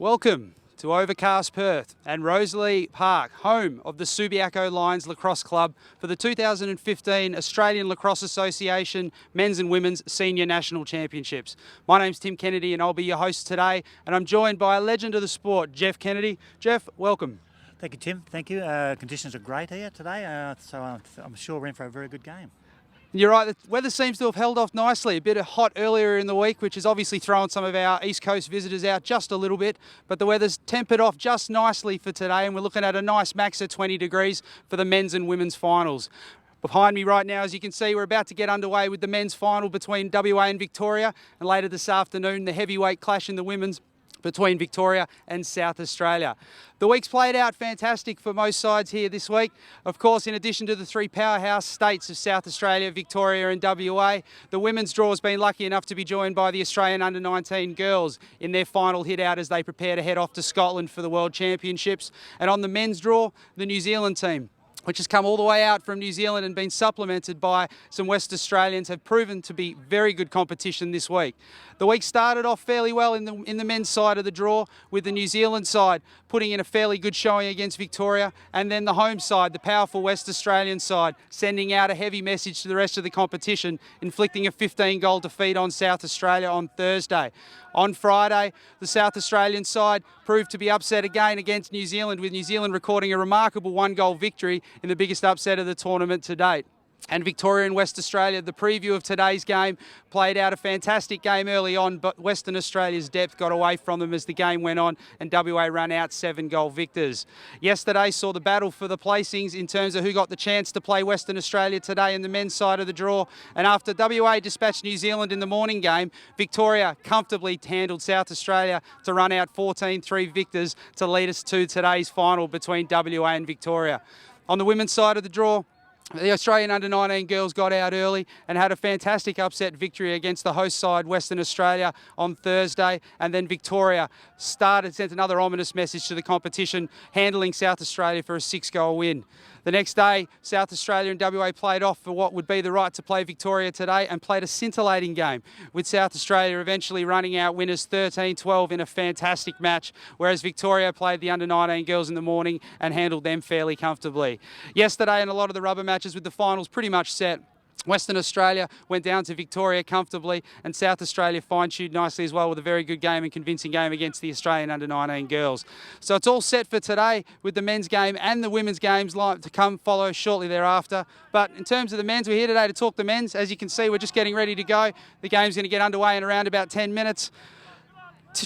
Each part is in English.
Welcome to overcast Perth and Rosalie Park, home of the Subiaco Lions Lacrosse Club for the 2015 Australian Lacrosse Association Men's and Women's Senior National Championships. My name's Tim Kennedy and I'll be your host today, and I'm joined by a legend of the sport, Jeff Kennedy. Jeff, welcome. Thank you, Tim. Thank you. Conditions are great here today, so I'm sure we're in for a very good game. You're right, the weather seems to have held off nicely. A bit of hot earlier in the week, which has obviously thrown some of our East Coast visitors out just a little bit, but the weather's tempered off just nicely for today, and we're looking at a nice max of 20 degrees for the men's and women's finals. Behind me right now, as you can see, we're about to get underway with the men's final between WA and Victoria, and later this afternoon, the heavyweight clash in the women's between Victoria and South Australia. The week's played out fantastic for most sides here this week. Of course, in addition to the three powerhouse states of South Australia, Victoria and WA, the women's draw has been lucky enough to be joined by the Australian Under-19 girls in their final hit out as they prepare to head off to Scotland for the World Championships. And on the men's draw, the New Zealand team, which has come all the way out from New Zealand and been supplemented by some West Australians, have proven to be very good competition this week. The week started off fairly well in the men's side of the draw, with the New Zealand side putting in a fairly good showing against Victoria, and then the home side, the powerful West Australian side, sending out a heavy message to the rest of the competition, inflicting a 15-goal defeat on South Australia on Thursday. On Friday, the South Australian side proved to be upset again against New Zealand, with New Zealand recording a remarkable one-goal victory in the biggest upset of the tournament to date. And Victoria and West Australia, the preview of today's game, played out a fantastic game early on, but Western Australia's depth got away from them as the game went on, and WA ran out 7-goal victors. Yesterday saw the battle for the placings in terms of who got the chance to play Western Australia today in the men's side of the draw. And after WA dispatched New Zealand in the morning game, Victoria comfortably handled South Australia to run out 14-3 victors to lead us to today's final between WA and Victoria. On the women's side of the draw, the Australian Under-19 girls got out early and had a fantastic upset victory against the host side, Western Australia, on Thursday. And then Victoria sent another ominous message to the competition, handling South Australia for a 6-goal win. The next day, South Australia and WA played off for what would be the right to play Victoria today, and played a scintillating game, with South Australia eventually running out winners 13-12 in a fantastic match, whereas Victoria played the Under-19 girls in the morning and handled them fairly comfortably. Yesterday, in a lot of the rubber matches with the finals pretty much set, Western Australia went down to Victoria comfortably, and South Australia fine-tuned nicely as well with a very good game and convincing game against the Australian Under-19 girls. So it's all set for today, with the men's game and the women's games to come follow shortly thereafter. But in terms of the men's, we're here today to talk the men's. As you can see, we're just getting ready to go. The game's going to get underway in around about 10 minutes.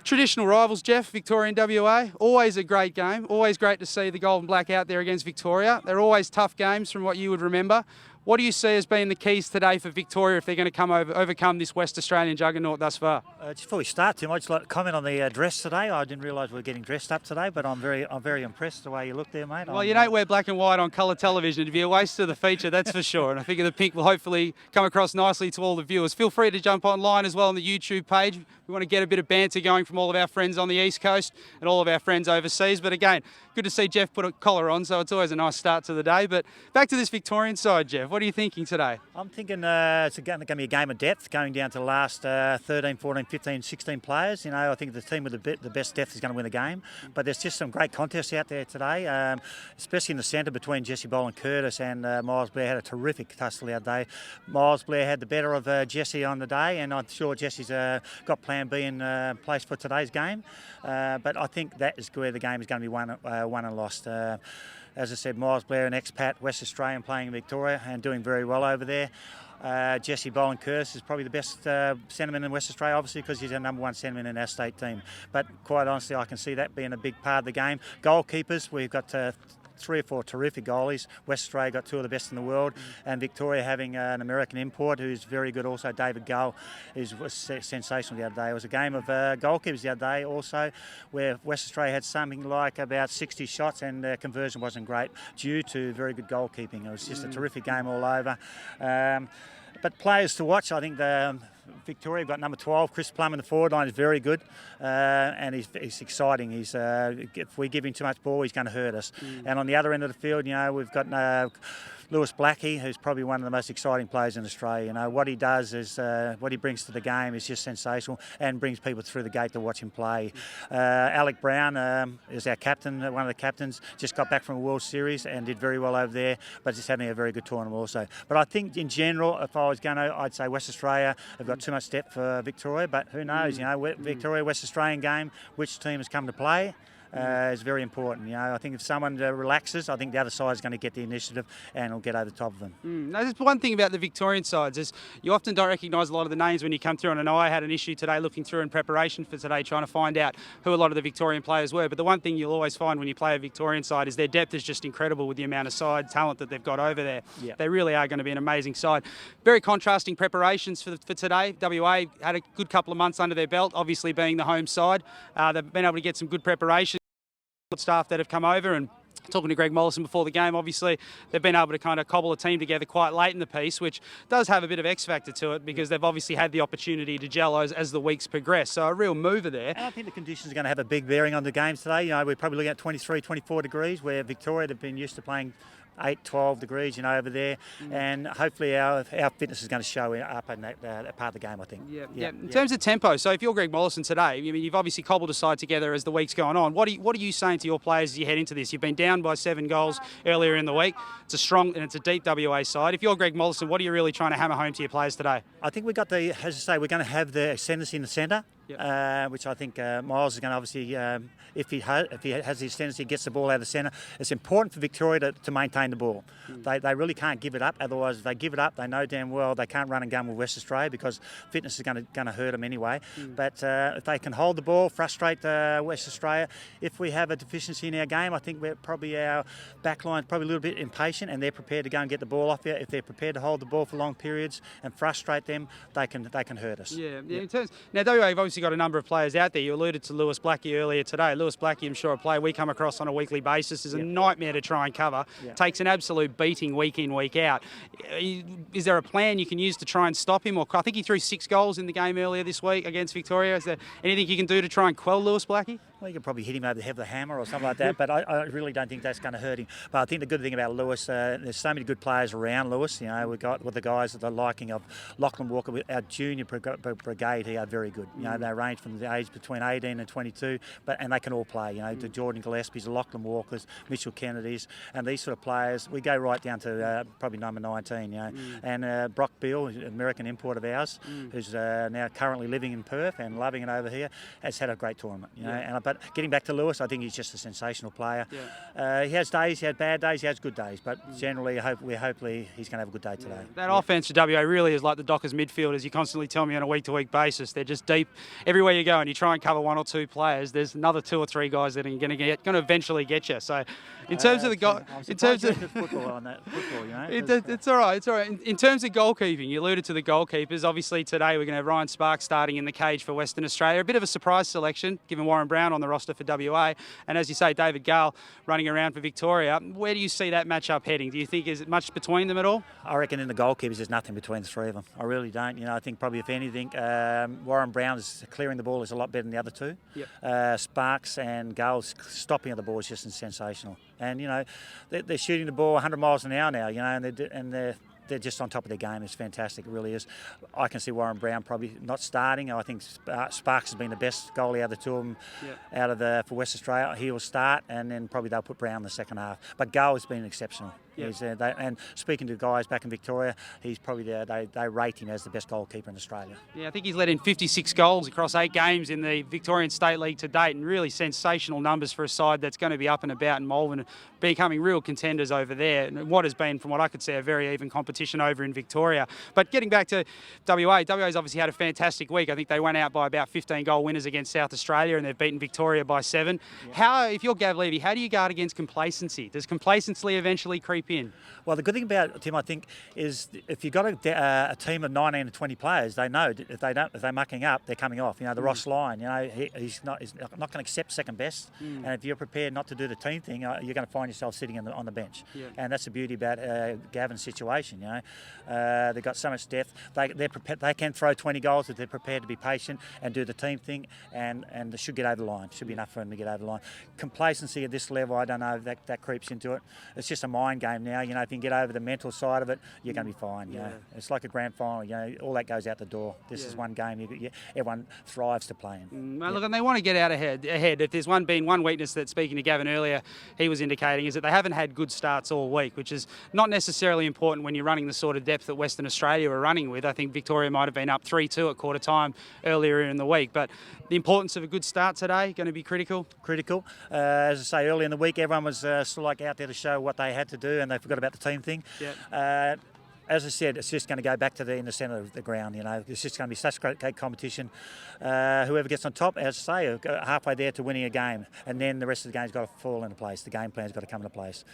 Traditional rivals, Jeff, Victoria and WA, always a great game. Always great to see the Gold and Black out there against Victoria. They're always tough games from what you would remember. What do you see as being the keys today for Victoria if they're going to overcome this West Australian juggernaut thus far? Just before we start, Tim, I'd just like to comment on the dress today. I didn't realise we were getting dressed up today, but I'm very impressed the way you look there, mate. Well, you don't wear black and white on colour television. It'd be a waste of the feature, that's for sure. And I figure the pink will hopefully come across nicely to all the viewers. Feel free to jump online as well on the YouTube page. We want to get a bit of banter going from all of our friends on the East Coast and all of our friends overseas. But again, good to see Jeff put a collar on, so it's always a nice start to the day. But back to this Victorian side, Jeff. What are you thinking today? I'm thinking it's going to be a game of depth, going down to the last 13, 14, 15, 16 players. You know, I think the team with the best depth is going to win the game. But there's just some great contests out there today, especially in the centre between Jessie Boland-Curtis and Miles Blair. Had a terrific tussle the other day. Miles Blair had the better of Jessie on the day, and I'm sure Jessie's got plan B in place for today's game. But I think that is where the game is going to be won and lost. As I said, Miles Blair, an expat, West Australian, playing in Victoria and doing very well over there. Jessie Boland-Curtis is probably the best centreman in West Australia, obviously, because he's our number one centreman in our state team. But quite honestly, I can see that being a big part of the game. Goalkeepers, we've got 3 or 4 terrific goalies. West Australia got 2 of the best in the world, and Victoria having an American import who's very good also. David Gull was sensational the other day. It was a game of goalkeepers the other day also, where West Australia had something like about 60 shots and their conversion wasn't great due to very good goalkeeping. It was just a terrific game all over. But players to watch, I think Victoria, we've got number 12, Chris Plum in the forward line is very good, and he's exciting. If we give him too much ball, he's going to hurt us. And on the other end of the field, we've got Lewis Blackie, who's probably one of the most exciting players in Australia. What he does is, what he brings to the game is just sensational and brings people through the gate to watch him play. Alec Brown is our captain, one of the captains, just got back from a World Series and did very well over there, but just having a very good tournament also. But I think in general, if I was going to, I'd say West Australia have got too much depth for Victoria, but who knows, Victoria, West Australian game, which team has come to play, is very important. I think if someone relaxes, I think the other side is going to get the initiative and will get over the top of them. Now, there's one thing about the Victorian sides is you often don't recognise a lot of the names when you come through. And I know I had an issue today looking through in preparation for today trying to find out who a lot of the Victorian players were. But the one thing you'll always find when you play a Victorian side is their depth is just incredible with the amount of side talent that they've got over there. Yeah. They really are going to be an amazing side. Very contrasting preparations for today. WA had a good couple of months under their belt, obviously being the home side. They've been able to get some good preparation. Staff that have come over, and talking to Greg Mollison before the game, obviously they've been able to kind of cobble a team together quite late in the piece, which does have a bit of X factor to it because they've obviously had the opportunity to gel as the weeks progress. So a real mover there. And I think the conditions are going to have a big bearing on the games today. We're probably looking at 23, 24 degrees, where Victoria have been used to playing 8, 12 degrees, over there, and hopefully our fitness is going to show up in that part of the game, I think. Yeah. In terms of tempo, so if you're Greg Mollison today, you've obviously cobbled a side together as the week's going on. What are you saying to your players as you head into this? You've been down by 7 goals earlier in the week. It's a strong and it's a deep WA side. If you're Greg Mollison, what are you really trying to hammer home to your players today? I think we got as I say, we're going to have the ascendancy in the centre. Yep. Which I think Miles is going to obviously, if he has the ascendancy, gets the ball out of the centre. It's important for Victoria to maintain the ball. They really can't give it up. Otherwise, if they give it up, they know damn well they can't run and gun with West Australia because fitness is going to hurt them anyway. But if they can hold the ball, frustrate West Australia. If we have a deficiency in our game, I think our back line's probably a little bit impatient and they're prepared to go and get the ball off you. If they're prepared to hold the ball for long periods and frustrate them, they can hurt us. Yeah. Now, WA have obviously got a number of players out there. You alluded to Lewis Blackie earlier today. Lewis Blackie, I'm sure, a player we come across on a weekly basis, is a nightmare to try and cover. Takes an absolute beating week in, week out. Is there a plan you can use to try and stop him? Or I think he threw 6 goals in the game earlier this week against Victoria. Is there anything you can do to try and quell Lewis Blackie? Well, you could probably hit him over the head with a hammer or something like that, but I really don't think that's going to hurt him. But I think the good thing about Lewis, there's so many good players around Lewis. We've got with the guys at the liking of Lachlan Walker, our junior brigade here are very good. They range from the age between 18 and 22, and they can all play. The Jordan Gillespie's, the Lachlan Walkers, Mitchell Kennedys, and these sort of players. We go right down to probably number 19. And Brock Beale, an American import of ours, who's now currently living in Perth and loving it over here, has had a great tournament. But getting back to Lewis, I think he's just a sensational player. He has days, he has bad days, he has good days, but generally, hopefully he's going to have a good day today. That offense for WA really is like the Dockers midfielders. You constantly tell me on a week-to-week basis. They're just deep everywhere you go, and you try and cover 1 or 2 players. There's another 2 or 3 guys that are going to eventually get you. So, in terms of the goal, it's all right. It's all right. In terms of goalkeeping, you alluded to the goalkeepers. Obviously, today we're going to have Ryan Sparks starting in the cage for Western Australia. A bit of a surprise selection, given Warren Brown on the roster for WA, and as you say, David Gale running around for Victoria. Where do you see that matchup heading? Do you think is it much between them at all? I reckon in the goalkeepers there's nothing between the 3 of them. I really don't. I think probably if anything, Warren Brown is clearing the ball is a lot better than the other 2. Sparks and Gale's stopping of the ball is just sensational. And they're shooting the ball 100 miles an hour now. And they're just on top of their game. It's fantastic. It really is. I can see Warren Brown probably not starting. I think Sparks has been the best goalie out of the 2 of them for West Australia. He will start, and then probably they'll put Brown in the second half. But Gale has been exceptional. And speaking to guys back in Victoria, he's probably they rate him as the best goalkeeper in Australia. Yeah, I think he's let in 56 goals across 8 games in the Victorian State League to date, and really sensational numbers for a side that's going to be up and about in Malvern, becoming real contenders over there. And what has been, from what I could see, a very even competition over in Victoria. But getting back to WA's obviously had a fantastic week. I think they went out by about 15-goal winners against South Australia, and they've beaten Victoria by 7. If you're Gav Levy, how do you guard against complacency? Does complacency eventually creep in? Well, the good thing about Tim, I think, is if you've got a team of 19 to 20 players, they know if they're mucking up, they're coming off. The Ross Lyon, he's not going to accept second best. And if you're prepared not to do the team thing, you're going to find yourself sitting on the bench. And that's the beauty about Gavin's situation. They've got so much depth. They're prepared. They can throw 20 goals if they're prepared to be patient and do the team thing, and they should get over the line. Should be enough for them to get over the line. Complacency at this level, I don't know if that creeps into it. It's just a mind game now. If you can get over the mental side of it, you're going to be fine. It's like a grand final. All that goes out the door. This is one game everyone thrives to play in. Look, and they want to get out ahead. If there's one weakness that, speaking to Gavin earlier, he was indicating, is that they haven't had good starts all week, which is not necessarily important when you're running the sort of depth that Western Australia are running with. I think Victoria might have been up 3-2 at quarter time earlier in the week, but the importance of a good start today going to be critical. As I say, early in the week, everyone was sort of like out there to show what they had to do, and they forgot about the team thing. As I said, it's just going to go back to in the centre of the ground. It's just going to be such great competition. Whoever gets on top, as I say, halfway there to winning a game, and then the rest of the game's got to fall into place. The game plan's got to come into place.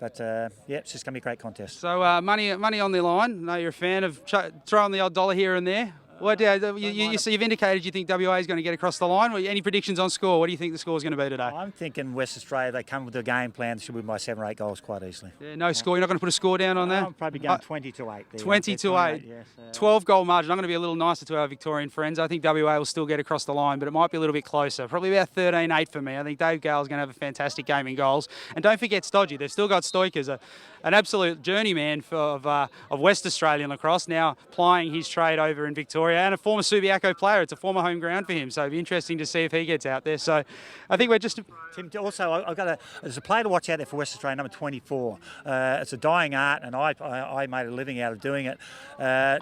But it's just going to be a great contest. So money on the line. I know you're a fan of throwing the odd dollar here and there. You've indicated you think WA is going to get across the line. Any predictions on score? What do you think the score is going to be today? I'm thinking West Australia, they come with a game plan, should win by 7 or 8 goals quite easily. No score. You're not going to put a score down on that? I'm probably going 20-8. 20-8. Yes, 12-goal margin. I'm going to be a little nicer to our Victorian friends. I think WA will still get across the line, but it might be a little bit closer. Probably about 13-8 for me. I think Dave Gale's going to have a fantastic game in goals. And don't forget Stodgy. They've still got Stoikers, an absolute journeyman of West Australian lacrosse, now plying his trade over in Victoria, and a former Subiaco player. It's a former home ground for him, so it'll be interesting to see if he gets out there. So I think we're just... Tim, also, there's a player to watch out there for West Australia, number 24. It's a dying art, and I made a living out of doing it.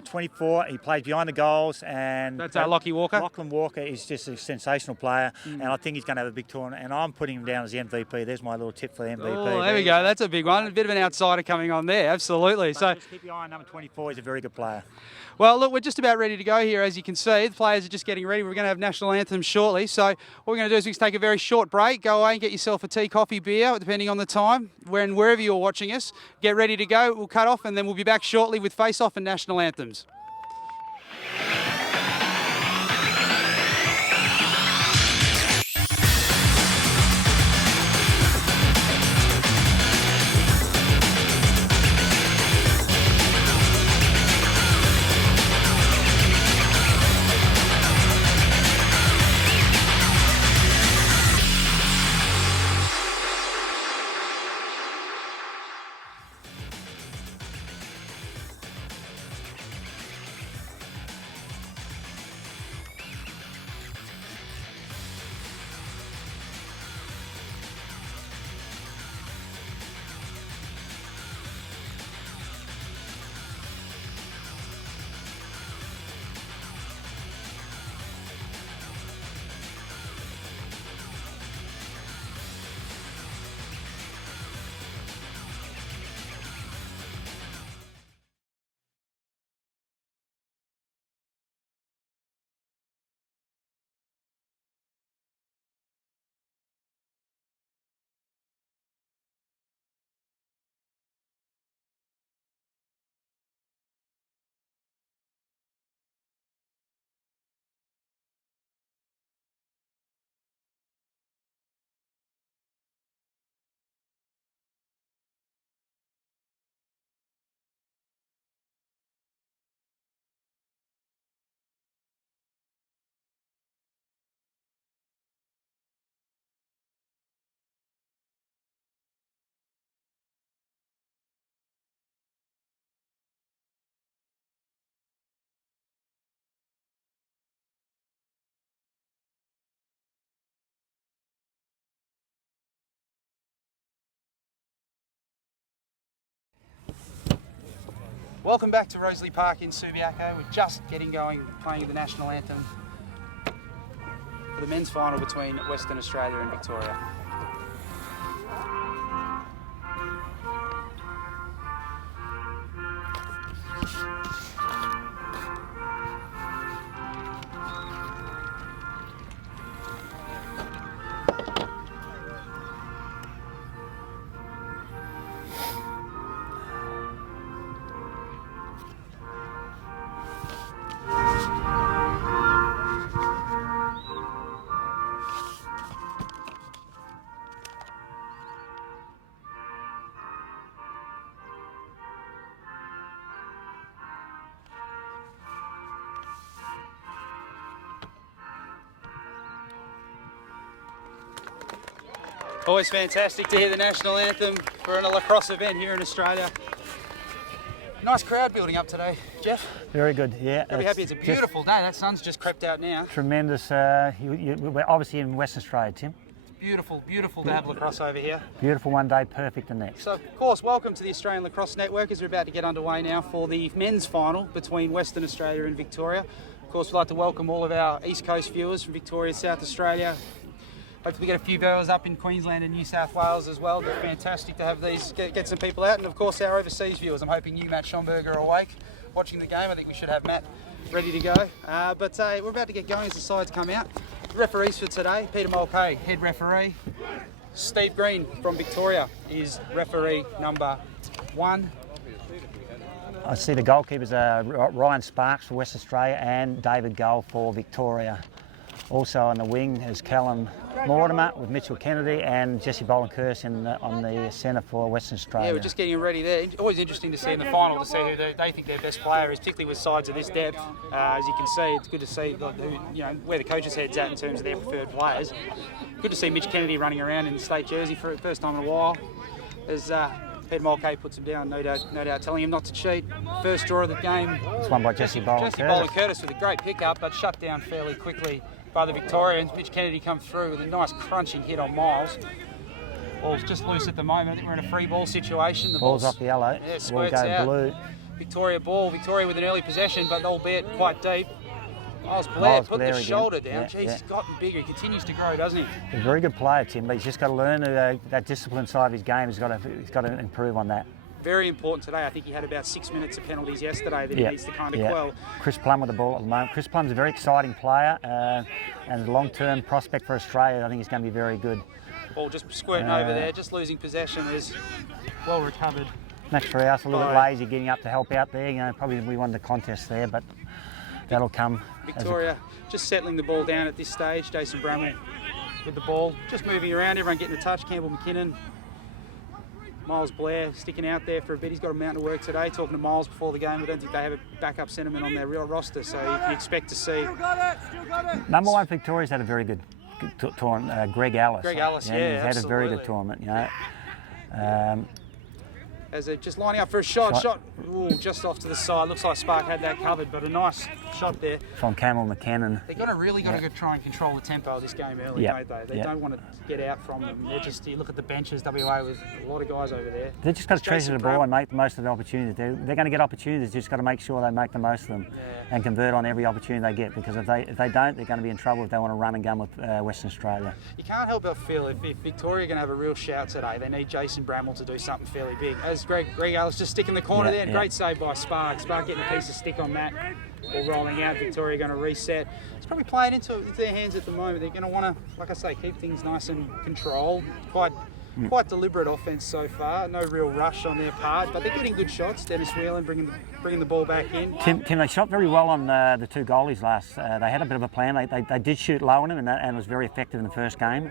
24, he plays behind the goals, and... That's Lachlan Walker? Lachlan Walker is just a sensational player, and I think he's going to have a big tournament, and I'm putting him down as the MVP. There's my little tip for the MVP. Oh, there we go. That's a big one. A bit of an outsider coming on there, absolutely. So just keep your eye on number 24. He's a very good player. Well, look, we're just about ready to go here, as you can see. The players are just getting ready. We're going to have national anthems shortly. So what we're going to do is we can take a very short break, go away and get yourself a tea, coffee, beer, depending on the time, wherever you're watching us. Get ready to go. We'll cut off, and then we'll be back shortly with face-off and national anthems. Welcome back to Rosalie Park in Subiaco. We're just getting going, playing the national anthem for the men's final between Western Australia and Victoria. Always fantastic to hear the national anthem for a lacrosse event here in Australia. Nice crowd building up today, Jeff. Very good, yeah. Very happy. It's a beautiful day. That sun's just crept out now. Tremendous. We're obviously in Western Australia, Tim. It's beautiful, beautiful to have lacrosse over here. Beautiful one day, perfect the next. So, of course, welcome to the Australian Lacrosse Network as we're about to get underway now for the men's final between Western Australia and Victoria. Of course, we'd like to welcome all of our East Coast viewers from Victoria, South Australia. Hopefully we get a few viewers up in Queensland and New South Wales as well. It's fantastic to have these, get some people out. And of course our overseas viewers. I'm hoping you, Matt Schomburger, are awake watching the game. I think we should have Matt ready to go. But we're about to get going as the sides come out. The referees for today, Peter Mulcahy, head referee. Steve Green from Victoria is referee number 1. I see the goalkeepers are Ryan Sparks for West Australia and David Gull for Victoria. Also on the wing is Callum Mortimer with Mitchell Kennedy and Jesse Boland-Curse on the centre for Western Australia. Yeah, we're just getting them ready there. Always interesting to see in the final to see who they think their best player is, particularly with sides of this depth. As you can see, it's good to see where the coaches' heads at in terms of their preferred players. Good to see Mitch Kennedy running around in the state jersey for the first time in a while. As Peter Mulcahy puts him down, no doubt telling him not to cheat. First draw of the game. It's won by Jesse Boland-Curse. Jesse Boland-Curse with a great pickup, but shut down fairly quickly by the Victorians. Mitch Kennedy comes through with a nice crunching hit on Miles. Ball's just loose at the moment. I think we're in a free ball situation. The ball's off the yellow. Yeah, Ball squirts go out. blue. Victoria ball. Victoria with an early possession, but albeit quite deep. Miles Blair put the shoulder down. Yeah, Jeez, he's gotten bigger. He continues to grow, doesn't he? He's a very good player, Tim, but he's just got to learn that discipline side of his game. He's got to improve on that. Very important today. I think he had about 6 minutes of penalties yesterday that he needs to kind of quell. Chris Plum with the ball at the moment. Chris Plum's a very exciting player and a long-term prospect for Australia. I think he's going to be very good. Ball just squirting over there, just losing possession. Is well recovered. Max Ferrias a little bit lazy getting up to help out there. Probably we won the contest there, but that'll come. Victoria just settling the ball down at this stage. Jason Bramwell with the ball, just moving around, everyone getting a touch. Campbell McKinnon. Miles Blair sticking out there for a bit. He's got a mountain of work today. Talking to Miles before the game, I don't think they have a backup centreman on their real roster, so you can expect to see. Still got it. Number 1 Victoria's had a very good tournament. Greg Ellis. Greg Ellis, He's absolutely. had a very good tournament. As they're just lining up for a shot. Ooh, just off to the side. Looks like Spark had that covered, but a nice shot there. From Campbell McKinnon. They're really got to try and control the tempo of this game early, don't they? They don't want to get out from them. They're just, you look at the benches, WA with a lot of guys over there. They've just got to treasure the ball and make the most of the opportunities. They're going to get opportunities, just got to make sure they make the most of them and convert on every opportunity they get, because if they don't, they're going to be in trouble if they want to run and gun with Western Australia. You can't help but feel if Victoria are going to have a real shout today, they need Jason Bramwell to do something fairly big. As Greg Ellis just sticking the corner there, great save by Spark. Spark getting a piece of stick on that. Ball rolling out, Victoria going to reset. It's probably playing into their hands at the moment. They're going to want to, like I say, keep things nice and controlled. Quite deliberate offence so far. No real rush on their part, but they're getting good shots. Dennis Whelan bringing the ball back in. Tim, they shot very well on the 2 goalies last. They had a bit of a plan. They did shoot low on him, and was very effective in the first game.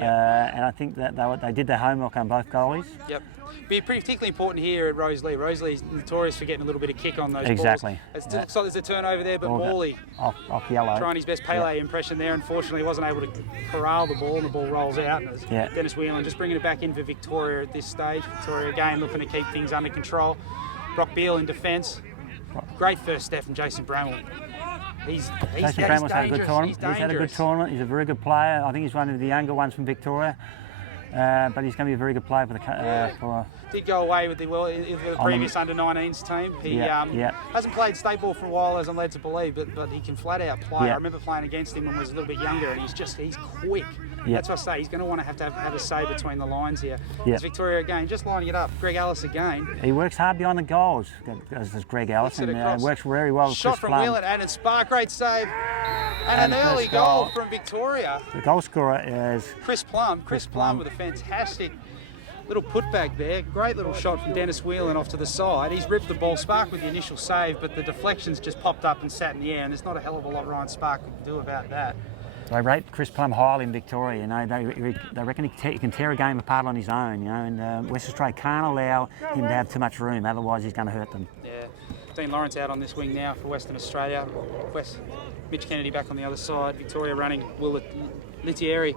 And I think that they did their homework on both goalies. Yep. Be particularly important here at Rosalie. Rosalie's notorious for getting a little bit of kick on those balls. Exactly. It looks like there's a turnover there, but Morley off yellow. Trying his best Pele impression there. Unfortunately, wasn't able to corral the ball, and the ball rolls out. Dennis Whelan just bringing it back in for Victoria at this stage. Victoria again looking to keep things under control. Brock Beale in defence. Great first step from Jason Bramwell. Jason Bramwell's had a good tournament. He's had a good tournament. He's a very good player. I think he's one of the younger ones from Victoria. But he's going to be a very good player for did go away with the previous under-19s team. He hasn't played state ball for a while, as I'm led to believe, but he can flat out play. I remember playing against him when he was a little bit younger, and he's quick. That's what I say. He's going to want to have a say between the lines here. As Victoria again, just lining it up. Greg Ellis again. He works hard behind the goals, as does Greg Ellis, and works very well with Shot Chris from Plum. Whelan and Spark, great save. And an early goal from Victoria. The goal scorer is Chris Plum. Chris Plum with a fantastic little putback there. Great little shot from Dennis Whelan off to the side. He's ripped the ball. Spark with the initial save, but the deflections just popped up and sat in the air, and there's not a hell of a lot Ryan Spark could do about that. They rate Chris Plum highly in Victoria. They reckon he can tear a game apart on his own. And West Australia can't allow him to have too much room, otherwise he's going to hurt them. Yeah, Dean Lawrence out on this wing now for Western Australia. Mitch Kennedy back on the other side. Victoria running. Will Litieri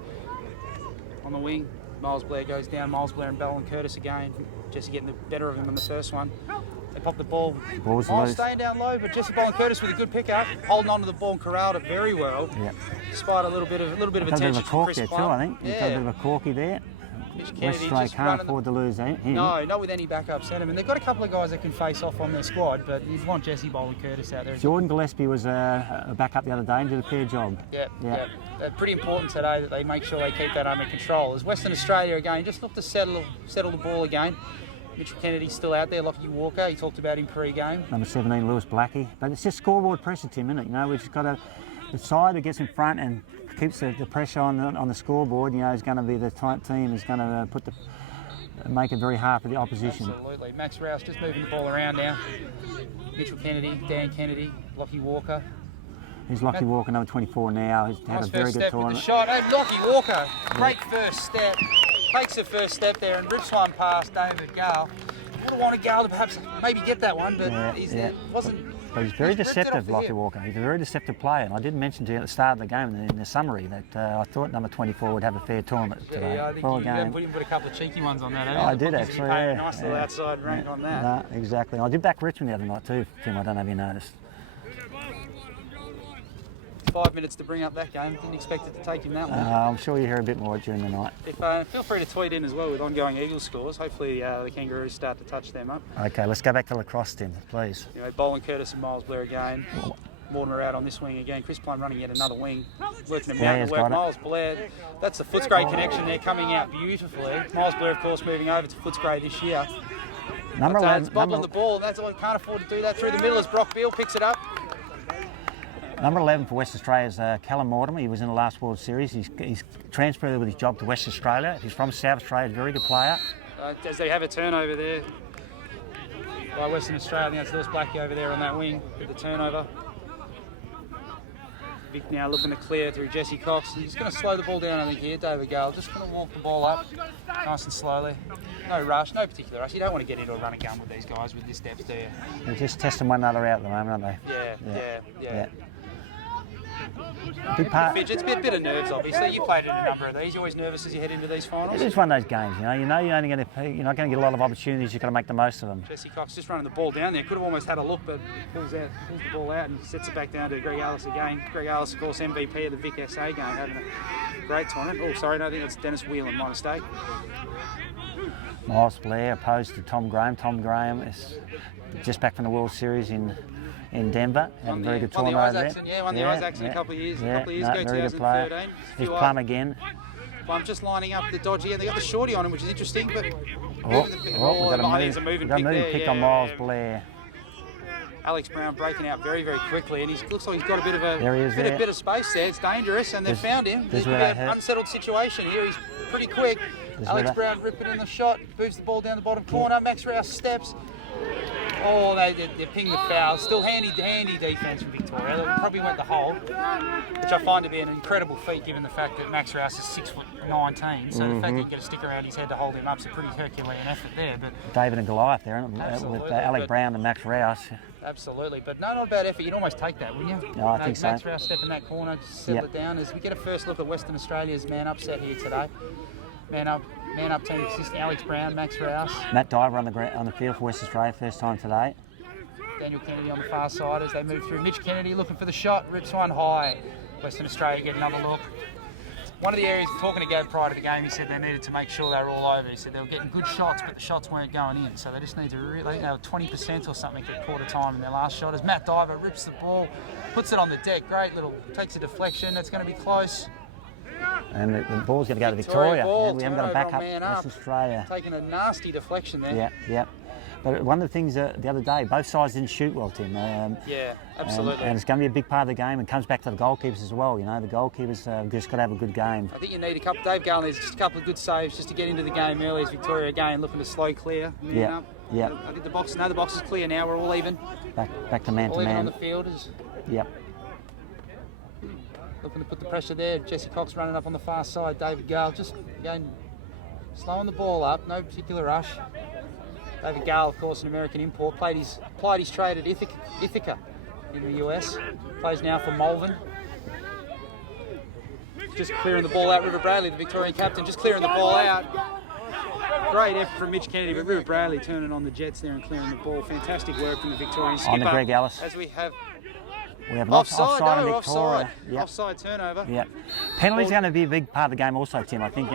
on the wing. Miles Blair goes down. Miles Blair and Bell and Curtis again. Jesse getting the better of him on the first one. They pop the ball. Miles staying down low, but Jesse Bell and Curtis with a good pickup, holding on to the ball and corralled it very well. Yeah. Despite a little bit of attention a bit of a from cork Chris there Plum. too, I think. He's got a bit of a corky there. Mitch West Kennedy Australia just can't running afford to lose him. No, not with any backup centremen. They've got a couple of guys that can face off on their squad, but you'd want Jesse Bowl and Curtis out there. Jordan Gillespie was a backup the other day and did a fair job. Yeah. Pretty important today that they make sure they keep that under control. As Western Australia again, just look to settle the ball again. Mitchell Kennedy's still out there. Lockie Walker, he talked about him pre-game. Number 17, Lewis Blackie. But it's just scoreboard pressure, Tim, isn't it? You know, we've just got the side that gets in front and keeps the pressure on the scoreboard. You know, is going to be the type team is going to make it very hard for the opposition. Absolutely. Max Rouse just moving the ball around now. Mitchell Kennedy, Dan Kennedy, Lockie Walker. He's Lockie Walker, number 24 now. He's had a very good tournament. With the shot. Hey, Lockie Walker, great first step. Takes the first step there and rips one past David Gale. Would have wanted Gale to perhaps maybe get that one, but wasn't. But he's very deceptive, Lockie Walker. He's a very deceptive player, and I did mention to you at the start of the game in the summary that I thought number 24 would have a fair tournament today. Yeah, I think you put a couple of cheeky ones on that. I did actually. A nice little outside rank on that. No, exactly. I did back Richmond the other night too, Tim. I don't know if you noticed. 5 minutes to bring up that game. Didn't expect it to take him that long. I'm sure you hear a bit more during the night. Feel free to tweet in as well with ongoing Eagles scores. Hopefully the Kangaroos start to touch them up. Okay, let's go back to Lacrosse, Tim, please. Anyway, Boland Curtis and Miles Blair again. Morton are out on this wing again. Chris Plum running yet another wing. Working him out to work. Miles Blair, that's the Footscray connection there coming out beautifully. Miles Blair, of course, moving over to Footscray this year. Number 11. It's bobbling the ball. That's all. Can't afford to do that through the middle as Brock Beale picks it up. Number 11 for West Australia is Callum Mortimer. He was in the last World Series. He's transferred with his job to West Australia. He's from South Australia, a very good player. As they have a turnover there by Western Australia, it's Lewis Blackie over there on that wing with the turnover. Vic now looking to clear through Jesse Cox. He's going to slow the ball down, I think, here. David Gale just going to walk the ball up nice and slowly. No rush, no particular rush. You don't want to get into a running gun with these guys with this depth, do you? They're just testing one another out at the moment, aren't they? Yeah. Big part. It's a bit of nerves, obviously. You played in a number of these. You're always nervous as you head into these finals. It is one of those games, you're not going to get a lot of opportunities. You've got to make the most of them. Jesse Cox just running the ball down there. Could have almost had a look, but pulls the ball out and sets it back down to Greg Ellis again. Greg Ellis, of course, MVP of the Vic SA game, having a great tournament. Oh, sorry, no, I think that's Dennis Whelan, my mistake. Miles Blair opposed to Tom Graham. Tom Graham is just back from the World Series in Denver. Had a very good tournament over there. Won the Isaacson a couple of years ago, 2013. He's Plum again. Plum just lining up the dodgy, and they got the shorty on him, which is interesting. But we've got a moving pick on Miles Blair. Alex Brown breaking out very, very quickly, and he looks like he's got a bit of a bit of space there. It's dangerous, and they've found him. There's an unsettled situation here. He's pretty quick. Alex Brown ripping in the shot, moves the ball down the bottom corner. Max Rouse steps. Oh, they ping the foul. Still handy defence from Victoria. They probably went the hole, which I find to be an incredible feat given the fact that Max Rouse is 6'19", so the fact that you get a stick around his head to hold him up is a pretty Herculean effort there. But David and Goliath there, with Alec Brown and Max Rouse. Absolutely, but no, not a bad effort. You'd almost take that, wouldn't you? No, I think so. Max Rouse step in that corner, just settle it down. As we get a first look at Western Australia's man up set here today. Man up team consisting Alex Brown, Max Rouse. Matt Diver on the field for West Australia, first time today. Daniel Kennedy on the far side as they move through. Mitch Kennedy looking for the shot, rips one high. Western Australia get another look. One of the areas, talking to Gav prior to the game, he said they needed to make sure they were all over. He said they were getting good shots, but the shots weren't going in. So they just need to really, they were 20% or something at quarter time in their last shot. As Matt Diver rips the ball, puts it on the deck, great little, takes a deflection, that's going to be close. And the ball's going to go to Victoria. We haven't got a backup West Australia. Taking a nasty deflection there. Yeah. But one of the things the other day, both sides didn't shoot well, Tim. Yeah, absolutely. And it's going to be a big part of the game, and comes back to the goalkeepers as well. You know, the goalkeepers just got to have a good game. I think you need a couple. Dave Gale needs just a couple of good saves just to get into the game early. As Victoria again looking to slow clear. Yeah. I think the box is clear now. We're all even. Back to man all to man. Even on the field. Yep. Looking to put the pressure there. Jesse Cox running up on the far side. David Gale just again slowing the ball up. No particular rush. David Gale, of course, an American import, plied his trade at Ithaca in the US. Plays now for Malvern. just clearing the ball out. River Bradley, the Victorian captain, just clearing the ball out. Great effort from Mitch Kennedy, but River Bradley turning on the Jets there and clearing the ball. Fantastic work from the Victorian skipper. On the Greg Ellis. As we have an offside in Victoria. offside. Yep. Offside turnover. Yeah, penalties going to be a big part of the game also, Tim. I think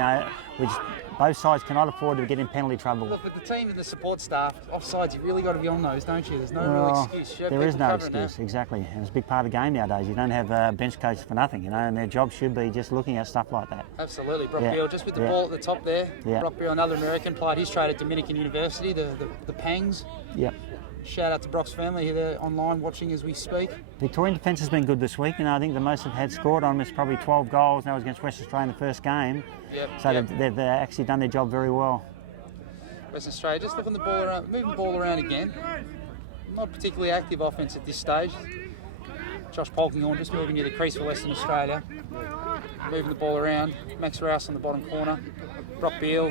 both sides cannot afford to get in penalty trouble. Look, with the team and the support staff, offsides, you really got to be on those, don't you? There's no real excuse. There is no excuse, exactly. And it's a big part of the game nowadays. You don't have bench coaches for nothing, and their job should be just looking at stuff like that. Absolutely. Brock Beal, just with the ball at the top there. Yeah. Brock Beal, another American, played his trade at Dominican University, the Pangs. Yep. Shout out to Brock's family who they're online watching as we speak. Victorian defence has been good this week, and I think the most they've had scored on them is probably 12 goals. That was against West Australia in the first game. So they've actually done their job very well. Western Australia just looking the ball around, moving the ball around again. Not particularly active offence at this stage. Josh Polkinghorne just moving near the crease for Western Australia. Moving the ball around. Max Rouse on the bottom corner. Brock Beal.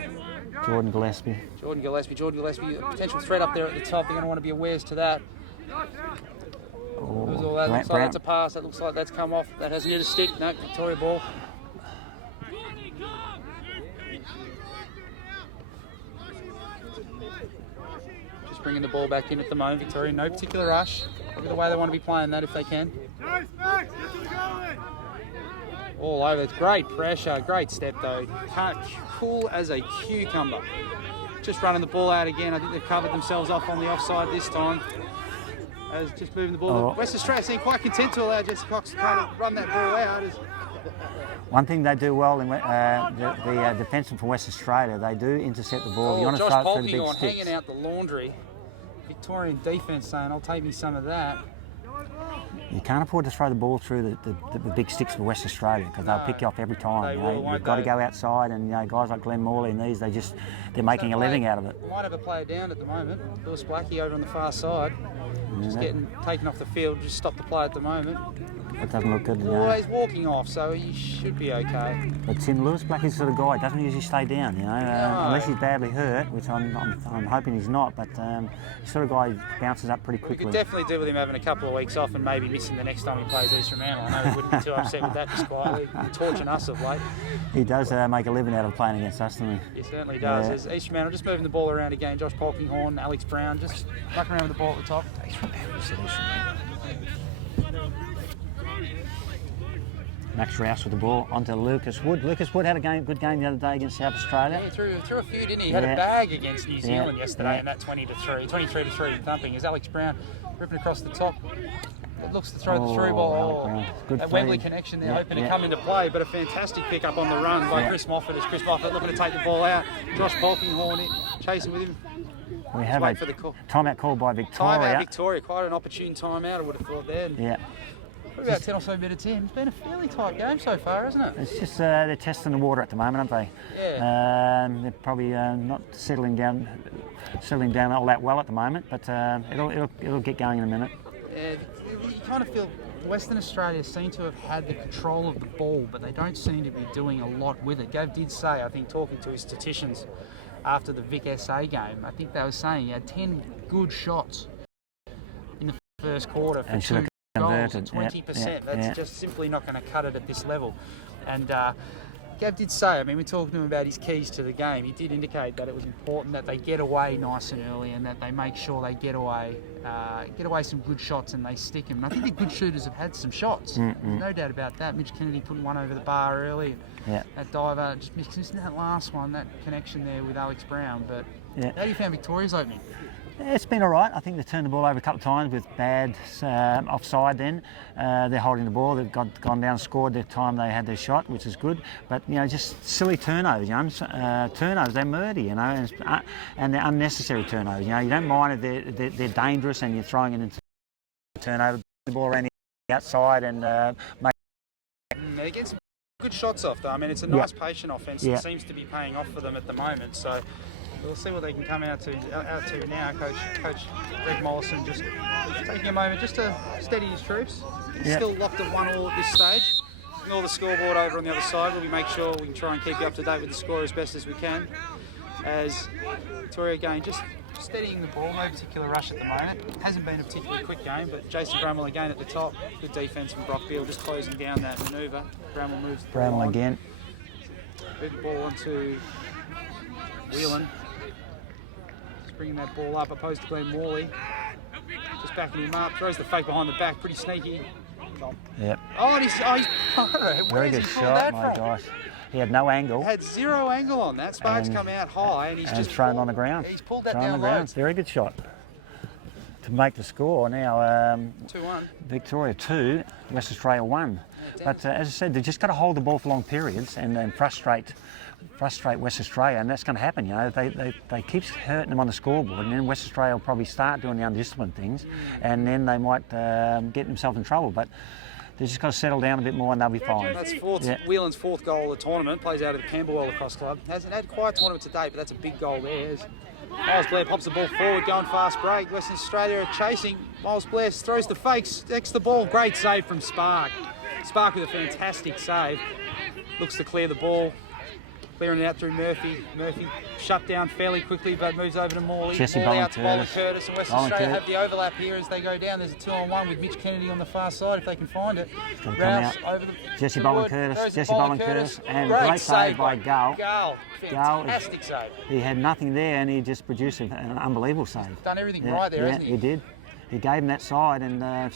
Jordan Gillespie, a potential threat up there at the top. They're going to want to be awares to that. All that looks like that's a pass. That looks like that's come off. That hasn't hit a stick. No, Victoria ball. Just bringing the ball back in at the moment. Victoria, no particular rush. Look at the way they want to be playing that if they can. All over. It's great pressure. Great step though. Cool as a cucumber. Just running the ball out again. I think they've covered themselves off on the offside this time. As just moving the ball. West Australia seem quite content to allow Jesse Cox to kind of run that ball out. One thing they do well in the defensive for West Australia, they do intercept the ball. You want to Josh throw it through the big Polkinghorne sticks. hanging out the laundry. Victorian defence saying, I'll take me some of that. You can't afford to throw the ball through the big sticks for West Australia because they'll pick you off every time. You've got to go outside, and guys like Glenn Morley and these, they're making a living out of it. Might have a player down at the moment. Lewis Blackie over on the far side. Just getting taken off the field. Just stop the play at the moment. It doesn't look good. Always walking off, so he should be okay. But Tim, Lewis Blackie's the sort of guy doesn't usually stay down, unless he's badly hurt, which I'm hoping he's not. But he's sort of guy who bounces up pretty quickly. We could definitely do with him having a couple of weeks off and maybe missing the next time he plays East Fremantle. I know he wouldn't be too upset with that, just quietly torching us of late. He does make a living out of playing against us, doesn't he? He certainly does. As East Fremantle just moving the ball around again. Josh Polkinghorne, Alex Brown, just mucking around with the ball at the top. Max Rouse with the ball onto Lucas Wood. Lucas Wood had a good game the other day against South Australia. Yeah, he threw a few, didn't he? He had a bag against New Zealand yesterday in that 23-3 thumping. As Alex Brown ripping across the top. It looks to throw the through ball. That Wembley connection there, hoping to come into play, but a fantastic pick up on the run by Chris Moffat. As Chris Moffat looking to take the ball out. Josh Polkinghorne chasing with him. We have a timeout call by Victoria. Timeout Victoria, quite an opportune timeout, I would have thought there. Yeah. Probably about 10 or so minutes in. It's been a fairly tight game so far, hasn't it? It's just they're testing the water at the moment, aren't they? Yeah. They're probably not settling down all that well at the moment, but it'll get going in a minute. Yeah, you kind of feel Western Australia seem to have had the control of the ball, but they don't seem to be doing a lot with it. Gav did say, I think, talking to his statisticians after the Vic SA game, I think they were saying he had 10 good shots in the first quarter for 2 goals, 20%. That's just simply not going to cut it at this level. And Gav did say, I mean, we're talking to him about his keys to the game. He did indicate that it was important that they get away nice and early and that they make sure they get away some good shots and they stick them. And I think the good shooters have had some shots. No doubt about that. Mitch Kennedy putting one over the bar early. That diver, just missing that last one, that connection there with Alex Brown. But how do you find Victoria's opening? It's been all right. I think they've turned the ball over a couple of times with bad offside then. They're holding the ball. They've gone down and scored the time they had their shot, which is good. But, just silly turnovers, turnovers, they're murdy, and they're unnecessary turnovers. You don't mind if they're dangerous and you're throwing it into turnover, the ball around the outside and They get some good shots off, though. I mean, it's a nice patient offence. It seems to be paying off for them at the moment. So we'll see what they can come out to now. Coach Greg Mollison just taking a moment just to steady his troops. He's still locked at 1-1 at this stage. Ignore the scoreboard over on the other side. We'll make sure we can try and keep you up to date with the score as best as we can. as Victoria again just steadying the ball, no particular rush at the moment. Hasn't been a particularly quick game, but Jason Bramwell again at the top. Good defence from Brock Beale, just closing down that manoeuvre. Bramwell moves the ball Bramwell on. again. Move the ball onto Whelan. Just bringing that ball up, opposed to Glenn Morley. Just backing him up, throws the fake behind the back, pretty sneaky. Yep. Oh, and he's Very good shot, my gosh. He had no angle. Had zero angle on that. Sparks come out high and he's just thrown on the ground. He's pulled that thrown down on the ground. low. Very good shot. To make the score now, 2-1. Victoria 2, West Australia 1. But as I said, they've just got to hold the ball for long periods and then frustrate West Australia, and that's going to happen. You know, they keep hurting them on the scoreboard, and then West Australia will probably start doing the undisciplined things, and then they might get themselves in trouble. But they just got to settle down a bit more, and they'll be fine. That's Whelan's fourth goal of the tournament. Plays out of the Camberwell Lacrosse Club. Hasn't had quite a tournament to date, but that's a big goal there. Miles Blair pops the ball forward, going fast break. Western Australia are chasing. Miles Blair throws the fakes, decks the ball. Great save from Spark. Spark with a fantastic save. Looks to clear the ball. Clearing it out through Murphy. Murphy shut down fairly quickly, but moves over to Morley. Jesse Morley out to Boland Curtis. Curtis, and Western Australia have the overlap here as they go down. There's a 2-on-1 with Mitch Kennedy on the far side if they can find it. Rouse over the Jesse to Boland Wood, Curtis. throws it Jesse Boland Boland Curtis. And Great great save by Gal. Gal, fantastic save. He had nothing there, and he just produced an unbelievable save. Done everything right there, hasn't he? He did. He gave him that side, and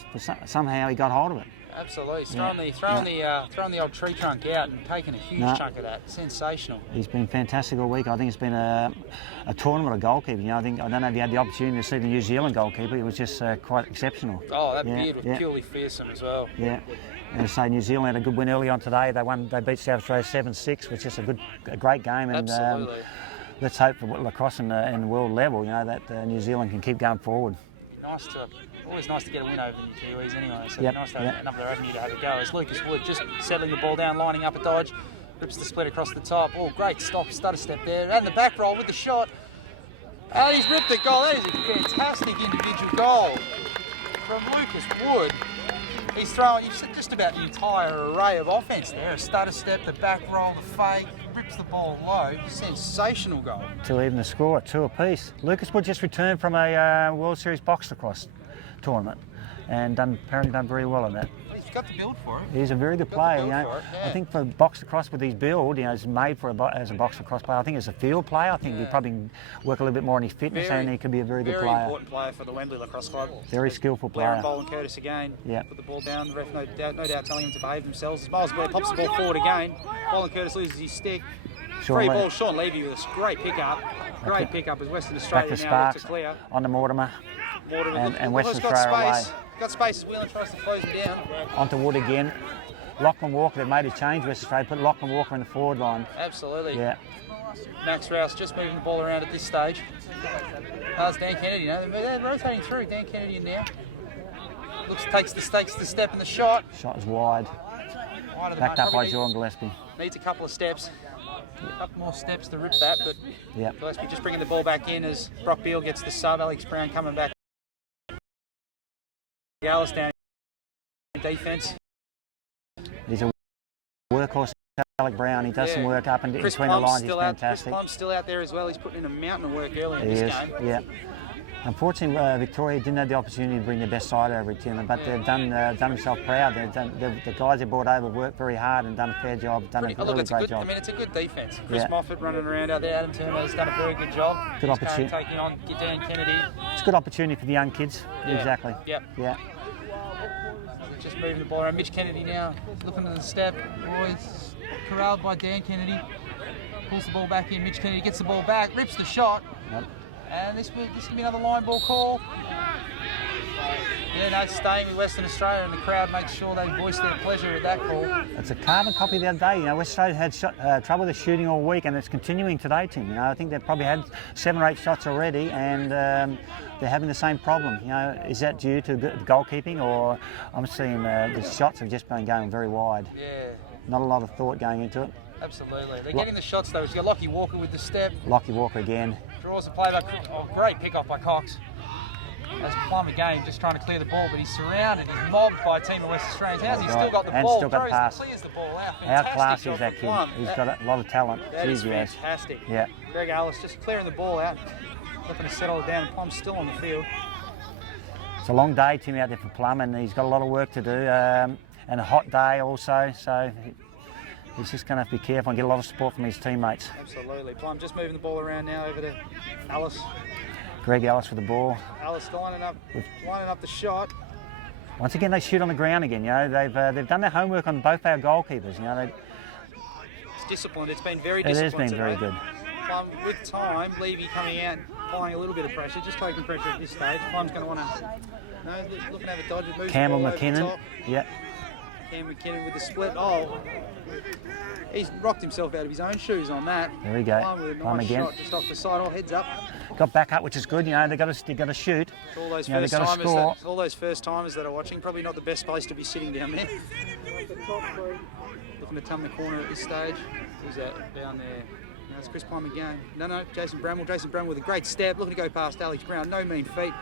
somehow he got hold of it. Absolutely. He's thrown the old tree trunk out and taken a huge chunk of that. Sensational. He's been fantastic all week. I think it's been a tournament of goalkeeping. You know, I don't know if you had the opportunity to see the New Zealand goalkeeper. He was just quite exceptional. Oh, that beard was purely fearsome as well. Yeah. And say New Zealand had a good win early on today. They beat South Australia 7-6, which is a great game. And Absolutely. Let's hope for lacrosse and the world level, you know, that New Zealand can keep going forward. Always nice to get a win over the Kiwis anyway, so Yep, nice to have another avenue to have a go. As Lucas Wood just settling the ball down, lining up a dodge, rips the split across the top. Oh, great stutter step there, and the back roll with the shot. And he's ripped the goal. That is a fantastic individual goal from Lucas Wood. He's throwing just about the entire array of offence there. A stutter step, the back roll, the fake, rips the ball low. Sensational goal. To even the score, 2 apiece. Lucas Wood just returned from a World Series box lacrosse tournament and apparently done very well in that. He's got the build for it. He's a very good player. You know, I think for box lacrosse with his build, you know, he's made for as a box lacrosse player. I think as a field player, I think he'd probably work a little bit more on his fitness, and he could be a very good player. Very important player for the Wembley Lacrosse Club. Very skillful player. Blair and Boland Curtis again. Yeah. Put the ball down. The ref no doubt telling him to behave themselves. As Miles Blair pops the ball forward again. Boland Curtis loses his stick. Free ball. Sean Levy with a great pickup. Great pickup as Western Australia Back to now Sparks looks to clear. on the Mortimer. And Western got Australia space. away. Got space as Whelan tries to close him down. Onto Wood again. Lachlan Walker, they've made a change, Western Australia, put Lachlan Walker in the forward line. Absolutely. Yeah. Max Rouse just moving the ball around at this stage. That's Dan Kennedy now. They're rotating through. Dan Kennedy in now. Takes the step in the shot. Shot is wide. Wide of the Backed mark. up by Jordan Gillespie. Needs a couple of steps. A couple more steps to rip that, but Gillespie just bringing the ball back in as Brock Beale gets the sub. Alex Brown coming back. Gallus down in defence. He's a workhorse, Alex Brown. He does some work up and between the lines. He's fantastic. Chris Plump's still out there as well. He's putting in a mountain of work early in this game. Yeah. Unfortunately, Victoria didn't have the opportunity to bring their best side over to them, but they've done themselves proud. The guys they brought over worked very hard and done a fair job, a really great job. I mean, it's a good defence. Chris Moffat running around out there. Adam Turner has done a very good job. Good opportunity. Taking on Dan Kennedy. It's a good opportunity for the young kids. Yeah. Exactly. Yeah. Just moving the ball around. Mitch Kennedy now looking at the step. Boys corralled by Dan Kennedy. Pulls the ball back in. Mitch Kennedy gets the ball back, rips the shot. Yep. And this could be another line ball call. Yeah, no, staying with Western Australia, and the crowd makes sure they voice their pleasure at that call. It's a carbon copy the other day. You know, West Australia had trouble with shooting all week, and it's continuing today, Tim. You know, I think they've probably had 7 or 8 shots already, and they're having the same problem. You know, is that due to the goalkeeping, or I'm seeing the shots have just been going very wide. Yeah. Not a lot of thought going into it. Absolutely. They're getting the shots though. You've got Lockie Walker with the step. Lockie Walker again. Draws the play by great pick off by Cox. As Plum again, just trying to clear the ball, but he's surrounded, he's mobbed by a team of West Australians. How's he still got the And ball? still got the pass. Clears the ball out. How Fantastic classy job is that from kid? Plum. He's got a lot of talent. That is Jeez, yes. fantastic. Yeah. Greg Ellis just clearing the ball out, looking to settle it down, and Plum's still on the field. It's a long day, Tim, out there for Plum, and he's got a lot of work to do, and a hot day also, so he's just going to have to be careful and get a lot of support from his teammates. Absolutely. Plum just moving the ball around now over to Ellis. Greg Ellis with the ball. Ellis lining up the shot. Once again, they shoot on the ground again. You know, they've done their homework on both our goalkeepers. You know, It's disciplined. It's been very it has disciplined been very today. good. Plum, with time, Levy coming out, applying a little bit of pressure, just taking pressure at this stage. Plum's going to want to, looking to have a dodge. It moves Campbell the ball McKinnon. over the top. Yep. Cam McKinnon with the split. Oh, he's rocked himself out of his own shoes on that. There we go. Plum with a Plum nice again. shot just off the side. Oh, heads up. Got back up, which is good. You know, they've got to shoot. All those You know, they've first got to timers, score. all those first timers that are watching, probably not the best place to be sitting down there. Looking to turn the corner at this stage. Who's that down there? No, it's Chris Plum again. No, Jason Bramwell. Jason Bramwell with a great stab, looking to go past Alex Brown. No mean feat.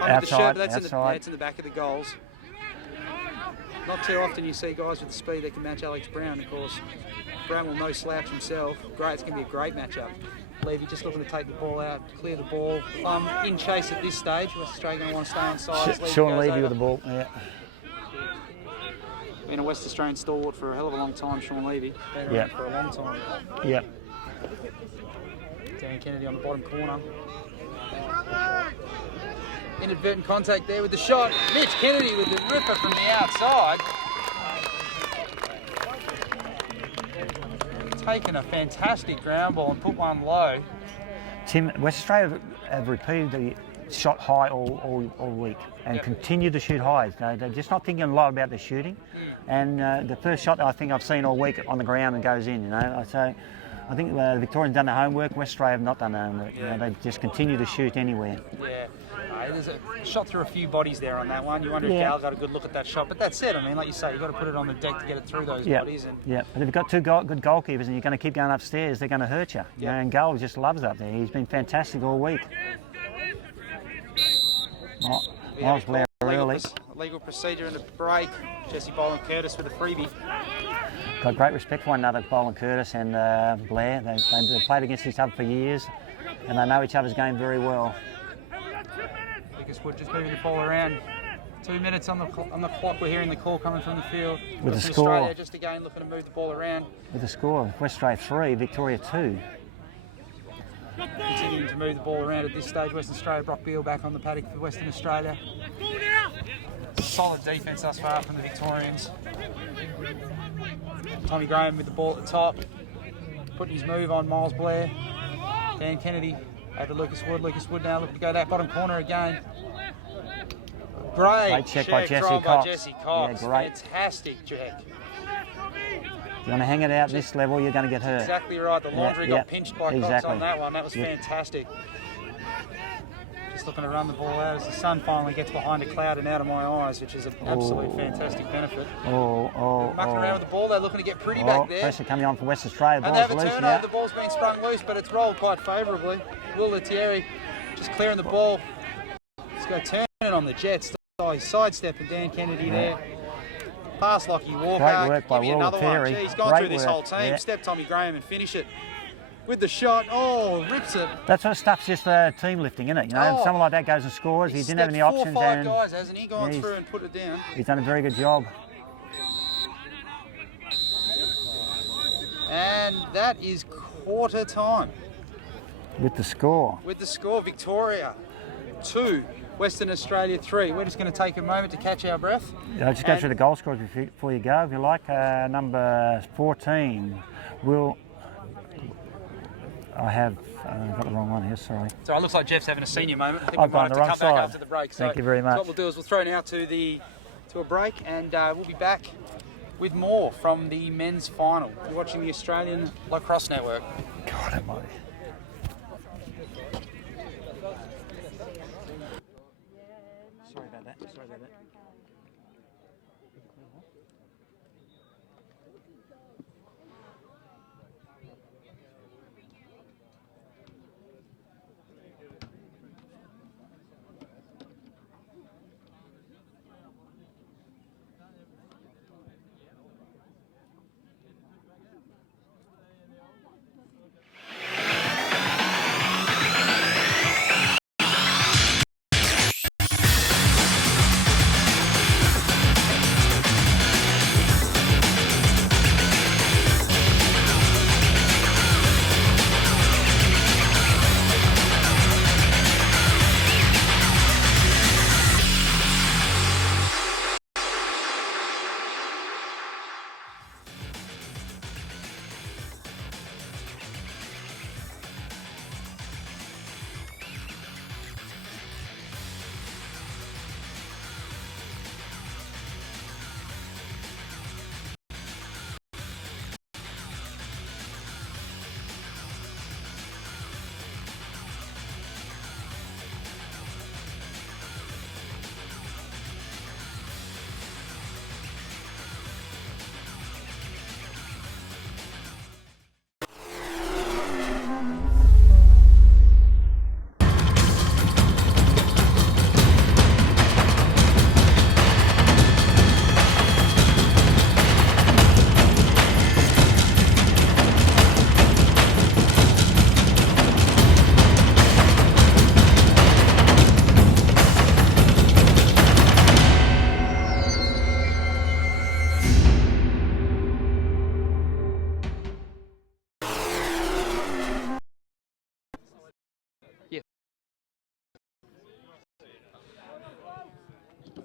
Under the shirt, but that's outside. it's in the back of the goals. Not too often you see guys with the speed that can match Alex Brown. Of course, Bramwell no slouch himself. Great, it's going to be a great matchup. Levy just looking to take the ball out, clear the ball. Plum in chase at this stage. West Australia going to want to stay on side. Sean Levy with the ball. Yeah. Been a West Australian stalwart for a hell of a long time, Sean Levy. Been around for a long time. Yeah. Dan Kennedy on the bottom corner. Inadvertent contact there with the shot. Mitch Kennedy with the ripper from the outside. Taken a fantastic ground ball and put one low. Tim, West Australia have repeatedly shot high all week and continue to shoot high. They're just not thinking a lot about their shooting. And the first shot I think I've seen all week on the ground and goes in. You know, so I think the Victorians done their homework. West Australia have not done their homework. You know, they just continue to shoot anywhere. Yeah, there's a shot through a few bodies there on that one. You wonder if Gal got a good look at that shot. But that's it. I mean, like you say, you've got to put it on the deck to get it through those bodies. And but if you've got two good goalkeepers and you're going to keep going upstairs, they're going to hurt you. You know, and Gal just loves up there. He's been fantastic all week. Miles Blair early. Legal procedure in the break. Jesse Boland Curtis with a freebie. Got great respect for one another, Boland Curtis and Blair. They've played against each other for years and they know each other's game very well. Lucas Wood just moving the ball around. 2 minutes on the clock. We're hearing the call coming from the field. With the Western score. Australia just again looking to move the ball around. With the score, West Australia 3, Victoria 2. Continuing to move the ball around at this stage. Western Australia, Brock Beale back on the paddock for Western Australia. Solid defence thus far from the Victorians. Tommy Graham with the ball at the top. Putting his move on Miles Blair. Dan Kennedy over to Lucas Wood. Lucas Wood now looking to go that bottom corner again. Great check by Jesse by Cox. Jesse Cox. Yeah, great. Fantastic check. If you want to hang it out this level, you're going to get hurt. Exactly right. The laundry got pinched by Cox on that one. That was fantastic. Just looking to run the ball out as the sun finally gets behind a cloud and out of my eyes, which is an absolute fantastic benefit. Mucking around with the ball, they're looking to get pretty back there. Pressure coming on for West Australia. And they have a turnover. The ball's been sprung loose, but it's rolled quite favourably. Will Lettieri just clearing the ball. Let's go turning on the Jets. He's sidestepping Dan Kennedy there. Pass Lockie Walker. Great work by Give me Will another one. Lettieri. He's gone Great through this work. whole team. Step Tommy Graham and finish it. With the shot, rips it. That sort of stuff's just team lifting, isn't it? You know, someone like that goes and scores. He didn't have any options. 4 or 5 and guys, hasn't he? Gone through and put it down. He's done a very good job. And that is quarter time. With the score. With the score, Victoria 2, Western Australia 3. We're just going to take a moment to catch our breath. I'll just go through the goal scorers before you go, if you like. Number 14, I have got the wrong one here, sorry. So it looks like Jeff's having a senior moment. I think I've we might gone have the to come wrong back side. after the break. Thank you very much. So what we'll do is we'll throw now to a break, and we'll be back with more from the men's final. You're watching the Australian Lacrosse Network. God almighty. Sorry about that.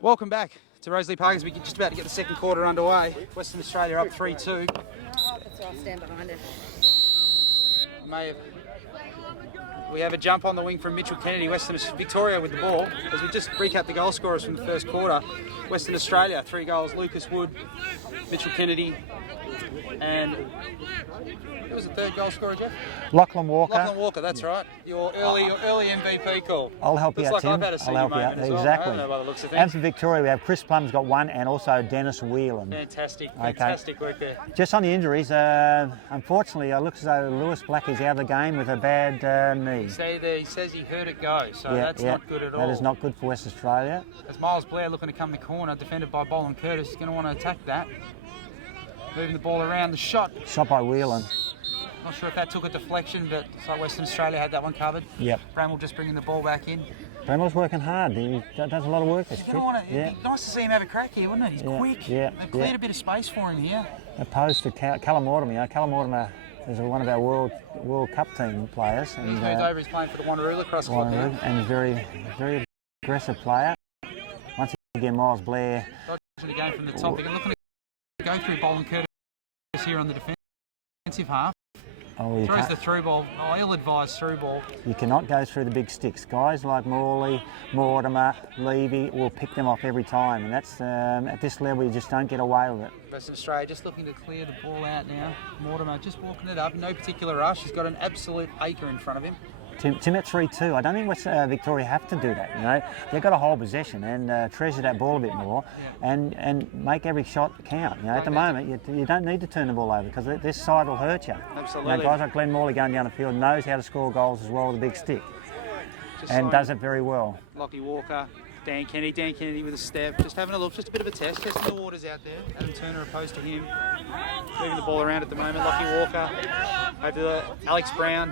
Welcome back to Rosalie Park as we're just about to get the second quarter underway. Western Australia up 3-2. So I'll stand behind it. We have a jump on the wing from Mitchell Kennedy. Western Victoria with the ball. As we just recap the goal scorers from the first quarter. Western Australia, 3 goals. Lucas Wood, Mitchell Kennedy, and who was the third goal scorer, Jeff? Lachlan Walker. Lachlan Walker, that's right. Your early MVP call. I'll help you out, Looks like Tim. I've had a senior I'll help you out. moment as well. Exactly. I don't know by the looks of And things. for Victoria, we have Chris Plum's got 1, and also Dennis Whelan. Fantastic work there. Just on the injuries, unfortunately, it looks as though Lewis Blackie's out of the game with a bad knee. See there, he says he heard it go, so that's not good at all. That is not good for West Australia. As Miles Blair looking to come the corner, defended by Bolan Curtis, is going to want to attack that. Moving the ball around, the shot. Shot by Whelan. Not sure if that took a deflection, but it's like Western Australia had that one covered. Yep. Bramwell just bringing the ball back in. Bramwell's working hard. He does a lot of work this It'd trip. be nice to see him have a crack here, wouldn't it? He's quick. They've cleared a bit of space for him here. Opposed to Callum Mortimer. Callum Mortimer is one of our World Cup team players. And, He's moved over, he's playing for the Wanneroo Lacrosse club now. And a very aggressive player. Once again, Miles Blair. Dodging the game from the top. They're looking to go through Bolan Curtis here on the defensive half. Throws the through ball. Ill-advised through ball. You cannot go through the big sticks. Guys like Morley, Mortimer, Levy will pick them off every time, and that's at this level you just don't get away with it. Western Australia just looking to clear the ball out now. Mortimer just walking it up, no particular rush. He's got an absolute acre in front of him. Tim at 3-2. I don't think Victoria have to do that. You know, they've got to hold possession and treasure that ball a bit more, and make every shot count. You know, at the moment you don't need to turn the ball over because this side will hurt you. Absolutely. You know, guys like Glenn Morley going down the field knows how to score goals as well with a big stick, and does it very well. Lockie Walker, Dan Kennedy with a step, just having a look, just a bit of a test, testing the waters out there. Adam Turner opposed to him, moving the ball around at the moment. Lockie Walker over to Alex Brown.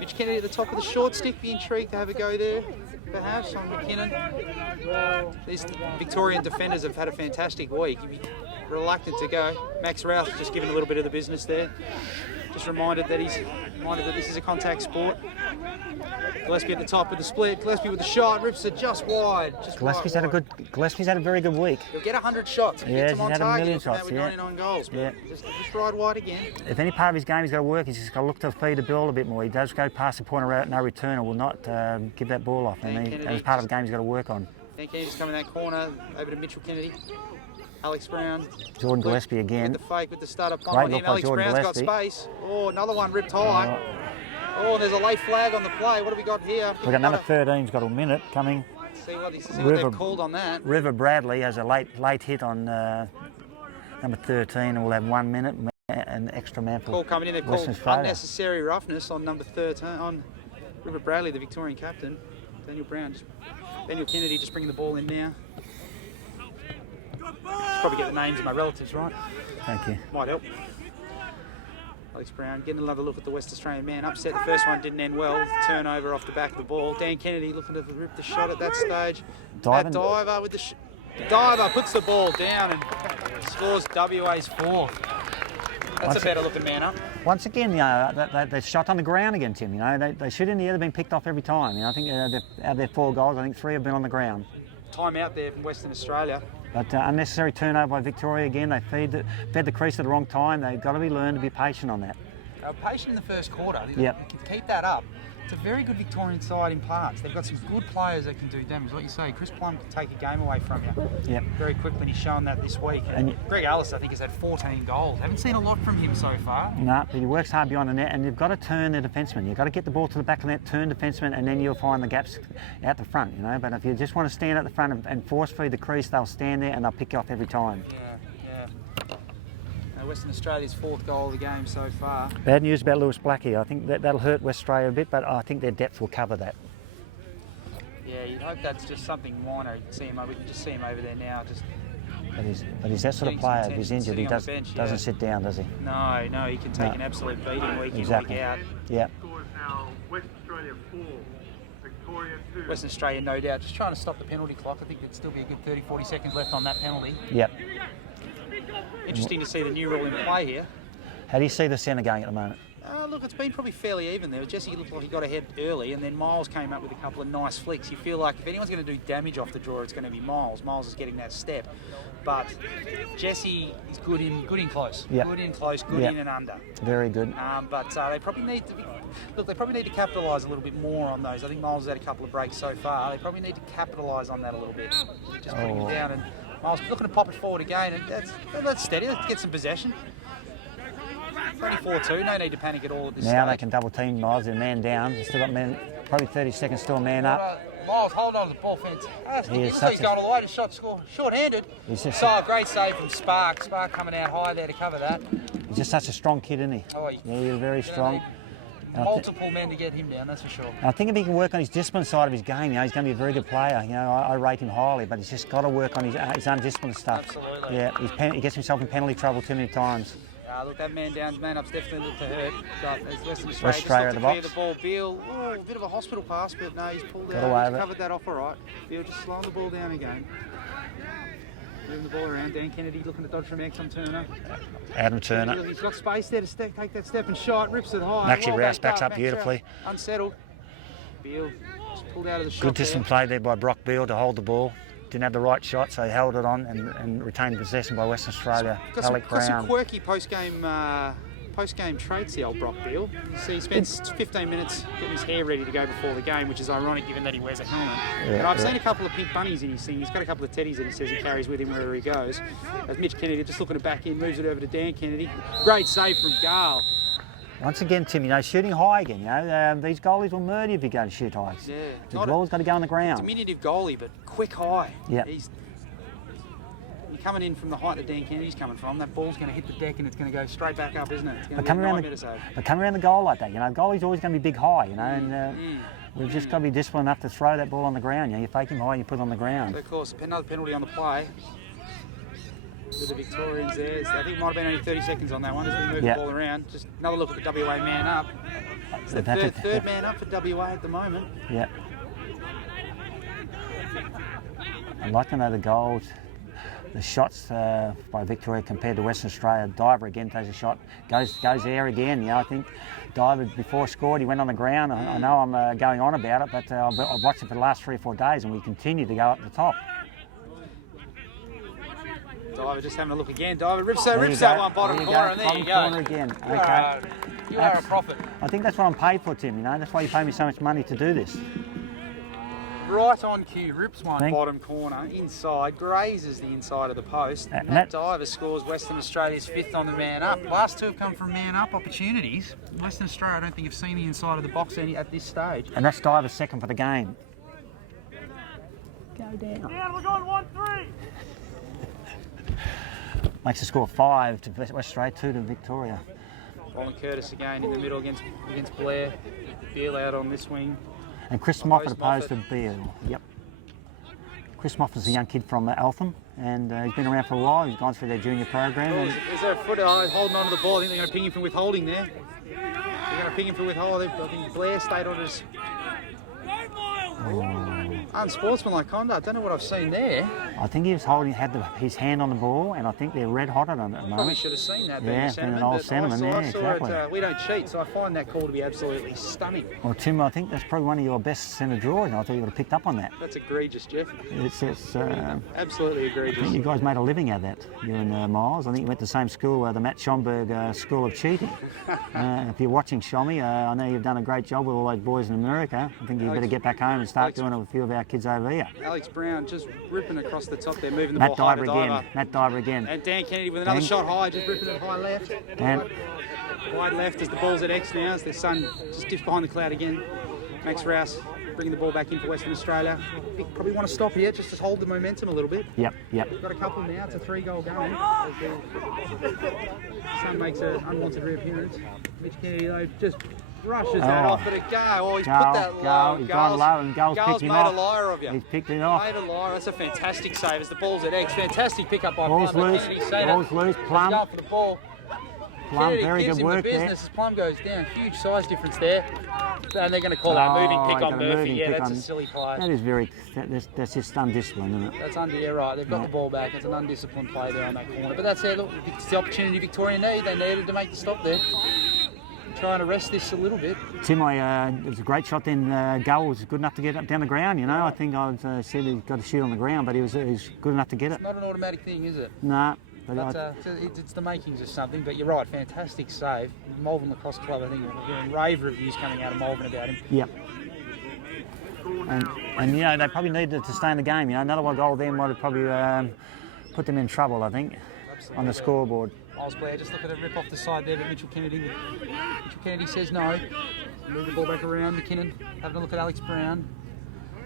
Mitch Kennedy at the top of the short stick, be intrigued to have a go there, perhaps, on McKinnon. These Victorian defenders have had a fantastic week. You'd be reluctant to go. Max Rouse just giving a little bit of the business there. Just reminded that this is a contact sport. Gillespie at the top with the split. Gillespie with the shot, rips it just wide. Gillespie's had a very good week. He'll get 100 shots. Yeah, he's had a million shots. With 99 goals. But just ride wide again. If any part of his game he's got to work, he's just got to look to feed the ball a bit more. He does go past the point of no return or will not give that ball off. And as part of the game he's got to work on. Dan Kennedy's coming that corner, over to Mitchell Kennedy. Alex Brown. Jordan Gillespie again. With the fake, with the starter Great on him. look by Alex Jordan Brown's Gillespie. got space. Oh, another one ripped high. Oh, there's a late flag on the play. What have we got here? We've got number 13's got a minute coming. See what they've called on that. River Bradley has a late hit on number 13 and will have 1 minute, an extra man for Call coming in. They've called Western Australia. unnecessary roughness on number 13, on River Bradley, the Victorian captain. Daniel Kennedy just bringing the ball in now. Should probably get the names of my relatives right. Thank you. Might help. Alex Brown getting another look at the West Australian man. Upset, the first one didn't end well. Turnover off the back of the ball. Dan Kennedy looking to rip the shot at that stage. Diving. That diver with the diver puts the ball down and scores WA's fourth. That's a better looking man up. Once again, you know, they shot on the ground against him. You know, they shoot in the air. They've been picked off every time. You know, I think out of their 4 goals, I think 3 have been on the ground. Time out there from Western Australia. But unnecessary turnover by Victoria again. They fed the crease at the wrong time. They've got to be learned to be patient on that. They were patient in the first quarter. Yep. Keep that up. It's a very good Victorian side in parts. They've got some good players that can do damage. Like you say, Chris Plum can take a game away from you. Yep. Very quickly, and he's shown that this week. And Greg Ellis, I think, has had 14 goals. Haven't seen a lot from him so far. No, but he works hard beyond the net, and you've got to turn the defenseman. You've got to get the ball to the back of the net, turn defenseman, and then you'll find the gaps out the front. You know, but if you just want to stand at the front and force feed the crease, they'll stand there and they'll pick you off every time. Yeah. Western Australia's 4th goal of the game so far. Bad news about Lewis Blackie. I think that'll hurt West Australia a bit, but I think their depth will cover that. Yeah, you'd hope that's just something minor. We can just see him over there now. But he's that sort of player. If he's injured, he doesn't sit down, does he? No, he can take an absolute beating week in, week out. Yeah. West Australia 4, Victoria 2. Western Australia, no doubt, just trying to stop the penalty clock. I think there'd still be a good 30-40 seconds left on that penalty. Yep. Interesting to see the new rule in play here. How do you see the centre going at the moment? Look, it's been probably fairly even there. Jesse looked like he got ahead early, and then Miles came up with a couple of nice flicks. You feel like if anyone's going to do damage off the draw, it's going to be Miles. Miles is getting that step, but Jesse is good in close. Yep. Good in close, good Yep. in and under. Very good. But they probably need to they probably need to capitalise a little bit more on those. I think Miles has had a couple of breaks so far. They probably need to capitalise on that a little bit. Just putting him down, and Miles looking to pop it forward again, and that's steady. Let's get some possession. 24-2, no need to panic at all at this Now stage. they can double team Miles. They're man down. They've still got men, probably 30 seconds still man up. Miles holding on to the ball fantastic. He He is looks like such he's going all the way to shot score. Short-handed. He's just- Great save from Spark. Spark coming out high there to cover that. He's just such a strong kid, isn't he? Oh, Yeah, he's very strong. Multiple men to get him down, that's for sure. I think if he can work on his discipline side of his game, he's going to be a very good player. I rate him highly, but he's just got to work on his undisciplined stuff. Absolutely. Yeah, he gets himself in penalty trouble too many times. Look, that man up's definitely looked to hurt. But as Western Australia West Australia just at looked the to clear the ball. Beale, a bit of a hospital pass, but no, he's pulled Got out. away He's with it. covered that off all right. Beale just slowing the ball down again. Moving the ball around. Dan Kennedy looking to dodge from X on Turner. Adam Turner. He's got space there to take that step and shot. Rips it high. Maxi Well Rouse backed backs up Max beautifully. Rouse unsettled. Beale just pulled out of the shot. Good discipline play there by Brock Beale to hold the ball. Didn't have the right shot, so he held it on and retained possession by Western Australia. Got some quirky post-game traits, the old Brock Beale. So he spends 15 minutes getting his hair ready to go before the game, which is ironic given that he wears a helmet. But I've seen a couple of pink bunnies in his thing. He's got a couple of teddies that he says he carries with him wherever he goes. As Mitch Kennedy just looking to back in, moves it over to Dan Kennedy. Great save from Gale. Once again, Tim, shooting high again. These goalies will murder you if you go to shoot high. Yeah, The ball's got to go on the ground. Diminutive goalie, but quick high. Yeah. He's coming in from the height that Dan Kennedy's coming from. That ball's going to hit the deck and it's going to go straight back up, isn't it? It's going to be a nightmare to save. But coming around the goal like that, goalie's always going to be big high, and we've just got to be disciplined enough to throw that ball on the ground. You fake him high, you put it on the ground. So of course, another penalty on the play. With the Victorians there. I think it might have been only 30 seconds on that one as we move the ball around. Just another look at the WA man up. It's the third man up for WA at the moment. Yeah. I'd like to know the goals, the shots by Victoria compared to Western Australia. Diver again takes a shot, goes there again. I think Diver before scored, he went on the ground. I know I'm going on about it, but I've watched it for the last 3 or 4 days, and we continue to go up the top. Diver just having a look again. Diver rips There you that go. one bottom There you corner, go. and there you Bottom go. corner again. You are a prophet. I think that's what I'm paid for, Tim. That's why you pay me so much money to do this. Right on cue, rips one Thank- bottom corner, inside, grazes the inside of the post. And Matt that- Diver scores Western Australia's 5th on the man up. Last 2 have come from man up opportunities. Western Australia, I don't think have seen the inside of the box any at this stage. And that's Diver's second for the game. Go down. Yeah, we're going 1-3. Makes the score 5 to West Australia, 2 to Victoria. Roland Curtis again in the middle against Blair. Beale out on this wing. And Chris Moffat opposed to Beale. Yep. Chris Moffat's a young kid from Eltham, and he's been around for a while. He's gone through their junior program. And Is there a foot holding on to the ball? I think they're going to ping him for withholding there. They're going to ping him for withholding. I think Blair stayed on his unsportsmanlike conduct. I don't know what I've seen there. I think he was his hand on the ball, and I think they're red hot at the moment. Probably should have seen that. Yeah, being been an old but sentiment, I yeah, saw exactly. it, we don't cheat, so I find that call to be absolutely stunning. Well, Tim, I think that's probably one of your best centre draws, and I thought you would have picked up on that. That's egregious, Jeff. It's Absolutely I egregious. think you guys made a living out of that, you and Miles. I think you went to the same school, the Matt Schomburg School of Cheating. If you're watching, Shommy, I know you've done a great job with all those boys in America. I think you better get back home and start doing it with a few of our kids over here. Alex Brown just ripping across the top there, moving the Matt ball high Diver to again. Diver. Matt Diver again. And Dan Kennedy with another shot high, just ripping it high left. And Wide left as the ball's at X now, as their son just dips behind the cloud again. Max Rouse bringing the ball back in for Western Australia. I think probably want to stop here, just to hold the momentum a little bit. yep. Got a couple now, it's a 3-goal game. Son makes an unwanted reappearance. Mitch Kennedy though just rushes that off, but a go. Oh, he's put that low. He's gone low, and Gale's picked him made off. a liar of you. He's picked it off. Made a liar. That's a fantastic save as the ball's at X. Fantastic pickup by Ball's Plum. loose. Kennedy saved Ball's it. loose. He's Plum. going for the ball. Plum, Kennedy very gives good him work the there. business as Plum goes down. Huge size difference there. And they're going to call that a moving pick he's on got a Murphy. moving Yeah, pick that's on- a silly play. That is that's just undisciplined, isn't it? That's yeah, right. They've got the ball back. It's an undisciplined play there on that corner. But that's it. Look, it's the opportunity Victoria need. They needed to make the stop there. try and arrest this a little bit. Tim, it was a great shot then. Gull was good enough to get up down the ground, you know. I think I said he got to shoot on the ground, but he was good enough to get it. It's not an automatic thing, is it? Nah. But it's the makings of something, but you're right, fantastic save. Malvern Lacrosse Club, I think, we're getting rave reviews coming out of Malvern about him. Yep. And you know, they probably needed to stay in the game. You know, another one goal then might have probably put them in trouble, I think, on the scoreboard. Miles Blair just look at a rip off the side there, but Mitchell Kennedy says no. Move the ball back around. McKinnon having a look at Alex Brown.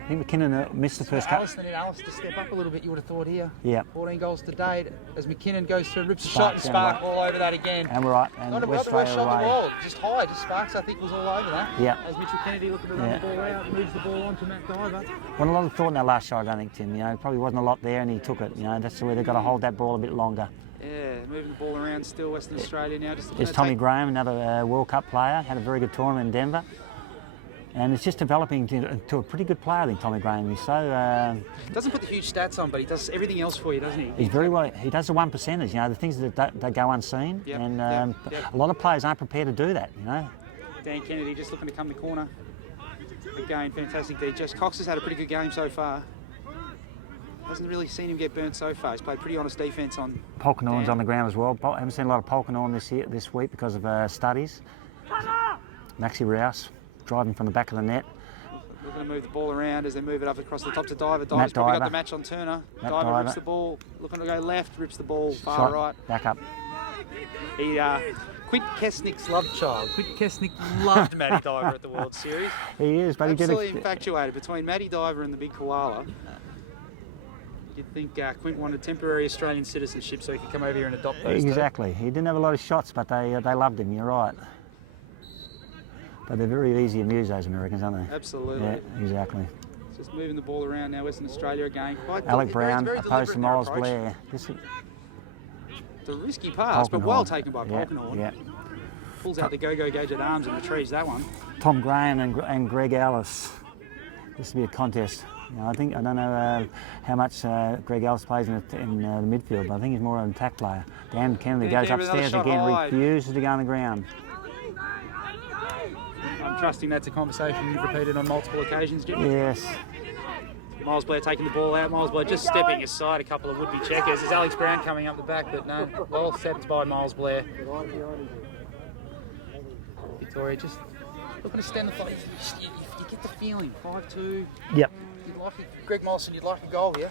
I think McKinnon missed the first cut. They need Alice to step up a little bit, you would have thought here. Yeah. 14 goals to date. As McKinnon goes through, rips a shot and Spark all over that again. And we're right. And not the worst shot in the world. Just high. Just Sparks, I think, was all over that. Yeah. As Mitchell Kennedy looking to run the ball out, moves the ball on to Matt Diver. Wasn't a lot of thought in that last shot, I don't think, Tim. You know, probably wasn't a lot there, and he took it. You know, that's the way they've got to hold that ball a bit longer. Yeah, moving the ball around still, Western Australia now. There's Tommy Graham, another World Cup player, had a very good tournament in Denver. And it's just developing to a pretty good player, I think, Tommy Graham. He's so... doesn't put the huge stats on, but he does everything else for you, doesn't he? He's very well... He does the 1%ers, you know, the things that go unseen. Yep, and yep. a lot of players aren't prepared to do that, you know. Dan Kennedy just looking to come the corner. Again, fantastic D. Jess Cox has had a pretty good game so far. Hasn't really seen him get burnt so far. He's played pretty honest defence on... Polkinghorn's on the ground as well. I haven't seen a lot of Polkinghorn this week because of studies. Maxi Rouse driving from the back of the net. Looking to move the ball around as they move it up across the top to Diver. Diver. Diver's probably got the match on Turner. Diver rips the ball, looking to go left, rips the ball far right. Back up. Quint Kesnick's love child. Quint Kesnick loved Matty Diver at the World Series. He is, but absolutely he did infatuated between Matty Diver and the big koala. You'd think Quint wanted temporary Australian citizenship so he could come over here and adopt those. Exactly. He didn't have a lot of shots, but they loved him. You're right. But they're very easy to use, those Americans, aren't they? Absolutely. Yeah, exactly. Just moving the ball around now, Western Australia again. Alec Brown opposed to Miles Blair. It's a risky pass, but well taken by Polkinghorn. Yeah. Pulls out the go-go gadget arms and retrieves that one. Tom Graham and Greg Ellis. This will be a contest. You know, I don't know how much Greg Ellis plays in the midfield, but I think he's more of an attack player. Dan Kennedy goes upstairs again, refuses to go on the ground. I'm trusting that's a conversation you've repeated on multiple occasions, Jim. Yes. Miles Blair taking the ball out. Miles Blair just stepping aside a couple of would-be checkers. There's Alex Brown coming up the back, but no, well set by Miles Blair. Victoria just looking to stand the fight. You get the feeling, 5-2. Yep. Greg Mollison, you'd like a goal, yeah?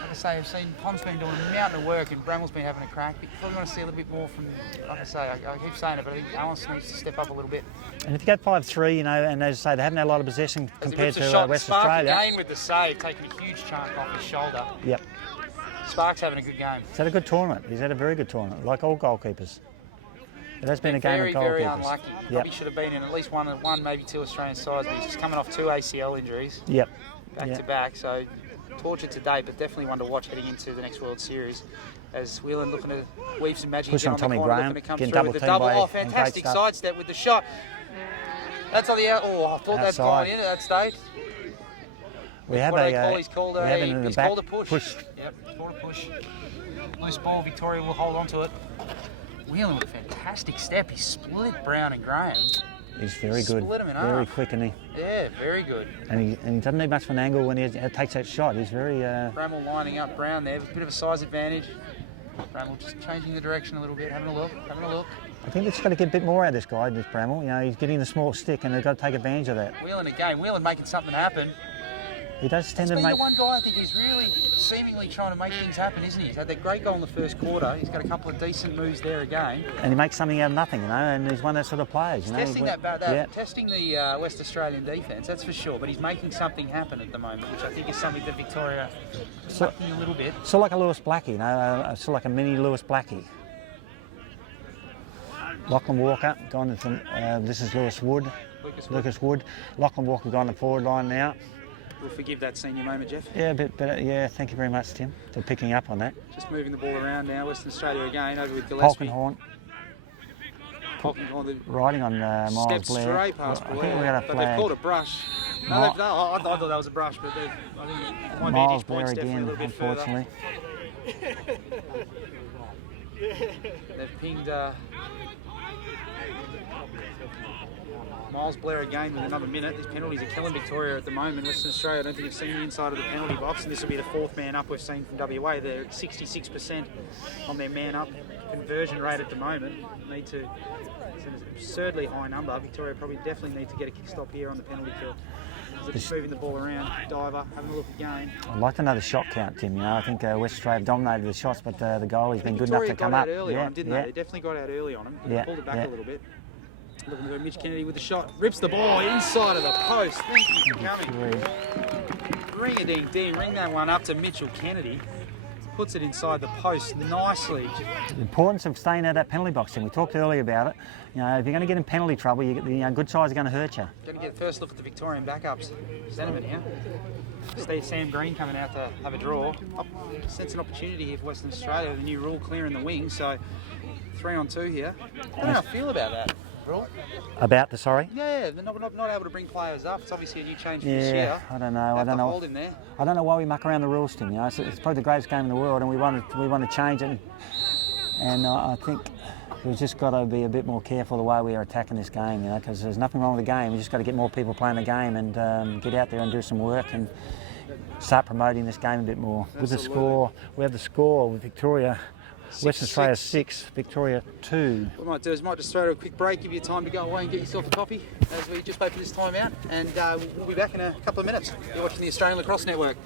Like I say, I've seen Tom's been doing a mountain of work and Bramwell's been having a crack. But you probably want to see a little bit more from, like I say, I keep saying it, but I think Alice needs to step up a little bit. And if you go 5-3, you know, and as I say, they haven't had a lot of possession compared to West Spark Australia. again with the save, taking a huge chunk off his shoulder. Yep. Spark's having a good game. He's had a good tournament. He's had a very good tournament, like all goalkeepers. It has been a game of goalkeepers. Very unlucky. Probably should have been in at least one, maybe two Australian sides, but he's just coming off 2 ACL injuries. Yep. Back to back, so tortured today, but definitely one to watch heading into the next World Series. As Whelan looking to weave some magic Push in on on Tommy the corner, Graham, looking to come getting through with the double. Oh, fantastic sidestep with the shot. That's on the out. Oh, I thought that's gone in at that stage. We have he's called a push. Yep, he's called a push. Loose ball, Victoria will hold on to it. Whelan with a fantastic step. He split Brown and Graham. He's very good, very quick, isn't he? Yeah, very good. And he doesn't need much of an angle when he takes that shot. He's very... Bramwell lining up Brown there, a bit of a size advantage. Bramwell just changing the direction a little bit, having a look. I think they've just got to get a bit more out of this guy, this Bramwell. You know, he's getting the small stick and they've got to take advantage of that. Whelan again, Whelan making something happen. He does tend to make... make... the one guy I think he's really seemingly trying to make things happen, isn't he? He's had that great goal in the first quarter. He's got a couple of decent moves there again. And he makes something out of nothing, you know, and he's one of those sort of players, you know. Testing the West Australian defence, that's for sure, but he's making something happen at the moment, which I think is something that Victoria is lacking a little bit. Sort of like a Lewis Blackie, you know, sort of like a mini Lewis Blackie. Lachlan Walker gone from, this is Lucas Wood. Lachlan Walker gone to the forward line now. We'll forgive that senior moment, Jeff. Yeah, but yeah, thank you very much, Tim, for picking up on that. Just moving the ball around now, Western Australia again, over with Gillespie. Polkinghorn riding on Miles Blair. Steps straight past Blair, I think we had a flag. But they've called a brush. No, I thought that was a brush, but I think my Miles vantage Blair point's definitely again, a little bit unfortunately. They've pinged Miles Blair again with another minute. These penalties are killing Victoria at the moment. Western Australia, I don't think have seen the inside of the penalty box, and this will be the fourth man up we've seen from WA. They're at 66% on their man up conversion rate at the moment. Need to, it's an absurdly high number. Victoria probably definitely need to get a kick stop here on the penalty kill. They're just moving the ball around. Diver, having a look again. I'd like to know the shot count, Tim. I think West Australia have dominated the shots, but the goalie's been good enough to come up. Victoria got out early on them, didn't they? They definitely got out early on them. Pulled it back a little bit. Looking to go Mitch Kennedy with the shot. Rips the ball inside of the post. Thank you for coming. Ring-a-ding-ding. Ring that one up to Mitchell Kennedy. Puts it inside the post nicely. The importance of staying out of that penalty box, Tim. We talked earlier about it. If you're going to get in penalty trouble, good sides are going to hurt you. Going to get a first look at the Victorian backups. Centreman here. Steve Sam Green coming out to have a draw. Sense an opportunity here for Western Australia with the new rule clearing the wing. So 3-on-2 here. I don't know how I feel about that. Rule? About the sorry? Yeah, they're not able to bring players up. It's obviously a new change for this year. I don't know. I don't know. Hold him there. I don't know why we muck around the rules, Tim. It's probably the greatest game in the world, and we want to change it. And I think we've just got to be a bit more careful the way we are attacking this game. Because there's nothing wrong with the game. We just got to get more people playing the game and get out there and do some work and start promoting this game a bit more. Absolutely. With the score, we have the score with Victoria. Western Australia 6, Victoria 2. What we might do is might just throw to a quick break, give you time to go away and get yourself a coffee as we just wait for this time out, and we'll be back in a couple of minutes. You're watching the Australian Lacrosse Network.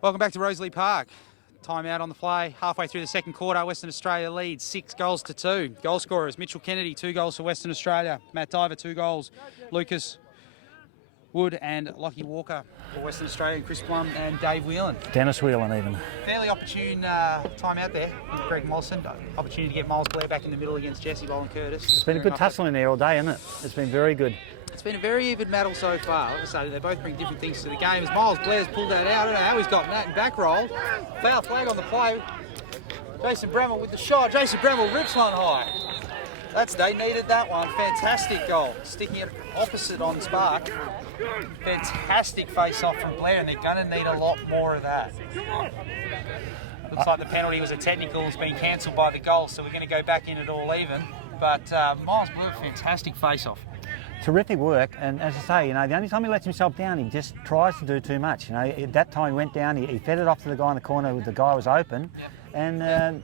Welcome back to Rosalie Park. Time out on the play. Halfway through the second quarter, Western Australia leads 6-2. Goal scorers, Mitchell Kennedy, 2 goals for Western Australia. Matt Diver, 2 goals. Lucas Wood and Lockie Walker for Western Australia. And Chris Plum and Dave Whelan. Dennis Whelan even. Fairly opportune time out there with Greg Mollison. Opportunity to get Miles Blair back in the middle against Jesse Boland Curtis. It's been a good tussle in there all day, hasn't it? It's been very good. It's been a very even battle so far. Like I say, they both bring different things to the game. As Miles Blair's pulled that out, I don't know how he's got that in back roll. Foul flag on the play. Jason Bramwell with the shot. Jason Bramwell rips one high. They needed that one. Fantastic goal. Sticking it opposite on Spark. Fantastic face-off from Blair, and they're going to need a lot more of that. Looks like the penalty was a technical. It's been cancelled by the goal, so we're going to go back in at all even. But Miles Blair, fantastic face-off. Terrific work, and as I say, the only time he lets himself down, he just tries to do too much. At that time he went down, he fed it off to the guy in the corner, the guy was open, and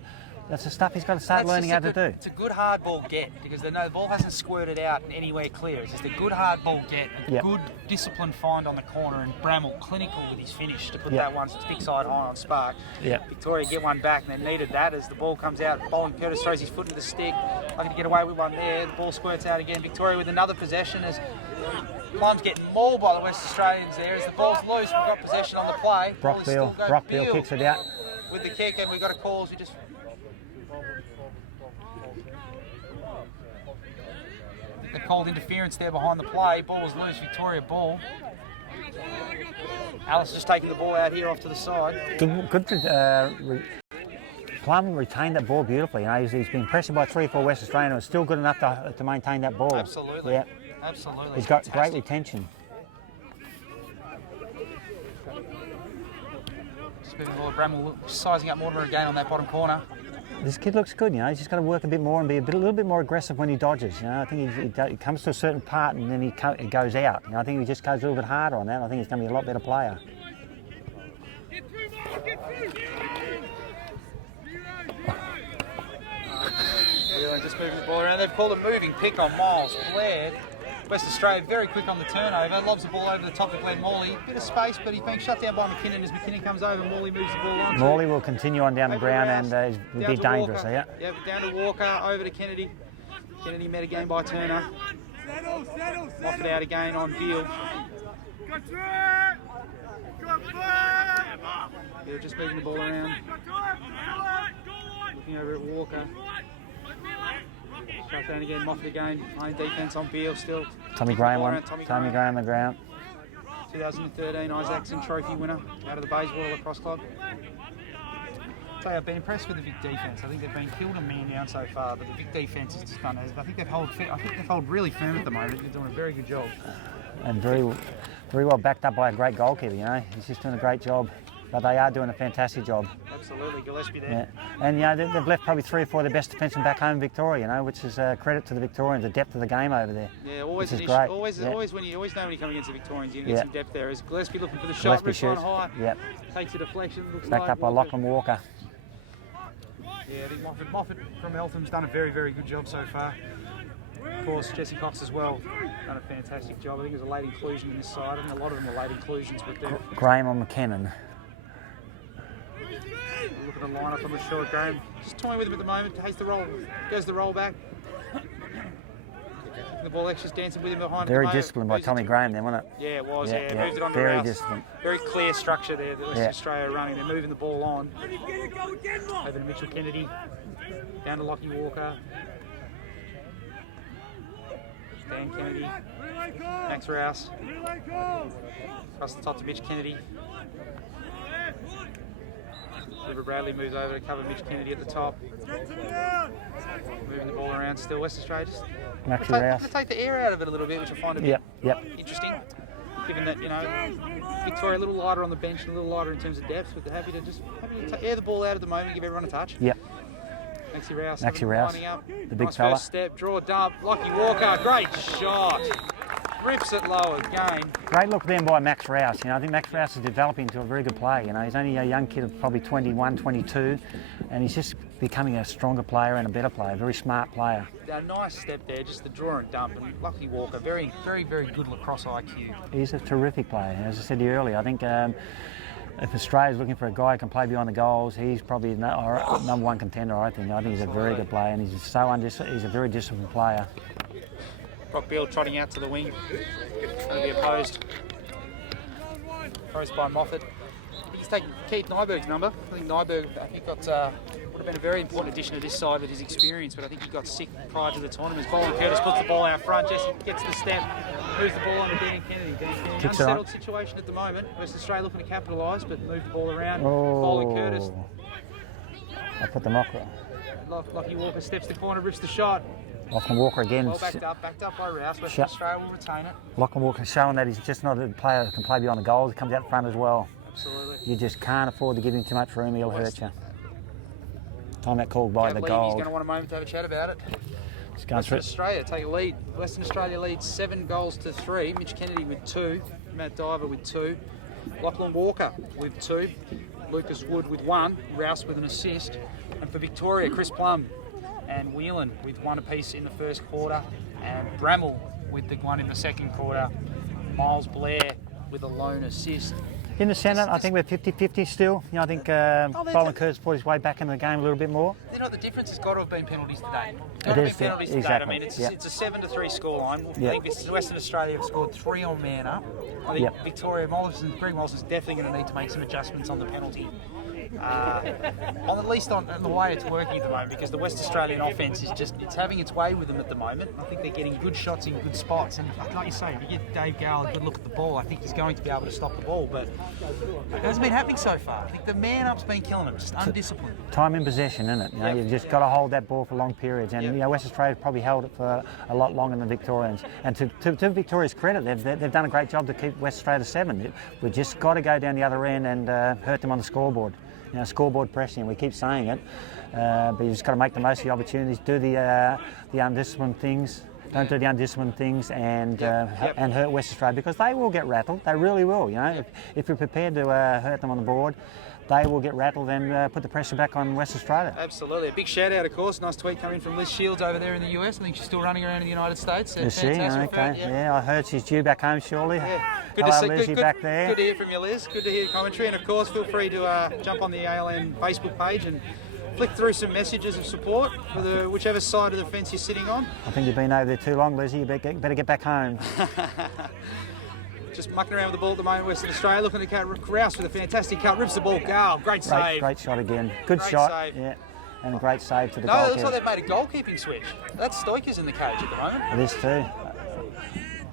that's the stuff he's got to start learning how to do. It's a good hard ball get, because they know the ball hasn't squirted out anywhere clear. It's just a good hard ball get, a good disciplined find on the corner, and Bramwell clinical with his finish to put that one stick side high on Spark. Victoria get one back, and they needed that as the ball comes out. Boland Curtis throws his foot into the stick. Looking to get away with one there. The ball squirts out again. Victoria with another possession as Plum's getting mauled by the West Australians there. As the ball's loose, we've got possession on the play. Brock Beale kicks it out. With the kick, and we've got a call as we just... They called interference there behind the play. Ball was loose. Victoria ball. Alice just taking the ball out here off to the side. Plum retained that ball beautifully. He's been pressured by 3 or 4 West Australians. It was still good enough to maintain that ball. Absolutely. Yeah. Absolutely. He's got great retention. Speaking of Bramwell, sizing up Mortimer again on that bottom corner. This kid looks good, He's just got to work a bit more and be a little bit more aggressive when he dodges. I think he comes to a certain part and then he goes out. I think he just goes a little bit harder on that. I think he's going to be a lot better player. Whelan just moving the ball around. They've called a moving pick on Miles Blair. West Australia very quick on the turnover. Lobs the ball over the top of Glenn Morley. Bit of space, but he's being shut down by McKinnon. As McKinnon comes over, Morley moves the ball on. Morley will continue on down the ground and will be dangerous here. Yeah, down to Walker, over to Kennedy. Kennedy met again by Turner. Moffat out again on Beale. Beale just moving the ball around. Looking over at Walker. Shut down again, Moffat again. Playing defence on Beale still. Tommy Graham on the ground. 2013 Isaacson Trophy winner out of the Bayswater Lacrosse Club. I've been impressed with the Vic defence. I think they've been killed and man down so far, but the Vic defence is just done. I think they've held really firm at the moment. They're doing a very good job. And very well backed up by a great goalkeeper. You know, he's just doing a great job. But they are doing a fantastic job. Absolutely, Gillespie there. Yeah. And you know, they've left probably 3 or 4 of the best defensemen back home in Victoria. You know, which is credit to the Victorians, the depth of the game over there. Yeah, always which an is issue. great. Always know when you come against the Victorians, you get some depth there. Is Gillespie looking for the shot? Wrist line high. Yep. Takes a deflection. Looks backed like up by Lachlan Walker. Yeah, I think Moffat from Eltham's done a very, very good job so far. Of course, Jesse Cox as well, done a fantastic job. I think there's a late inclusion in this side. I think a lot of them are late inclusions, but they're... Graham on McKinnon. Look at the lineup, I'm not sure. Graham just toying with him at the moment. Takes the roll, goes the roll back. The ball extra's dancing with him behind. Very disciplined by Tommy Graham then, wasn't it? Yeah, it was. Yeah. Moved it on to very Rouse. disciplined. Very clear structure there that Western Australia are running. They're moving the ball on. Over to Mitchell Kennedy. Down to Lockie Walker. Dan Kennedy. Max Rouse. Across the top to Mitch Kennedy. River Bradley moves over to cover Mitch Kennedy at the top. Moving the ball around still. West Australia just going to take the air out of it a little bit, which I find a bit interesting. Given that, you know, Victoria a little lighter on the bench and a little lighter in terms of depth, but they're happy to air the ball out at the moment, give everyone a touch. Yep. Maxie Rouse lining up. The big nice fella. First step, draw dump. Lockie Walker, great shot. Rips it low again. Great look then by Max Rouse. You know, I think Max Rouse is developing into a very good player. You know, he's only a young kid of probably 21, 22, and he's just becoming a stronger player and a better player, a very smart player. A nice step there, just the draw and dump. And Lockie Walker, very, very, very good lacrosse IQ. He's a terrific player. As I said to you earlier, I think if Australia's looking for a guy who can play beyond the goals, he's probably our number one contender, I think. I think he's a very good player, and he's a very disciplined player. Brock Beale trotting out to the wing. Going to be opposed. Opposed by Moffat. I think he's taking Keith Nyberg's number. I think Nyberg, would have been a very important addition to this side with his experience, but I think he got sick prior to the tournament. Bolin Curtis puts the ball out front. Jesse gets the step, moves the ball on to Dan Kennedy. Dan Kennedy, unsettled situation at the moment. Western Australia looking to capitalise, but move the ball around. Bolin Curtis. I'll put the mock. Lockie Walker steps the corner, rips the shot. Lachlan Walker again. Well backed up by Rouse. Western Australia will retain it. Lachlan Walker showing that he's just not a player that can play beyond the goals. He comes out front as well. Absolutely. You just can't afford to give him too much room. He'll hurt you. Time that called by the goal. He's going to want a moment to have a chat about it. Western Australia take a lead. Western Australia leads 7 goals to 3. Mitch Kennedy with 2. Matt Diver with 2. Lachlan Walker with 2. Lucas Wood with 1. Rouse with an assist. And for Victoria, Chris Plum and Whelan with 1 apiece in the first quarter, and Bramall with the 1 in the second quarter. Miles Blair with a lone assist. In the centre, I think we're 50-50 still. You know, I think Bolin Curtis brought his way back in the game a little bit more. You know, the difference has got to have been penalties today. Exactly. I mean, it's a 7-3 scoreline. I think Western Australia have scored 3 on man up. I think Victoria Greg Mollison's definitely going to need to make some adjustments on the penalty. At least on the way it's working at the moment, because the West Australian offence is it's having its way with them at the moment. I think they're getting good shots in good spots, and like you say, if you give Dave Gale a good look at the ball, I think he's going to be able to stop the ball, but it hasn't been happening so far. I think the man-up's been killing them, just undisciplined. Time in possession, isn't it? You know, you've just got to hold that ball for long periods, and you know, West Australia's probably held it for a lot longer than the Victorians. And to Victoria's credit, they've done a great job to keep West Australia to 7. We've just got to go down the other end and hurt them on the scoreboard. You know, scoreboard pressing, we keep saying it, but you just got to make the most of the opportunities, do the undisciplined things, Don't do the undisciplined things and Yep. and hurt West Australia, because they will get rattled. They really will. You know, if you're prepared to hurt them on the board, they will get rattled and put the pressure back on West Australia. Absolutely. A big shout out, of course. Nice tweet coming from Liz Shields over there in the US. I think she's still running around in the United States. Is she? Fantastic Okay. for her, Yeah, I heard she's due back home shortly. Yeah. Good Hello, to see Liz, you back there? Good to hear from you, Liz. Good to hear your commentary. And of course, feel free to jump on the ALN Facebook page and flick through some messages of support for whichever side of the fence you're sitting on. I think you've been over there too long, Lizzie. You better get back home. Just mucking around with the ball at the moment, Western Australia, looking at Rouse with a fantastic cut, rips the ball. Oh, great save. Great shot again. Good Great shot. save. Yeah, and a great save to the No, it goalkeeper. looks like they've made a goalkeeping switch. That's Stoikers in the cage at the moment. It is too.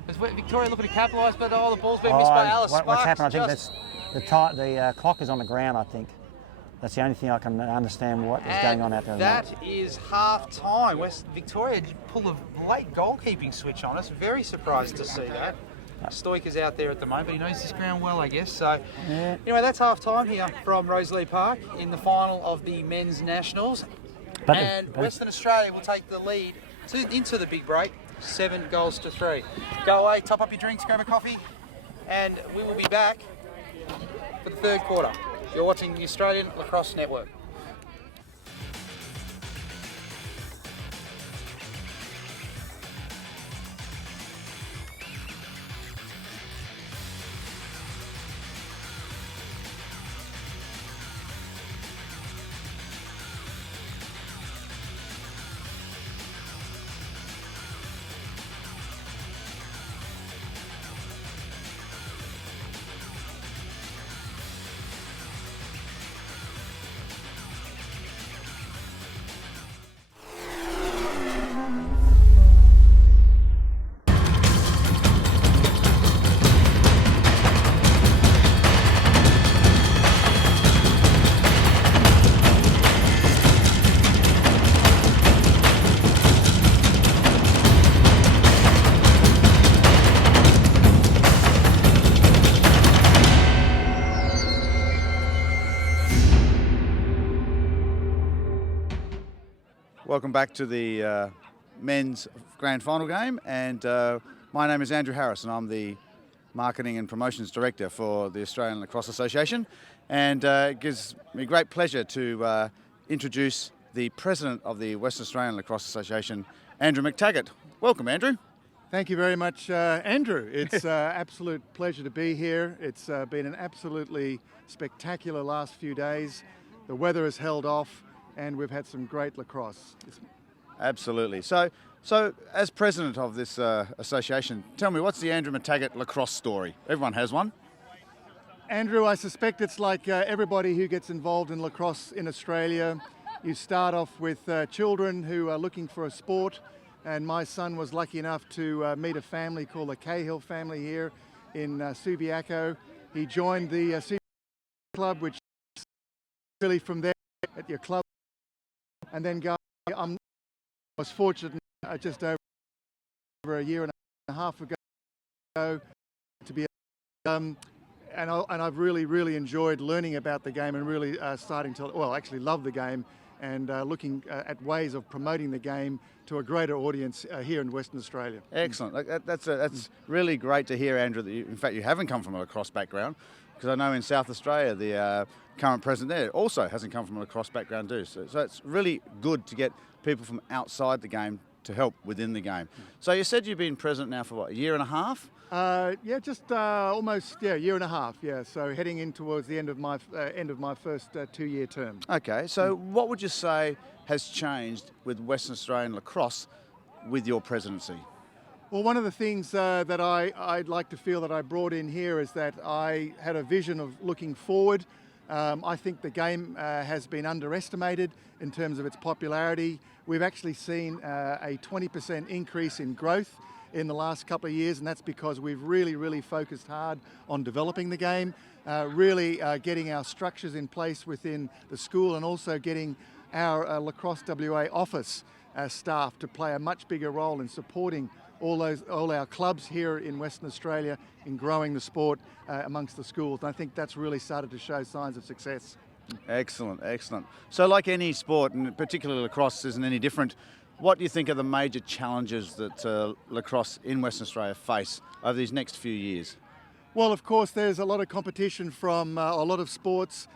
There's Victoria looking to capitalise, but the ball's been missed by Alice Sparks. What's happened? I think the clock is on the ground. I think that's the only thing I can understand what is going on out there. That is half time. West Victoria pulled a late goalkeeping switch on us. Very surprised to see that. Stoiker's out there at the moment, but he knows this ground well, I guess. So, Yeah. Anyway, that's half time here from Rosalie Park in the final of the men's nationals. But Western Australia will take the lead into the big break, 7-3. Go away, top up your drinks, grab a coffee, and we will be back for the third quarter. You're watching the Australian Lacrosse Network. Welcome back to the men's grand final game, and my name is Andrew Harris and I'm the Marketing and Promotions Director for the Australian Lacrosse Association, and it gives me great pleasure to introduce the President of the Western Australian Lacrosse Association, Andrew McTaggart. Welcome, Andrew. Thank you very much, Andrew. It's an absolute pleasure to be here. It's been an absolutely spectacular last few days. The weather has held off and we've had some great lacrosse. Absolutely. So as president of this association, tell me, what's the Andrew McTaggart lacrosse story? Everyone has one. Andrew, I suspect it's like everybody who gets involved in lacrosse in Australia. You start off with children who are looking for a sport, and my son was lucky enough to meet a family called the Cahill family here in Subiaco. He joined the Subiaco club, which is really from there at your club, and then I was fortunate just over a year and a half ago to be and I've really enjoyed learning about the game and really starting to actually love the game and looking at ways of promoting the game to a greater audience here in Western Australia. Excellent. That's really great to hear, Andrew, that in fact you haven't come from a lacrosse background, because I know in South Australia the current president there also hasn't come from a lacrosse background too. So it's really good to get people from outside the game to help within the game. So you said you've been president now for what, a year and a half? Almost a year and a half. Yeah, so heading in towards the end of my first 2-year term. Okay, so what would you say has changed with Western Australian lacrosse with your presidency? Well, one of the things that I'd like to feel that I brought in here is that I had a vision of looking forward. I think the game has been underestimated in terms of its popularity. We've actually seen a 20% increase in growth in the last couple of years, and that's because we've really focused hard on developing the game, really getting our structures in place within the school, and also getting our Lacrosse WA office staff to play a much bigger role in supporting all our clubs here in Western Australia in growing the sport amongst the schools. And I think that's really started to show signs of success. Excellent. So like any sport, and particularly lacrosse isn't any different, what do you think are the major challenges that lacrosse in Western Australia face over these next few years? Well, of course, there's a lot of competition from a lot of sports.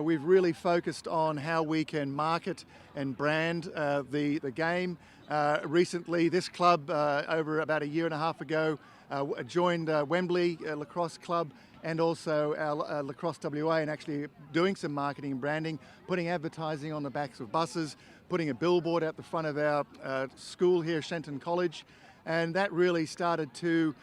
We've really focused on how we can market and brand the game. Recently, this club, over about a year and a half ago, joined Wembley Lacrosse Club and also our Lacrosse WA, and actually doing some marketing and branding, putting advertising on the backs of buses, putting a billboard at the front of our school here, Shenton College, and that really started to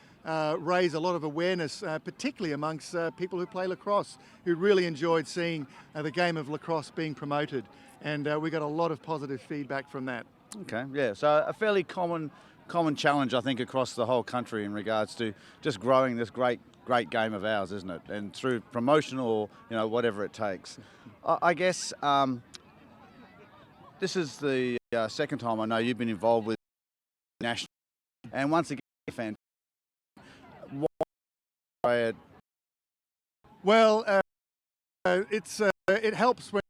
raise a lot of awareness, particularly amongst people who play lacrosse, who really enjoyed seeing the game of lacrosse being promoted. And we got a lot of positive feedback from that. Okay, yeah, so a fairly common challenge, I think, across the whole country in regards to just growing this great game of ours, isn't it? And through promotion or, whatever it takes. I guess this is the second time I know you've been involved with national, and once again, fantastic. Well, it helps when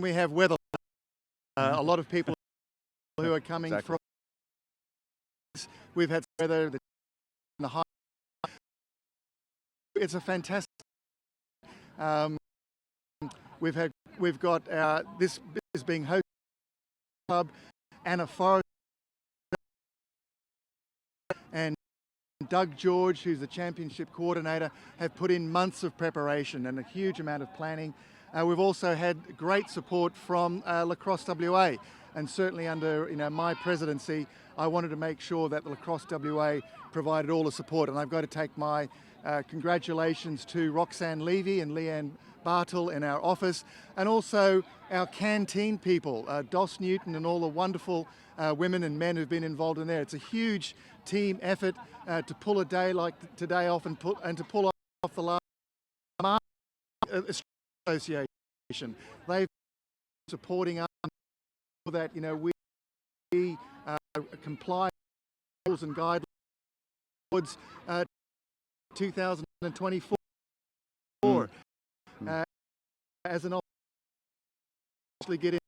we have weather. A lot of people who are coming from, we've had weather in the high. It's a fantastic. We've got this is being hosted by club, Anna Forrest and Doug George, who's the championship coordinator, have put in months of preparation and a huge amount of planning. We've also had great support from Lacrosse WA, and certainly under my presidency, I wanted to make sure that the Lacrosse WA provided all the support. And I've got to take my congratulations to Roxanne Levy and Leanne Bartle in our office, and also our canteen people, Dos Newton and all the wonderful women and men who've been involved in there. It's a huge team effort to pull a day like today off and to pull off the last association. They've been supporting us so that we comply with rules and guidelines towards 2024 as an actually get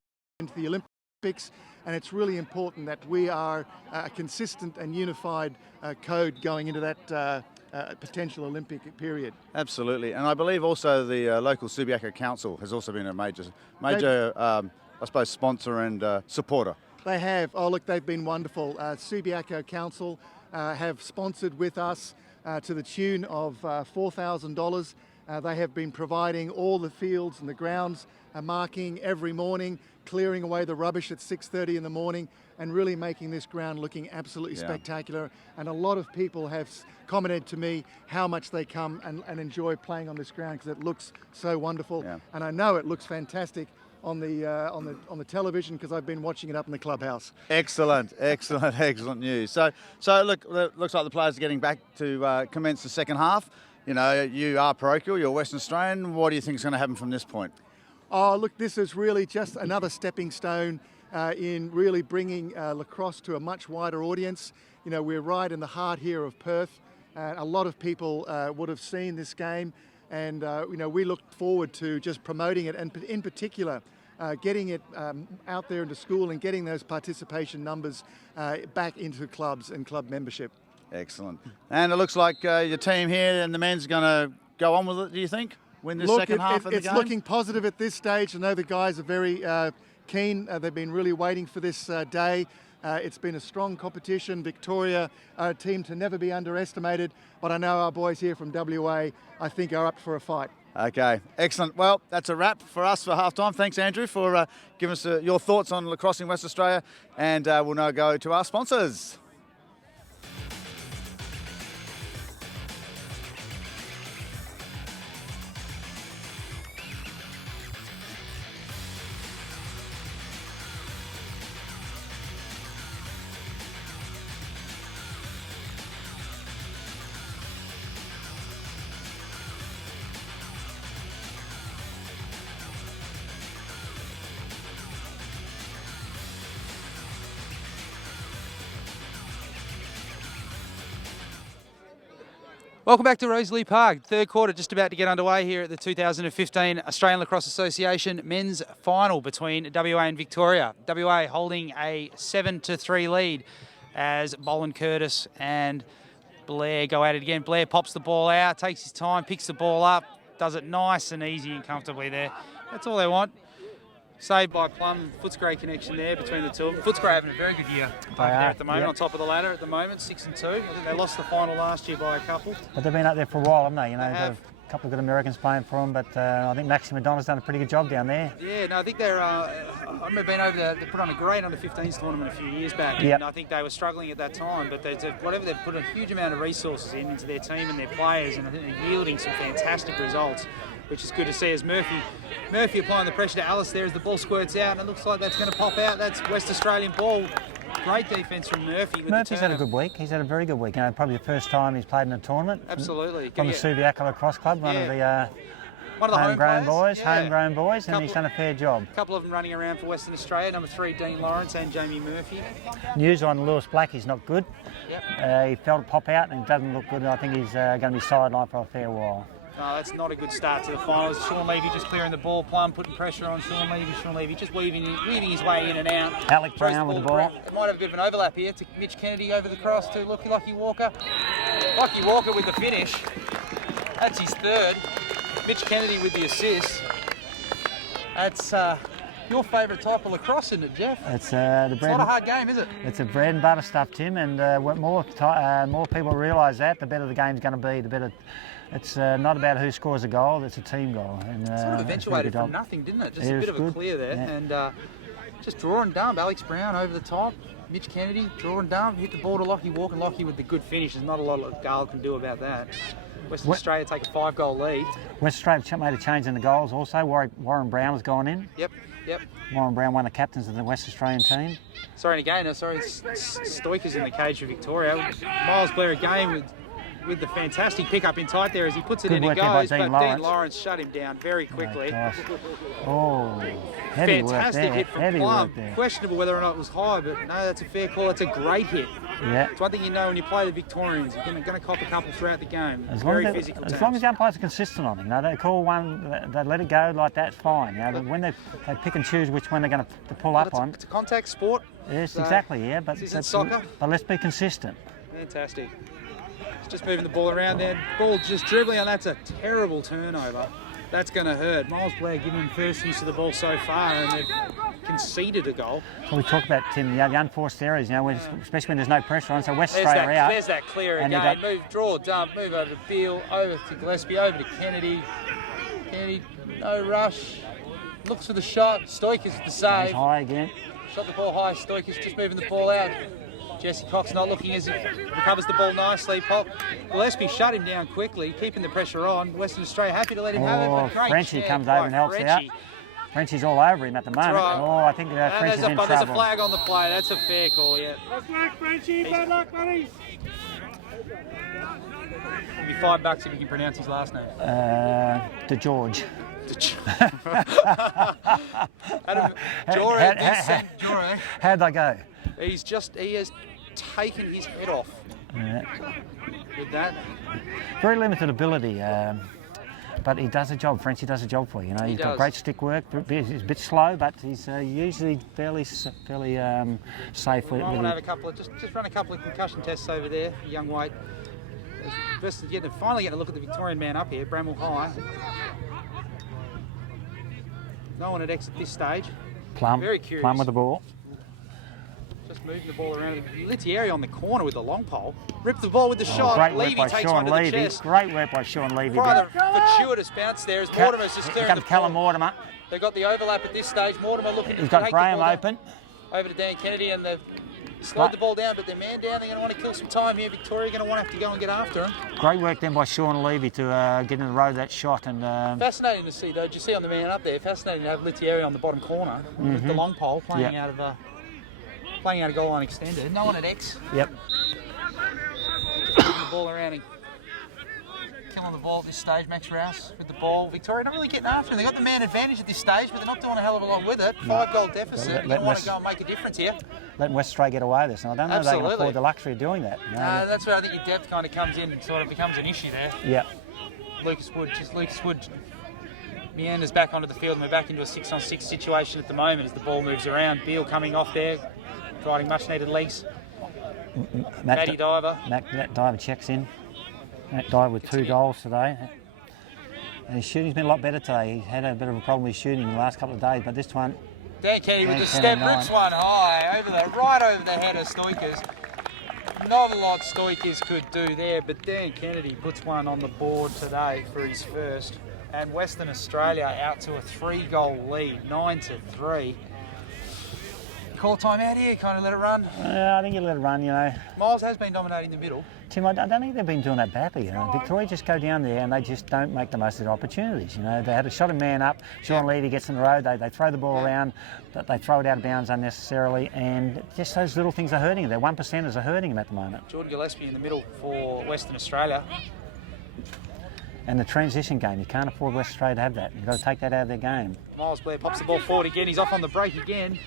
into the Olympics, and it's really important that we are a consistent and unified code going into that potential Olympic period. Absolutely, and I believe also the local Subiaco Council has also been a major I suppose, sponsor and supporter. They have. Oh, look, they've been wonderful. Subiaco Council have sponsored with us to the tune of $4,000. They have been providing all the fields and the grounds, marking every morning, clearing away the rubbish at 6:30 in the morning, and really making this ground looking absolutely spectacular. And a lot of people have commented to me how much they come and enjoy playing on this ground because it looks so wonderful. Yeah. And I know it looks fantastic on the television because I've been watching it up in the clubhouse. Excellent news. So look, it looks like the players are getting back to commence the second half. You are parochial, you're Western Australian. What do you think is going to happen from this point? Oh, look, this is really just another stepping stone in really bringing lacrosse to a much wider audience. We're right in the heart here of Perth. A lot of people would have seen this game, and we look forward to just promoting it, and in particular getting it out there into school and getting those participation numbers back into clubs and club membership. Excellent. And it looks like your team here and the men's going to go on with it, do you think? Win the second half of the game? It's looking positive at this stage. I know the guys are very keen. They've been really waiting for this day. It's been a strong competition. Victoria are a team to never be underestimated, but I know our boys here from WA, I think, are up for a fight. Okay, excellent. Well, that's a wrap for us for halftime. Thanks, Andrew, for giving us your thoughts on lacrosse in West Australia, and we'll now go to our sponsors. Welcome back to Rosalie Park. Third quarter just about to get underway here at the 2015 Australian Lacrosse Association men's final between WA and Victoria. WA holding a 7-3 lead as Boland Curtis and Blair go at it again. Blair pops the ball out, takes his time, picks the ball up, does it nice and easy and comfortably there. That's all they want. Saved by Plum. Footscray connection there between the two of them. Footscray having a very good year over there at the moment, on top of the ladder at the moment, 6-2. I think they lost the final last year by a couple. But they've been up there for a while, haven't they? You know, They have. they've got a couple of good Americans playing for them, but I think Maxie Madonna's done a pretty good job down there. Yeah, no, I think they're. I remember being over there. They put on a great under-15s tournament a few years back, Yep. and I think they were struggling at that time. But they've put a huge amount of resources into their team and their players, and I think they're yielding some fantastic results, which is good to see. As Murphy applying the pressure to Alice there as the ball squirts out, and it looks like that's going to pop out. That's West Australian ball. Great defence from Murphy. Murphy's had a good week. He's had a very good week. You know, probably the first time he's played in a tournament. Absolutely. From the Subiaco Lacrosse Club, one of the homegrown boys, and he's done a fair job. A couple of them running around for Western Australia. Number 3, Dean Lawrence and Jamie Murphy. News on Lewis Black, he's not good. Yep. He felt it pop out and it doesn't look good. I think he's going to be sidelined for a fair while. No, that's not a good start to the finals. Sean Levy just clearing the ball. Plum putting pressure on Sean Levy. Sean Levy just weaving his way in and out. Alec Throws Brown with the ball. It might have a bit of an overlap here to Mitch Kennedy over the cross to Lucky Walker. Lucky Walker with the finish. That's his third. Mitch Kennedy with the assist. That's your favourite type of lacrosse, isn't it, Jeff? It's It's not a hard game, is it? It's a bread and butter stuff, Tim, and what more people realise that, the better the game's going to be. The better. It's not about who scores a goal; it's a team goal. And sort of eventuated from nothing, didn't it? Just a bit of a clear there, and just draw and dump. Alex Brown over the top. Mitch Kennedy, draw and dump, hit the ball to Lockie Walker. Lockie with the good finish. There's not a lot Gale can do about that. Western Australia take a 5-goal lead. West Australia made a change in the goals also. Warren Brown has gone in. Yep. Warren Brown, one of the captains of the West Australian team. Sorry, and again, Stoiker's in the cage for Victoria. Miles Blair again with the fantastic pick-up in tight there as he puts it Good in and work there by goes, Dean but Lawrence. Dean Lawrence shut him down very quickly. Heavy work Fantastic there. hit from Heavy Plum. work there. Questionable whether or not it was high, but no, that's a fair call. That's a great hit. Yeah. It's one thing you know when you play the Victorians, you're going to cop a couple throughout the game. As long Physical as the umpires are consistent on it, you know, they call one, they let it go like that, fine. You know, but when they pick and choose which one they're going to pull up on. It's a contact sport. Yes, so exactly, yeah. But this isn't soccer. But let's be consistent. Fantastic. It's just moving the ball around there. Ball just dribbling on. That's a terrible turnover. That's going to hurt. Miles Blair giving them first use of the ball so far, and they've conceded a goal. Well, we talk about, Tim, the unforced errors, you know, especially when there's no pressure on. So West Australia are out. There's that clear and again. Move, draw, dump, move over to Beale, over to Gillespie, over to Kennedy. Kennedy, no rush. Looks for the shot. Stoiker's the save. Goes high again. Shot the ball high. Stoiker's just moving the ball out. Jesse Cox not looking as he recovers the ball nicely. Pop. Gillespie shut him down quickly, keeping the pressure on. Western Australia happy to let him have it. But great Frenchie chance comes by over and helps Frenchie. out. Frenchie's all over him at the moment. right. Oh, I think Frenchie's in trouble. There's a flag on the play. That's a fair call, yeah. Good luck, Frenchie. Good luck, buddies. It'll be $5 if you can pronounce his last name. To George. How'd they go? He has taken his head off with that. Very limited ability, but he does a job. Frenchie does a job for you. You know, he's got great stick work. He's a bit slow, but he's usually fairly safe with I want to have a couple of just run a couple of concussion tests over there, young weight. Finally getting a look at the Victorian man up here, Bramwell High. No one at X at this stage. Plum. Very curious. Plum with the ball. Just moving the ball around. Litieri on the corner with the long pole. Ripped the ball with the shot. Great Levy work by takes Sean one to the Levy. chest. Great work by Sean Levy. Rather fortuitous bounce there as Mortimer's just Here clearing the comes Callum ball. Mortimer. They've got the overlap at this stage. Mortimer looking to He's got take Graham the ball open. over to Dan Kennedy, and they've slowed the ball down, but they're man down. They're going to want to kill some time here. Victoria going to want to have to go and get after him. Great work then by Sean Levy to get in the road of that shot. And Fascinating to see, though. Did you see on the man up there? Fascinating to have Litieri on the bottom corner with the long pole playing out of a goal line extended. No one at X. Yep. Just moving the ball around and killing the ball at this stage, Max Rouse, with the ball. Victoria not really getting after him. They've got the man advantage at this stage, but they're not doing a hell of a lot with it. 5-goal deficit. You want to go and make a difference here. Letting West Australia get away with this, and I don't know if they can afford the luxury of doing that. You know? That's where I think your depth kind of comes in and sort of becomes an issue there. Yeah. Lucas Wood meanders back onto the field, and we're back into a 6-on-6 situation at the moment as the ball moves around. Beale coming off there, providing much needed legs. Matty Diver. Matt Diver checks in. Matt Diver with 2 goals today. And his shooting's been a lot better today. He had a bit of a problem with shooting in the last couple of days, but this one... Dan Kennedy with the step, rips one high, right over the head of Stoikers. Not a lot Stoikers could do there, but Dan Kennedy puts one on the board today for his first. And Western Australia out to a 3-goal lead, 9-3. Call time out here, kind of let it run. I think you let it run, you know. Miles has been dominating the middle. Tim, I don't think they've been doing that badly. You know. Victoria just go down there and they just don't make the most of the opportunities. You know, they had a shot a man up. Sean Levy gets in the road. They throw the ball around, but they throw it out of bounds unnecessarily, and just those little things are hurting them. Their 1%ers are hurting them at the moment. Jordan Gillespie in the middle for Western Australia. And the transition game, you can't afford West Australia to have that. You've got to take that out of their game. Miles Blair pops the ball forward again. He's off on the break again.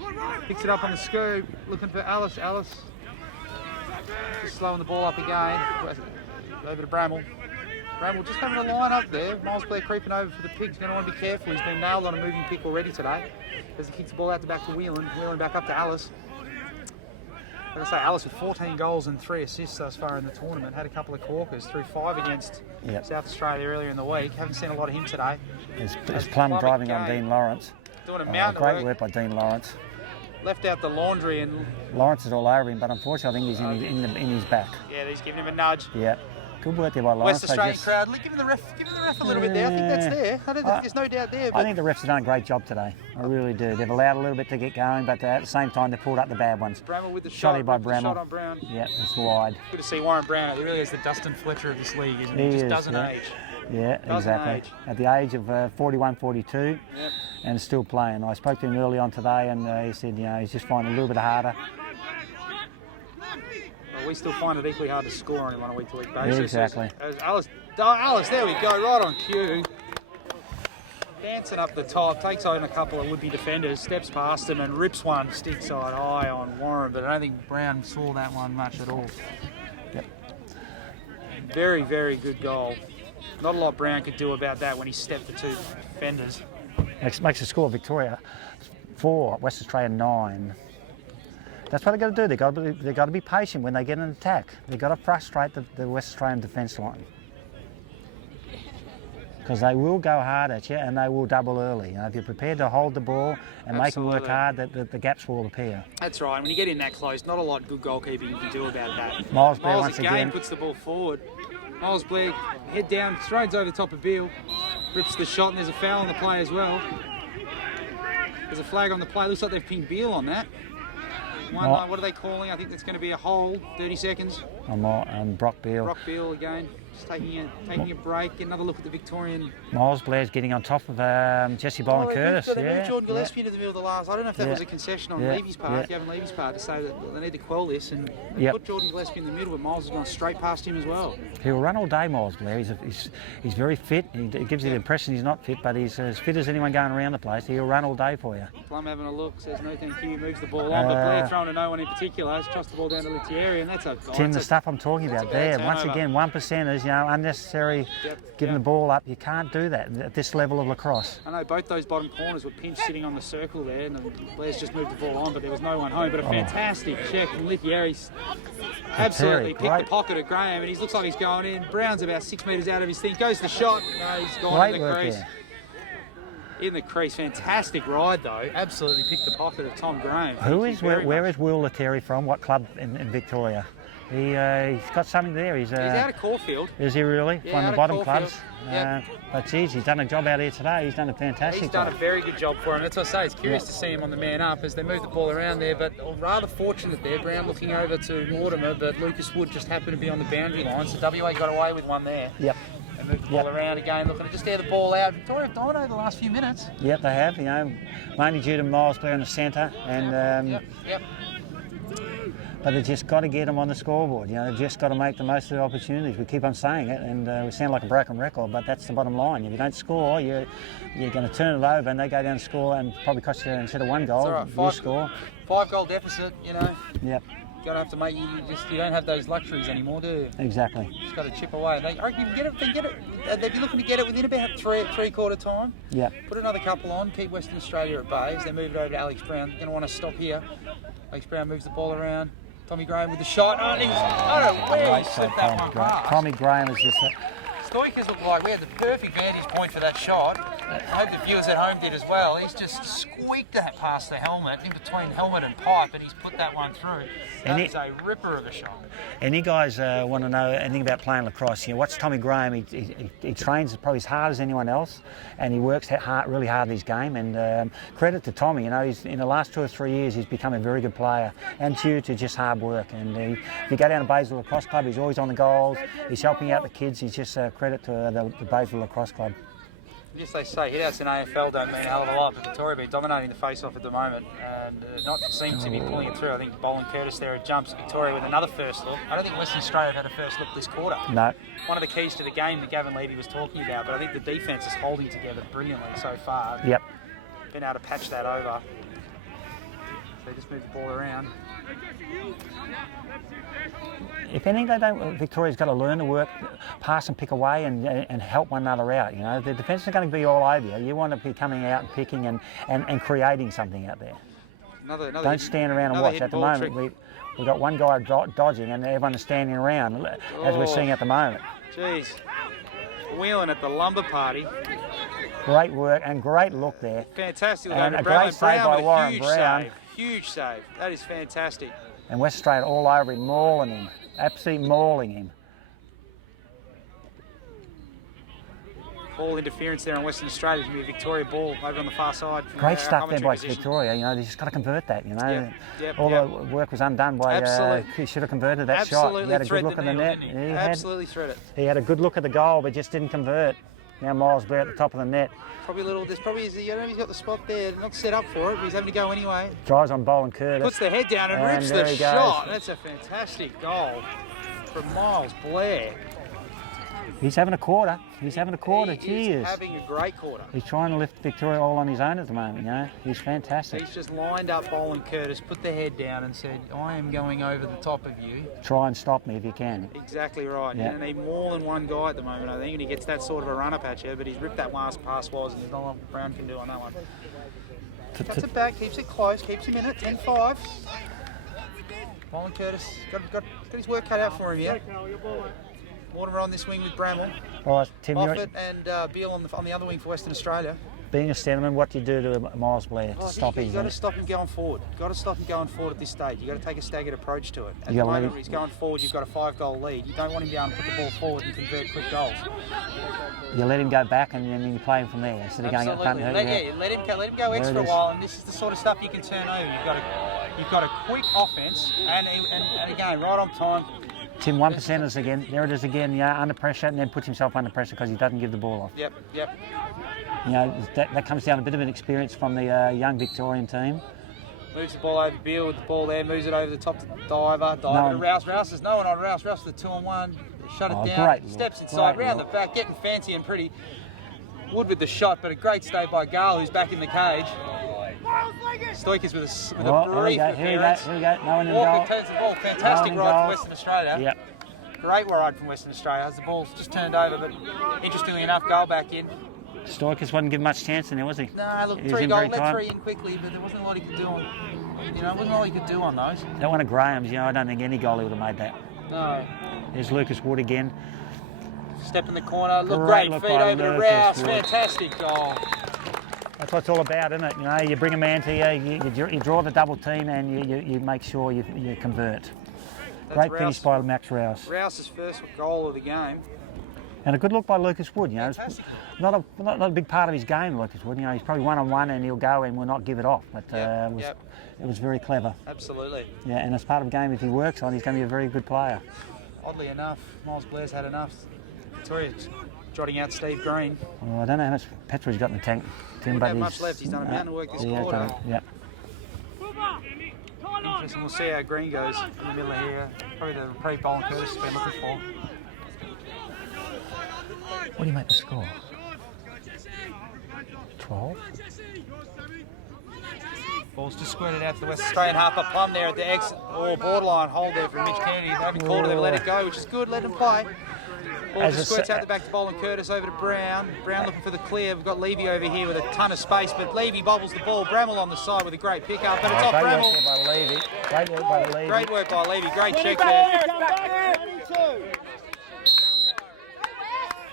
Picks it up on the scoop, looking for Alice. Alice just slowing the ball up again. Over to Bramwell. Bramwell just having a line up there. Miles Blair creeping over for the Pigs. Going to want to be careful. He's been nailed on a moving pick already today. As he kicks the ball out the back to Whelan. Whelan back up to Alice. Like I say, Alice with 14 goals and 3 assists thus far in the tournament. Had a couple of corkers, threw 5 against South Australia earlier in the week. Haven't seen a lot of him today. There's Plum driving on Dean Lawrence. Doing a mountain great of work by Dean Lawrence. Left out the laundry and... Lawrence is all over him, but unfortunately I think he's in his back. Yeah, he's giving him a nudge. Yeah. Good work there by Lawrence. West Australian crowd, giving the ref a little bit there. I think that's there. There's no doubt there. But... I think the refs have done a great job today. I really do. They've allowed a little bit to get going, but at the same time they pulled up the bad ones. Bramwell with the shot by Bramwell. Shot on Brown. Yeah, it's wide. Good to see Warren Brown. He really is the Dustin Fletcher of this league, isn't he? Just doesn't age. Yeah, exactly. At the age of 41, 42, and still playing. I spoke to him early on today, and he said, you know, he's just finding it a little bit harder. We still find it equally hard to score on him on a week-to-week basis. Exactly. As Alice, there we go, right on cue. Dancing up the top, takes on a couple of would-be defenders, steps past them and rips one stick side high on Warren, but I don't think Brown saw that one much at all. Yep. Very, very good goal. Not a lot Brown could do about that when he stepped the 2 defenders. Makes the score Victoria 4, West Australia 9. That's what they've got to do. They've got to be patient when they get an attack. They've got to frustrate the West Australian defence line. Because they will go hard at you and they will double early. You know, if you're prepared to hold the ball and make them work hard, the gaps will appear. That's right. When you get in that close, not a lot of good goalkeeping you can do about that. Miles Blair once again puts the ball forward. Miles Blair, head down, strides over the top of Beale, rips the shot, and there's a foul on the play as well. There's a flag on the play. Looks like they've pinged Beale on that. What are they calling? I think that's going to be a hold. 30 seconds. I'm Brock Beale. Brock Beale again. Just taking a break. Get another look at the Victorian. Miles Blair's getting on top of Jesse Boland Curtis. They moved Jordan Gillespie into the middle of the last. I don't know if that was a concession on Levy's part, Gavin Levy's part, to say that they need to quell this and put Jordan Gillespie in the middle, but Miles has gone straight past him as well. He'll run all day, Miles Blair. He's very fit. He gives you the impression he's not fit, but he's as fit as anyone going around the place. He'll run all day for you. Plum having a look, says no thank you, moves the ball on, but Blair throwing to no one in particular, trusts the ball down to Lettieri, and that's a... Tim, the stuff I'm talking about there, once again, 1%ers, you know, unnecessary giving the ball up. You can't do that at this level of lacrosse. I know both those bottom corners were pinched sitting on the circle there, and Blair's just moved the ball on, but there was no one home. But a fantastic check from Lettieri. Absolutely picked the pocket of Graham, and he looks like he's going in. Brown's about 6 metres out of his thing. Goes the shot. No, he's gone in the crease. In the crease. Fantastic ride, though. Absolutely picked the pocket of Tom Graham. Where is Will Lettieri from? What club in Victoria? He's got something there. He's out of Caulfield. Is he really? Yeah, from the bottom clubs? Yep. But geez, he's done a job out here today. He's done a fantastic job. He's done a very good job for him. That's what I say. It's curious to see him on the man up as they move the ball around there, but rather fortunate there. Brown looking over to Mortimer, but Lucas Wood just happened to be on the boundary line, so WA got away with one there. Yep. And moved the ball around again, looking to just air the ball out. Victoria have dominated the last few minutes. Yep, they have. You know, mainly due to Miles Blair in the centre, and but they've just got to get them on the scoreboard. You know, they've just got to make the most of the opportunities. We keep on saying it, and we sound like a broken record, but that's the bottom line. If you don't score, you're going to turn it over, and they go down and score, and probably cost you instead of 1 goal, It's all right. you score. 5-goal deficit, you know. Yep. You have to make you don't have those luxuries anymore, do you? Exactly. You just got to chip away. I reckon you can get it. They'd be looking to get it within about three-quarter time. Yep. Put another couple on. Keep Western Australia at bay. As they move it over to Alex Brown. Going to want to stop here. Alex Brown moves the ball around. Tommy Graham with the shot. Oh, and I don't know where he slipped that one past. Tommy Graham is just. Stoikers looked like we had the perfect vantage point for that shot. I hope the viewers at home did as well. He's just squeaked that past the helmet, in between helmet and pipe, and he's put that one through. That is a ripper of a shot. Any guys want to know anything about playing lacrosse? You know, watch Tommy Graham. He trains probably as hard as anyone else, and he works really hard in his game. And credit to Tommy. You know, he's in the last 2 or 3 years, he's become a very good player, and due to just hard work. And if you go down to Basil Lacrosse Club, he's always on the goals. He's helping out the kids. He's just credit to the Basil Lacrosse Club. Just they say hitouts in AFL don't mean a hell of a lot, but Victoria be dominating the face-off at the moment and not seem to be pulling it through. I think Boland Curtis there jumps Victoria with another first look. I don't think Western Australia have had a first look this quarter. No. One of the keys to the game that Gavin Levy was talking about, but I think the defence is holding together brilliantly so far. Yep. Been able to patch that over. So just move the ball around. If anything, Victoria's got to learn to work, pass and pick away, and help one another out. You know, the defence is going to be all over you. You want to be coming out and picking and creating something out there. Don't stand around and watch. At the moment, we've got one guy dodging, and everyone is standing around, as we're seeing at the moment. Jeez, wheeling at the lumber party. Great work and great look there. Fantastic. And a great save by Warren Brown. Huge save. That is fantastic. And West Australia all over him, mauling him, absolutely mauling him. Ball interference there on Western Australia. It's going to be a Victoria ball over on the far side. Great stuff there by Victoria. You know, they just got to convert that. You know, Yep, the work was undone by. He should have converted that shot. He had a good look at the net. Absolutely thread it. He had a good look at the goal, but just didn't convert. Now Miles Blair at the top of the net. Probably a little. There's probably he's got the spot there, not set up for it, but he's having to go anyway. Drives on Boland Curtis. Puts the head down and rips the shot. That's a fantastic goal from Miles Blair. He's having a quarter. He's having a quarter. He is having a great quarter. He's trying to lift Victoria all on his own at the moment, you know. He's fantastic. He's just lined up Boland Curtis, put the head down and said, I am going over the top of you. Try and stop me if you can. Exactly right. Yeah. You need more than one guy at the moment, I think, and he gets that sort of a run-up at you, but he's ripped that last pass was, and there's not a lot Brown can do on that one. Cuts it back, keeps it close, keeps him in it, 10-5. Boland Curtis got his work cut out for him here. Mortimer on this wing with Bramwell. All right, Tim, Moffat and Beale on the other wing for Western Australia. Being a centreman, what do you do to Miles Blair to stop him? You've got to stop him going forward. Got to stop him going forward at this stage. You've got to take a staggered approach to it. At the moment, when he's going forward, you've got a 5-goal lead. You don't want him to be able to put the ball forward and convert quick goals. You let him go back and then you play him from there instead of going up front. Let him go extra a while, and this is the sort of stuff you can turn over. You've got a quick offence, and again, right on time. Tim, 1%ers again. There it is again. Yeah, under pressure, and then puts himself under pressure because he doesn't give the ball off. Yep. You know, that comes down a bit of an experience from the young Victorian team. Moves the ball over Beale with the ball there, moves it over the top to Diver to Rouse. Rouse is no one on Rouse. Rouse with the 2-on-1. Shut it down. Great Steps inside, round the back, getting fancy and pretty. Wood with the shot, but a great stay by Gale, who's back in the cage. Stoikers with a brief appearance. Here we go. No one in Walker goal. turns the ball. Fantastic ride from Western Australia. Yep. Great ride from Western Australia. As the ball's just turned over, but interestingly enough, goal back in. Stoikers wasn't given much chance in there, was he? No, look, 3 goals, let 3 in quickly, but there wasn't a lot he could do on. Wasn't a lot he could do on those. That one of Graham's, I don't think any goalie would have made that. No. There's Lucas Wood again. Step in the corner. Look, great feed over to Rouse. Fantastic goal. That's what it's all about, isn't it? You know, you bring a man to you draw the double team, and you make sure you convert. Great finish by Max Rouse. Rouse's first goal of the game. And a good look by Lucas Wood. You know, it's not a big part of his game, Lucas Wood. You know, he's probably one-on-one and he'll go and will not give it off. But it was very clever. Absolutely. Yeah, and as part of the game, if he works on, he's going to be a very good player. Oddly enough, Miles Blair's had enough. Victoria's jotting out Steve Green. Well, I don't know how much petrol he's got in the tank, Tim, but not much left. He's done a mountain of work this quarter. Yeah. Interesting. We'll see how green goes in the middle of here. Probably the reprieve Bowen Curtis has been looking for. What do you make the score? 12? Ball's just squirted out to the West Australian half, but Plum there at the exit, or borderline hold there from Mitch Kennedy. They haven't called it, they've let it go, which is good, let them play. Ball just squirts out the back to Bowen Curtis, over to Brown. Brown looking for the clear. We've got Levy over here with a ton of space, but Levy bobbles the ball. Bramwell on the side with a great pick-up, and it's off Bramwell. Great work by Levy. Great work by Levy. Great work by Levy, great check there.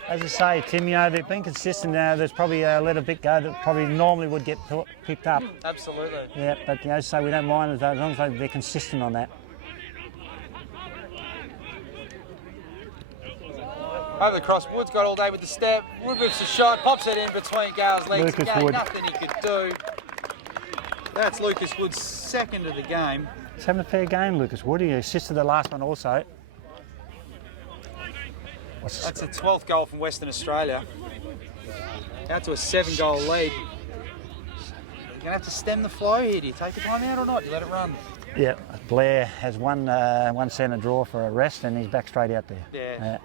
As I say, Tim, you know, they've been consistent now. There's probably let a bit go that probably normally would get picked up. Absolutely. Yeah, but you know, so we don't mind as long as they're consistent on that. Over the cross, Wood's got all day with the step. Wood whips the shot, pops it in between Gale's legs. Lucas Again, Wood. nothing he could do. That's Lucas Wood's second of the game. He's having a fair game, Lucas Wood. He assisted the last one also. That's the 12th goal from Western Australia. Out to a 7-goal lead. You're going to have to stem the flow here. Do you take the time out or not? Do you let it run? Yeah, Blair has one centre draw for a rest and he's back straight out there. Yeah.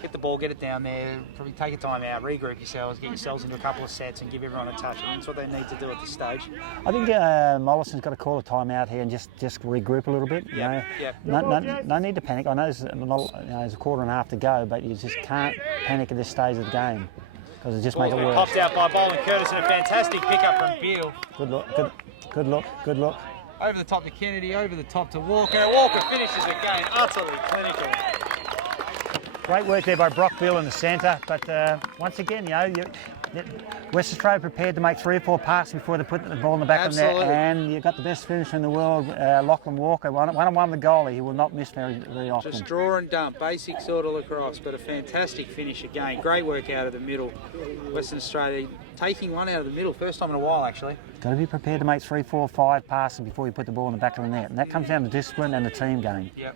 Get the ball, get it down there, probably take a time out, regroup yourselves, get yourselves into a couple of sets and give everyone a touch. I think that's what they need to do at this stage. I think Mollison's got to call a time out here and just regroup a little bit. Yep. No need to panic. I know there's a quarter and a half to go, but you just can't panic at this stage of the game because it just makes it worse. Popped out by Bowen Curtis and a fantastic pickup from Beale. Good look. Over the top to Kennedy, over the top to Walker. Walker finishes again, utterly clinical. Great work there by Brock Beale in the centre, but once again, you know, West Australia prepared to make 3 or 4 passes before they put the ball in the back of the net, and you've got the best finisher in the world, Lachlan Walker, one-on-one the goalie. He will not miss very often. Just draw and dump, basic sort of lacrosse, but a fantastic finish again. Great work out of the middle. Western Australia taking one out of the middle, first time in a while actually. Got to be prepared to make 3, 4, 5 passes before you put the ball in the back of the net, and that comes down to discipline and the team game. Yep.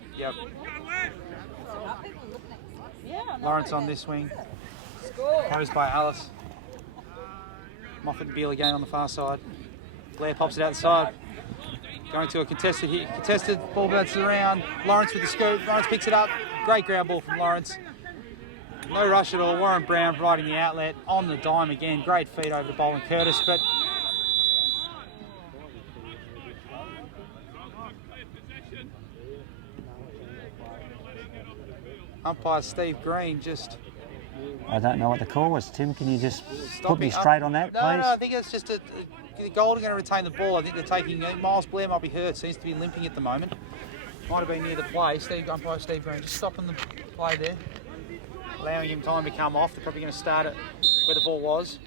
Lawrence on this wing, posed by Alice. Moffat and Beale again on the far side. Blair pops it out the side. Going to a contested hit. Contested, ball bounces around. Lawrence with the scoop. Lawrence picks it up. Great ground ball from Lawrence. No rush at all. Warren Brown providing the outlet. On the dime again. Great feed over to Bowen Curtis, but umpire Steve Green just... I don't know what the call was. Tim, can you just put me straight on that, please? No, I think it's just the Gold are going to retain the ball. I think they're taking... Miles Blair might be hurt, seems to be limping at the moment. Might have been near the play. Umpire Steve Green just stopping the play there, allowing him time to come off. They're probably going to start it where the ball was.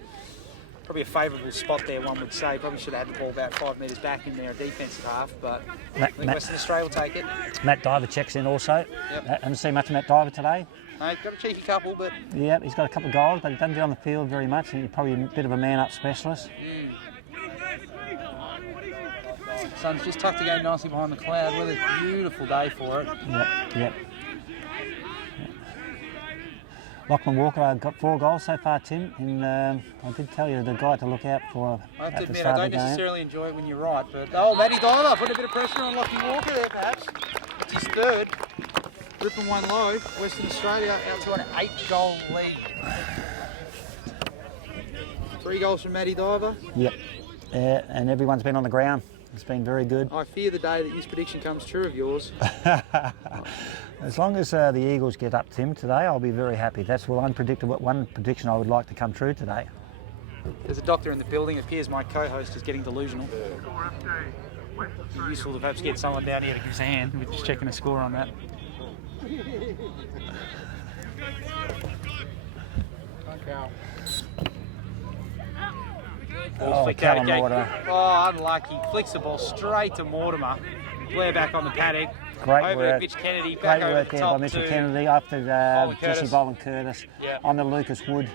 Probably a favourable spot there, one would say. Probably should have had the ball about 5 metres back in their defensive half, but I think Western Australia will take it. Matt Diver checks in also. Yep. Haven't seen much of Matt Diver today. No, got a cheeky couple, but... Yeah, he's got a couple of goals, but he doesn't get on the field very much. He's probably a bit of a man-up specialist. Sun's just tucked again nicely behind the cloud. What a beautiful day for it. Yep. Lachlan Walker got 4 goals so far, Tim, and I did tell you the guy to look out for. I have to admit, I don't necessarily enjoy it when you're right, but Matty Diver putting a bit of pressure on Lachlan Walker there, perhaps. It's his third. Ripping one low. Western Australia out to an 8-goal lead. 3 goals from Matty Diver. Yep, and everyone's been on the ground. It's been very good. I fear the day that this prediction comes true of yours. As long as the Eagles get up, Tim, today, I'll be very happy. That's one prediction I would like to come true today. There's a doctor in the building. It appears my co-host is getting delusional. It'd be useful to perhaps get someone down here to give us a hand. We're just checking the score on that. Callum Mortimer. Oh, unlucky. Flicks the ball straight to Mortimer. Blair back on the paddock. Great over work. to Mitch Kennedy. Back over work the there top by Mitchell to Kennedy after Jesse Bowen Curtis. Yep. On the Lucas Wood.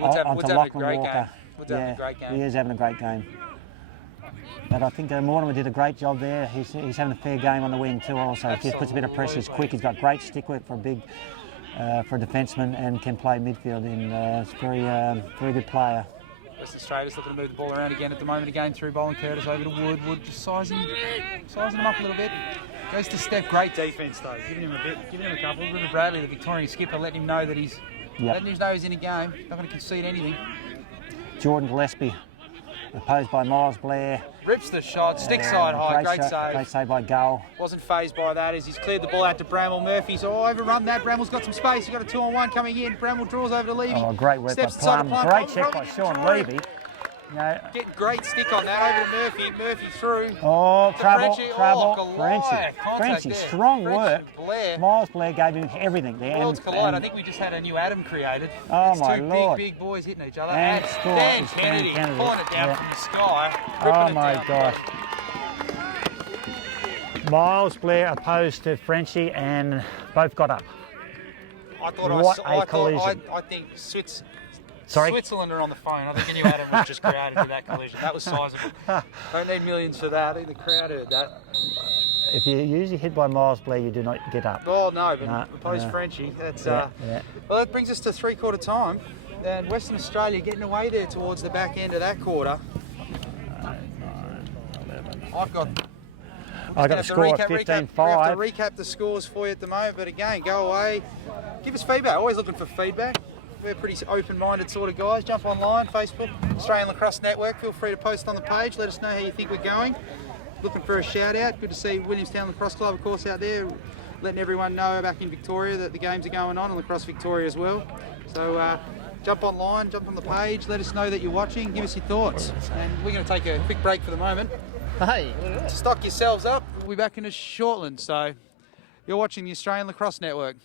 Wood's onto having Lachlan a great Walker. game. Wood's having a great game. He is having a great game. But I think Mortimer did a great job there. He's having a fair game on the wing too also. He just puts a bit of pressure, he's quick, he's got great stick work for a defenceman and can play midfield. He's a very good player. Western Australia's looking to move the ball around again at the moment. Again through Boland Curtis over to Wood. Wood just sizing him up a little bit. Goes to Steph. Great defence though. Giving him a couple. River Bradley, the Victorian skipper, letting him know that he's letting him know he's in a game. Not going to concede anything. Jordan Gillespie, opposed by Miles Blair. Rips the shot, stick side high, great save. Great save by Gull. Wasn't phased by that as he's cleared the ball out to Bramwell. Murphy's overrun that. Bramwell's got some space. He's got a 2-on-1 coming in. Bramwell draws over to Levy. Oh, great work by Steps inside Plum. of Great check by Sean Levy. You know, getting great stick on that over to Murphy. Murphy through. Oh, trouble. Goliath. Frenchie, there. strong French work. Blair. Miles Blair gave him everything there. Worlds collide. I think we just had a new Adam created. Oh, it's my two Lord. big boys hitting each other. And Dan score. Kennedy pulling it down from the sky. Oh, my gosh. Miles Blair opposed to Frenchie, and both got up. I think Switzerland are on the phone. I think a new Adam was just created for that collision. That was sizable. Don't need millions for that. I think the crowd heard that. If you're usually hit by Miles Blair, you do not get up. Oh no, but opposed Frenchie. That's Well, that brings us to 3/4 time, and Western Australia getting away there towards the back end of that quarter. I've got the score of 15-5. We have to recap the scores for you at the moment, but again, go away. Give us feedback. Always looking for feedback. We're pretty open-minded sort of guys. Jump online, Facebook, Australian Lacrosse Network. Feel free to post on the page. Let us know how you think we're going. Looking for a shout-out. Good to see Williamstown Lacrosse Club, of course, out there, letting everyone know back in Victoria that the games are going on, and Lacrosse Victoria as well. So jump online, jump on the page. Let us know that you're watching. Give us your thoughts. And we're going to take a quick break for the moment. Hey, to stock yourselves up. We'll be back in a Shortland, so you're watching the Australian Lacrosse Network.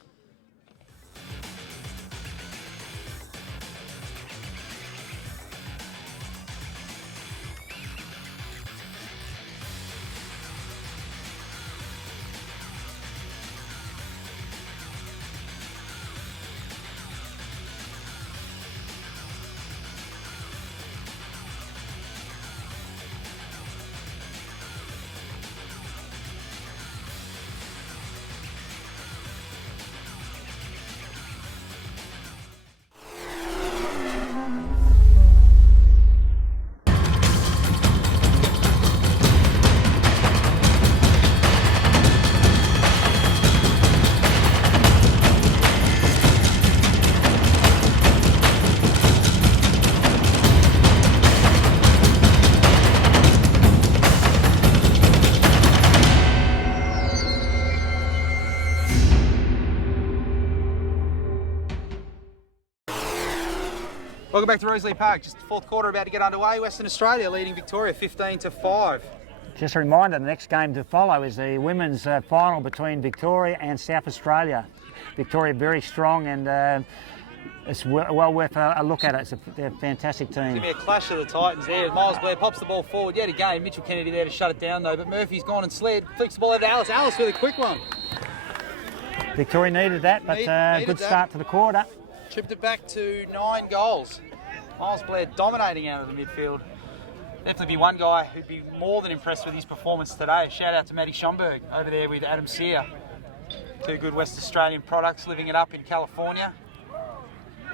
Welcome back to Rosalie Park. Just the 4th quarter about to get underway. Western Australia leading Victoria 15-5. Just a reminder, the next game to follow is the women's final between Victoria and South Australia. Victoria very strong, and it's well worth a look at it. They're a fantastic team. It's going to be a clash of the Titans there. Miles Blair pops the ball forward yet again. Mitchell Kennedy there to shut it down though, but Murphy's gone and slid. Flicks the ball over to Alice. Alice with a quick one. Victoria needed that, but good start to the quarter. Chipped it back to 9 goals. Miles Blair dominating out of the midfield. Definitely be one guy who'd be more than impressed with his performance today. Shout out to Matty Schomburg over there with Adam Sear. 2 good West Australian products living it up in California.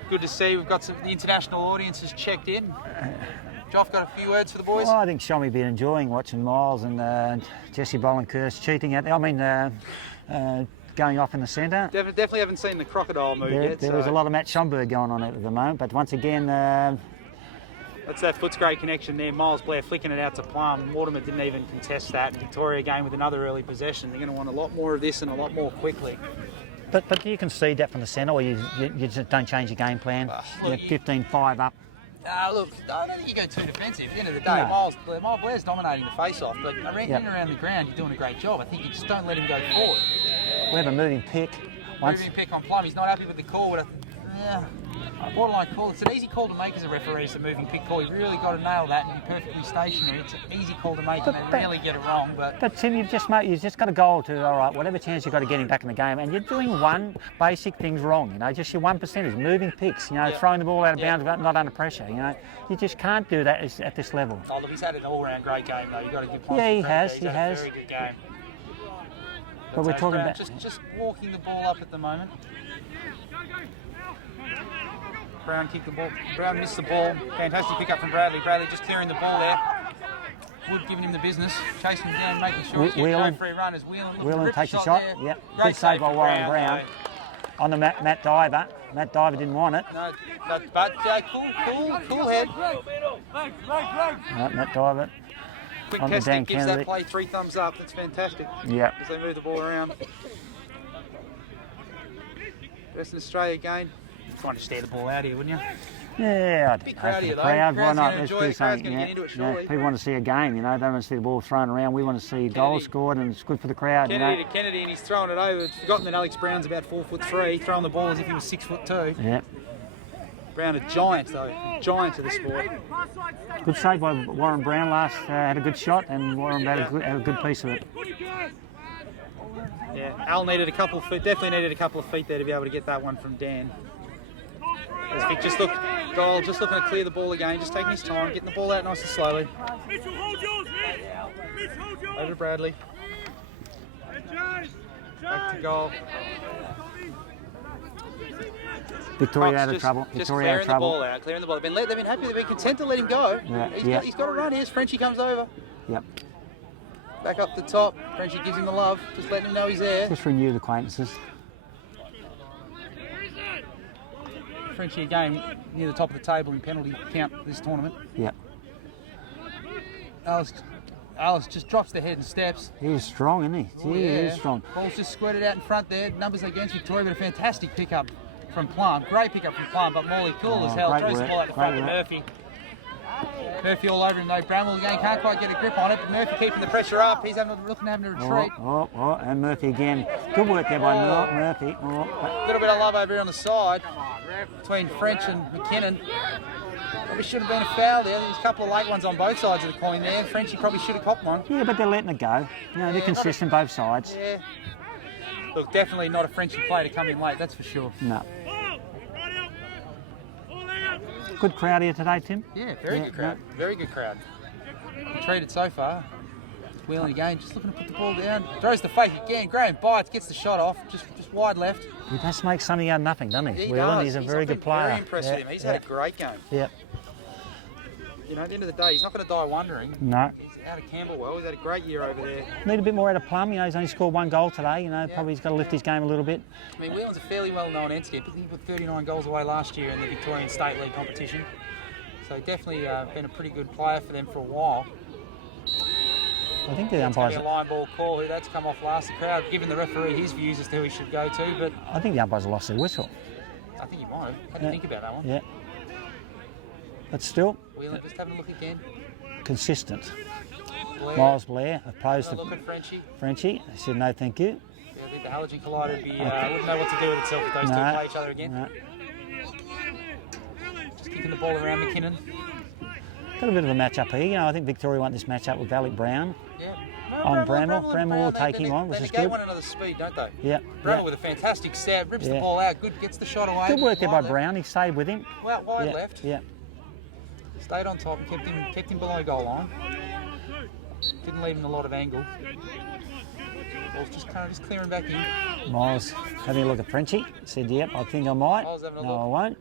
Good to see we've got the international audience has checked in. Joff, got a few words for the boys? Well, I think Shommy been enjoying watching Miles and Jesse Boland Curtis cheating at. Going off in the centre. Definitely haven't seen the crocodile move yet. There was a lot of Matt Schomburg going on at the moment, but once again... that's that Footscray connection there. Miles Blair flicking it out to Plum. Mortimer didn't even contest that. Victoria again with another early possession. They're going to want a lot more of this and a lot more quickly. But you can see that from the centre, or you just don't change your game plan. You're 15-5 up. Look, I don't think you go too defensive. At the end of the day, no. Miles Blair's dominating the face-off, but around the ground, you're doing a great job. I think you just don't let him go forward. We have a moving pick. Moving pick on Plum. He's not happy with the call, but a borderline call. It's an easy call to make as a referee. It's a moving pick call. You've really got to nail that and be perfectly stationary. It's an easy call to make, and they rarely get it wrong. But Tim, you've just got a goal to, all right, whatever chance you've got to get him back in the game, and you're doing one basic things wrong. Just your 1% is moving picks. Throwing the ball out of bounds, not under pressure. You just can't do that at this level. Oh, look, he's had an all-round great game though. You've got to give Plum he credit. He has. A very good game. But we're talking about just walking the ball up at the moment. Brown kicked the ball. Brown missed the ball. Fantastic pick up from Bradley. Bradley just clearing the ball there. Wood giving him the business, chasing him down, making sure he's getting no free runners. Whelan takes a shot. There. Yep. Great Good save by Warren Brown. On the Matt Diver. Matt Diver didn't want it. No, but cool head. Matt Diver. Quick On the testing Dan gives Kennedy. that play 3 thumbs up. That's fantastic. Yeah. As they move the ball around. Western Australia again. Trying to steer the ball out here, wouldn't you? Yeah, I Big don't crowd know. here, though. Crowd, why Crowd's not? gonna Let's enjoy do it. Crowd's something. gonna Yeah. get into it Yeah, surely. people want to see a game, you know. They don't want to see the ball thrown around. We want to see goals scored, and it's good for the crowd, you know. Kennedy to Kennedy, and he's throwing it over. It's forgotten that Alex Brown's about 4'3", throwing the ball as if he was 6'2". Yeah. Brown a giant though, giant of the sport. Good save by Warren Brown last. Had a good shot, and Warren had a good piece of it. Yeah, Al needed a couple of feet, definitely needed a couple of feet there to be able to get that one from Dan. As Vic just looking to clear the ball again, just taking his time, getting the ball out nice and slowly. Over to Bradley. Back to goal. Victoria out of Just- trouble. Just Victoria out of clearing the ball trouble. out, clearing the ball. They've been happy, they've been content to let him go. Yeah, He's got a run here as Frenchie comes over. Yep. Back up the top, Frenchie gives him the love, just letting him know he's there. Just renewed acquaintances. Frenchie again near the top of the table in penalty count this tournament. Yep. Alice just drops the head and steps. He's strong, isn't he? Oh, He yeah. is strong. Ball's just squirted out in front there. Numbers against Victoria, but a fantastic pickup from Plum. Great pickup from Plum, but Morley cool as hell. great Throws the work, ball out the great front to work. Murphy. Murphy all over him though. Bramwell again can't quite get a grip on it, but Murphy keeping the pressure up. He's looking to having to retreat. And Murphy again. Good work there by Murphy. A little bit of love over here on the side between French and McKinnon. Probably should have been a foul there. There's a couple of late ones on both sides of the coin there. Frenchie probably should have copped one. Yeah, but they're letting it go. You know, they're consistent both sides. Yeah. Look, definitely not a Frenchie play to come in late, that's for sure. No. Good crowd here today, Tim. Yeah, very good crowd. Very good crowd. Treated so far. Wheeling again, just looking to put the ball down. Throws the fake again. Graham bites, gets the shot off, just wide left. He does make something out of nothing, doesn't he? He Whelan, does. he's a very good player. Very impressed with him. He's had a great game. Yep. You know, at the end of the day, he's not going to die wondering. No. He's out of Camberwell. He's had a great year over there. Need a bit more out of Plum. You know, he's only scored 1 goal today. You know, probably he's got to lift his game a little bit. I mean, Whelan's a fairly well-known entity. He put 39 goals away last year in the Victorian State League competition. So definitely been a pretty good player for them for a while. I think the It's going umpires. to be a line ball call. That's come off last. The crowd giving the referee his views as to who he should go to, but I think the umpires lost their whistle. I think he might have. Had to think about that one. Yeah. But still, Whelan just having a look again. consistent. Blair, Miles Blair opposed have a to look at Frenchie. Frenchie. He said no, thank you. Yeah, I think the halogen collider would be, wouldn't know what to do with itself if those two No. play each other again. No. Just kicking the ball around McKinnon. Got a bit of a match up here. You know, I think Victoria won this match up with Alec Brown. Yeah. On Bramwell. Bramwell will take him on, which is They good. one another speed, don't they? Yeah. Bramwell with a fantastic stab, rips the Yeah. ball out, good, gets the shot away. Good work there by Wide left. Brown. He stayed with him. Well, wide Yeah. left. Yeah. Stayed on top and kept him below goal line. Didn't leave him a lot of angle. Ball's just kind of just clearing back in. Miles having a look at Frenchie. Said, yep, I think I might. Miles having a No, look. I won't.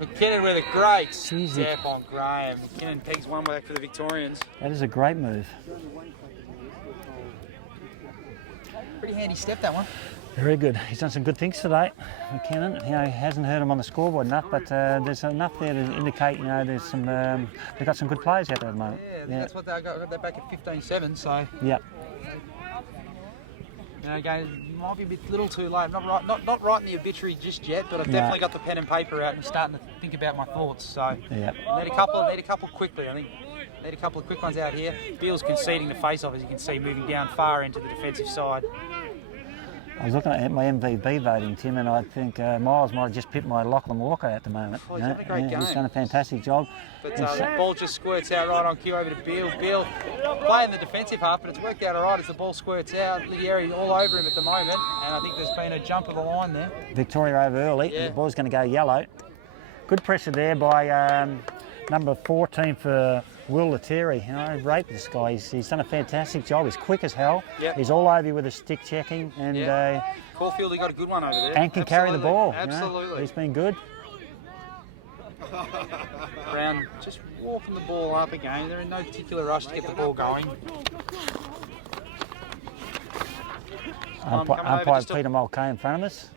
McKinnon with a great Jeez, step on Graham. McKinnon pegs one back for the Victorians. That is a great move. Pretty handy step, that one. Very good. He's done some good things today. McKinnon, you know, he hasn't hurt him on the scoreboard enough, but there's enough there to indicate, you know, there's some. They've got some good players out there at the moment. Yeah, that's what they got that back at 15-7. So, Yep. you know, again, might be a bit little too late. Not writing the obituary just yet, but I've definitely got the pen and paper out and starting to think about my thoughts. So, Yep. need a couple quickly. I think need a couple of quick ones out here. Beale's conceding the face-off, as you can see, moving down far into the defensive side. I was looking at my MVP voting, Tim, and I think Miles might have just pipped my Lachlan Walker at the moment. Oh, he's had a great He's game. done a fantastic job. But the ball just squirts out right on cue over to Beale. Beale playing the defensive half, but it's worked out all right as the ball squirts out. Ligieri all over him at the moment, and I think there's been a jump of the line there. Victoria over early. Yeah. The ball's going to go yellow. Good pressure there by number 14 for Will Lettieri, you know, rate this guy. He's done a fantastic job. He's quick as hell. Yep. He's all over you with a stick checking, and Caulfield, he got a good one over there. and can carry the ball. Absolutely. You know? He's been good. Brown just walking the ball up again. They're in no particular rush to get the ball going. Umpire Peter Mulcahy in front of us.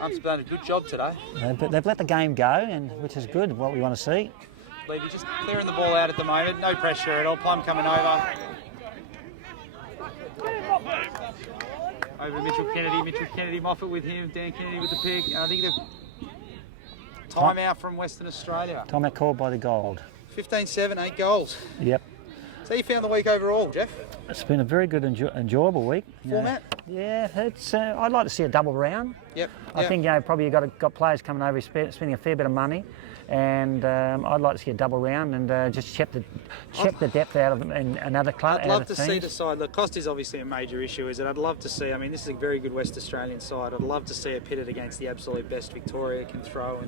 Ump's done a good job today. They've let the game go, and which is good. What we want to see. Levy just clearing the ball out at the moment. No pressure at all. Plum coming over. Over to Mitchell Kennedy. Mitchell Kennedy, Moffat with him. Dan Kennedy with the pick. And I think the timeout from Western Australia. Timeout called by the Gold. 15-7, 8 goals. Yep. So you found the week overall, Jeff? It's been a very good, enjoyable week. Format? Yeah, it's. I'd like to see a double round. Yep. I think probably you've got players coming over spending a fair bit of money, and I'd like to see a double round and just check the depth out of them in another club. I'd love to see the side. Look, cost is obviously a major issue, is it? I'd love to see. I mean, this is a very good West Australian side. I'd love to see it pitted against the absolute best Victoria can throw,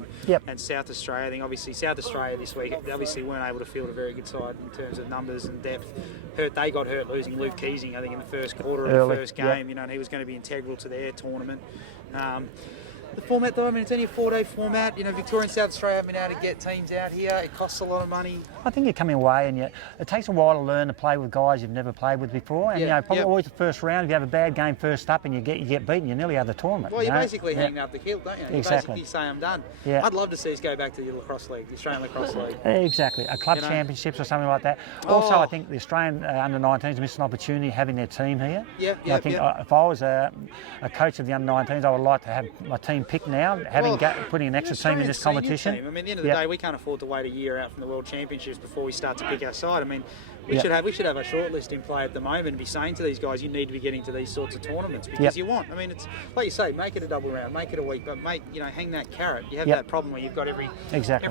and South Australia. I think obviously South Australia this week, they obviously weren't able to field a very good side in terms of numbers and depth. They got hurt losing Luke Keesing, I think, in the first quarter of the first game. You know, and he was going to be integral to their tournament. The format, though, I mean, it's only a 4-day format. You know, Victoria and South Australia haven't been able to get teams out here. It costs a lot of money. I think you're coming away, and it takes a while to learn to play with guys you've never played with before. And probably always the first round, if you have a bad game first up and you get beaten, you nearly have the tournament. Well, you basically hang up the kilt, don't you? Exactly. You basically say, I'm done. Yeah. I'd love to see us go back to the Lacrosse League, the Australian Lacrosse League. Exactly, a club championships or something like that. Also, I think the Australian under-19s missed an opportunity having their team here. I think if I was a coach of the under-19s, I would like to have my team picked now, putting an extra team in this competition. Team. I mean, at the end of the day, we can't afford to wait a year out from the World Championships before we start to pick our side. I mean, we should have a short list in play at the moment and be saying to these guys, you need to be getting to these sorts of tournaments because you want. I mean, it's like you say, make it a double round, make it a week, but hang that carrot. You have that problem where you've got every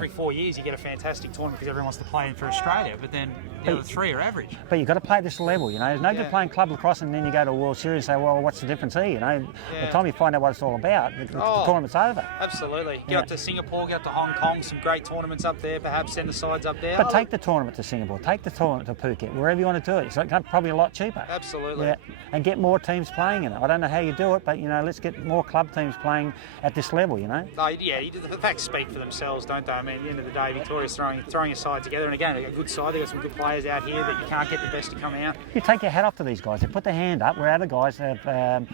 4 years you get a fantastic tournament because everyone wants to play in for Australia, but then the other three are average. But you've got to play this level, you know. There's no good playing club lacrosse and then you go to a World Series and say, well, what's the difference here? You know, by the time you find out what it's all about, the tournament's over. Absolutely. Get up to Singapore, get up to Hong Kong, some great tournaments up there, perhaps send the sides up there. But take the tournament to Singapore, take the tournament to Phuket, wherever you want to do it. It's probably a lot cheaper. Absolutely. Yeah, and get more teams playing in it. I don't know how you do it, but, you know, let's get more club teams playing at this level, you know. The facts speak for themselves, don't they? I mean, at the end of the day, Victoria's throwing a side together, and again, a good side. They've got some good players out here that you can't get the best to come out. You take your hat off to these guys. They put their hand up where other guys have,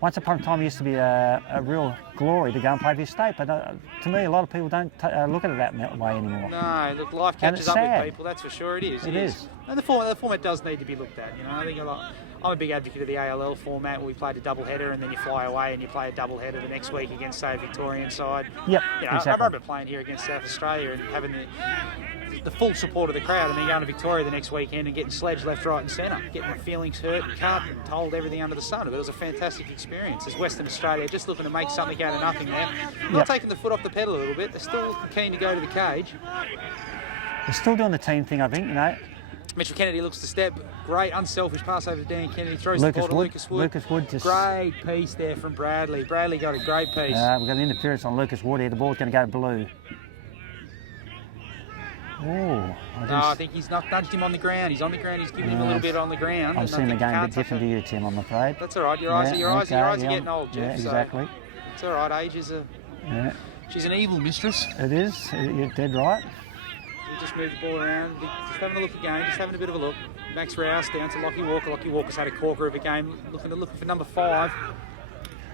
once upon a time it used to be a real glory to go and play for your state, but to me, a lot of people don't look at it that way anymore. No, look, life catches up with people, that's for sure. It is. It is. And the format does need to be looked at. You know, I think I'm a big advocate of the ALL format where we played a double header and then you fly away and you play a double header the next week against, say, a Victorian side. Yep, exactly. I remember playing here against South Australia and having the full support of the crowd, and then going to Victoria the next weekend and getting sledged left, right and centre, getting my feelings hurt and cut and told everything under the sun. But it was a fantastic experience as Western Australia just looking to make something out of nothing there. Not taking the foot off the pedal a little bit. They're still keen to go to the cage. They're still doing the team thing, I think, you know. Mitchell Kennedy looks to step. Great, unselfish pass over to Dan Kennedy. Throws the ball to Lucas Wood. Lucas Wood just... Great piece there from Bradley. Bradley got a great piece. We've got an interference on Lucas Wood here. The ball's going to go blue. I think he's not nudged him on the ground. He's on the ground. He's giving him a little bit on the ground. I'm seeing the game a bit different to you, Tim, I'm afraid. That's all right. Your eyes are getting old, Jeff. Yeah, exactly. So it's all right. Age is she's an evil mistress. It is. You're dead right. We just moved the ball around. Just having a look again. Just having a bit of a look. Max Rouse down to Lockie Walker. Lockie Walker's had a corker of a game. Looking for number 5.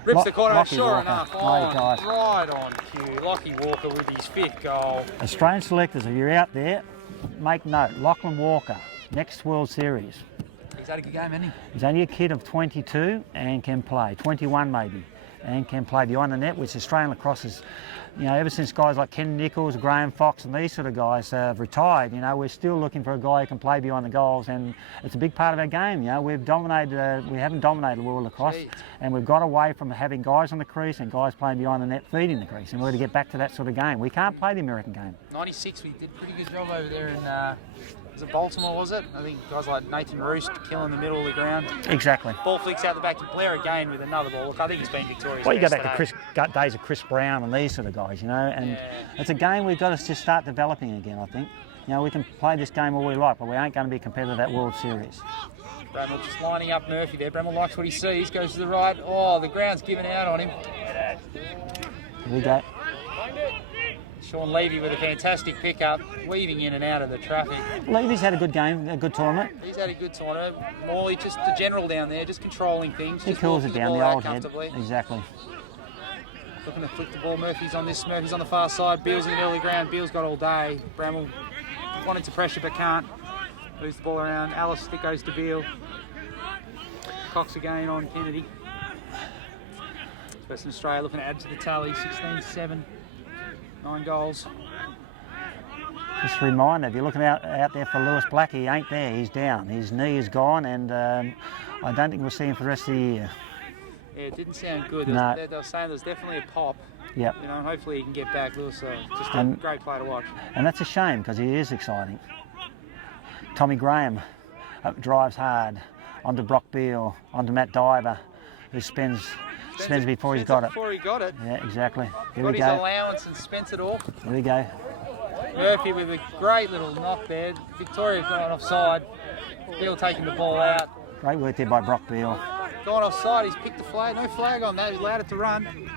Rips the corner, sure enough. Right on cue. Lockie Walker with his 5th goal. Australian selectors, if you're out there, make note. Lachlan Walker, next World Series. He's had a good game, hasn't he? He's only a kid of 22 and can play. 21 maybe, and can play behind the net, which Australian lacrosse is, ever since guys like Ken Nichols, Graham Fox and these sort of guys have retired, we're still looking for a guy who can play behind the goals, and it's a big part of our game. We've dominated, we haven't dominated world lacrosse, and we've got away from having guys on the crease and guys playing behind the net feeding the crease, and we're to get back to that sort of game. We can't play the American game. 96, we did a pretty good job over there in, was it Baltimore, was it? I think guys like Nathan Roost killing the middle of the ground. Exactly. Ball flicks out the back to Blair again with another ball. Look, I think he's been victorious. Well, you go back to days of Chris Brown and these sort of guys, and it's a game we've got to just start developing again, I think. You know, we can play this game all we like, but we ain't going to be competitive at World Series. Bramwell just lining up Murphy there. Bramwell likes what he sees, goes to the right. Oh, the ground's giving out on him. Here we go. Sean Levy with a fantastic pickup, weaving in and out of the traffic. Levy's had a good game, a good tournament. He's had a good tournament. Morley, just the general down there, just controlling things. He just cools walking it down, ball the out old head. comfortably. Exactly. Looking to flick the ball. Murphy's on this. Murphy's on the far side. Beale's in the middle of the ground. Beale's got all day. Bramwell wanted to pressure but can't. Moves the ball around. Alice stick goes to Beale. Cox again on Kennedy. Western Australia looking to add to the tally. 16-7. 9 goals. Just a reminder, if you're looking out there for Lewis Black, he ain't there. He's down. His knee is gone, and I don't think we'll see him for the rest of the year. Yeah, it didn't sound good. No. They were saying there's definitely a pop. Yep. You know, and hopefully he can get back. Lewis, just a And- great player to watch. And that's a shame because he is exciting. Tommy Graham drives hard onto Brock Beale, onto Matt Diver, who spins before he's got it. Before he got it. Yeah, exactly. Here Got we his go. allowance and spent it all. Here we go. Murphy with a great little knock there. Victoria going offside. Beale taking the ball out. Great work there by Brock Beale. Gone offside. He's picked the flag. No flag on that. He's allowed it to run.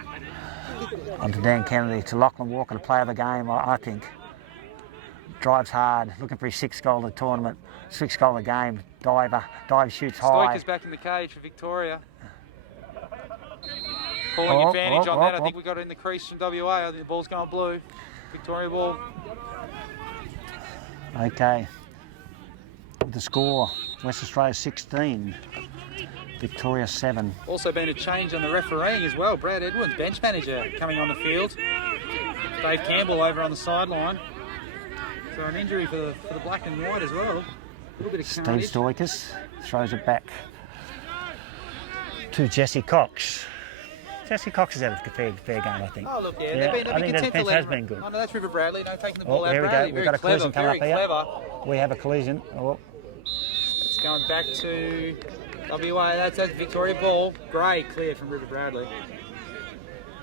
Onto Dan Kennedy, to Lachlan Walker, the player of the game, I think. Drives hard, looking for his 6th goal of the tournament, 6th goal of the game. Dive shoots high. Stoiker's back in the cage for Victoria. Calling advantage on that. I think we got it in the crease from WA. I think the ball's going blue. Victoria ball. Okay. With the score, West Australia 16, Victoria 7. Also been a change on the refereeing as well. Brad Edwards, bench manager, coming on the field. Dave Campbell over on the sideline. So an injury for the black and white as well. A little bit of Steve carnage. Stoikis throws it back to Jesse Cox. Jesse Cox has had a fair game, I think. Oh, look, yeah. Yeah, They've been I think the content to defence let has him- been good. Oh, no, that's River Bradley. No, taking the Oh, ball out. there we go. Bradley, We've very got a clever, collision coming very up here. clever. We have a collision. Oh, It's going back to WA. That's Victoria ball. Great clear from River Bradley.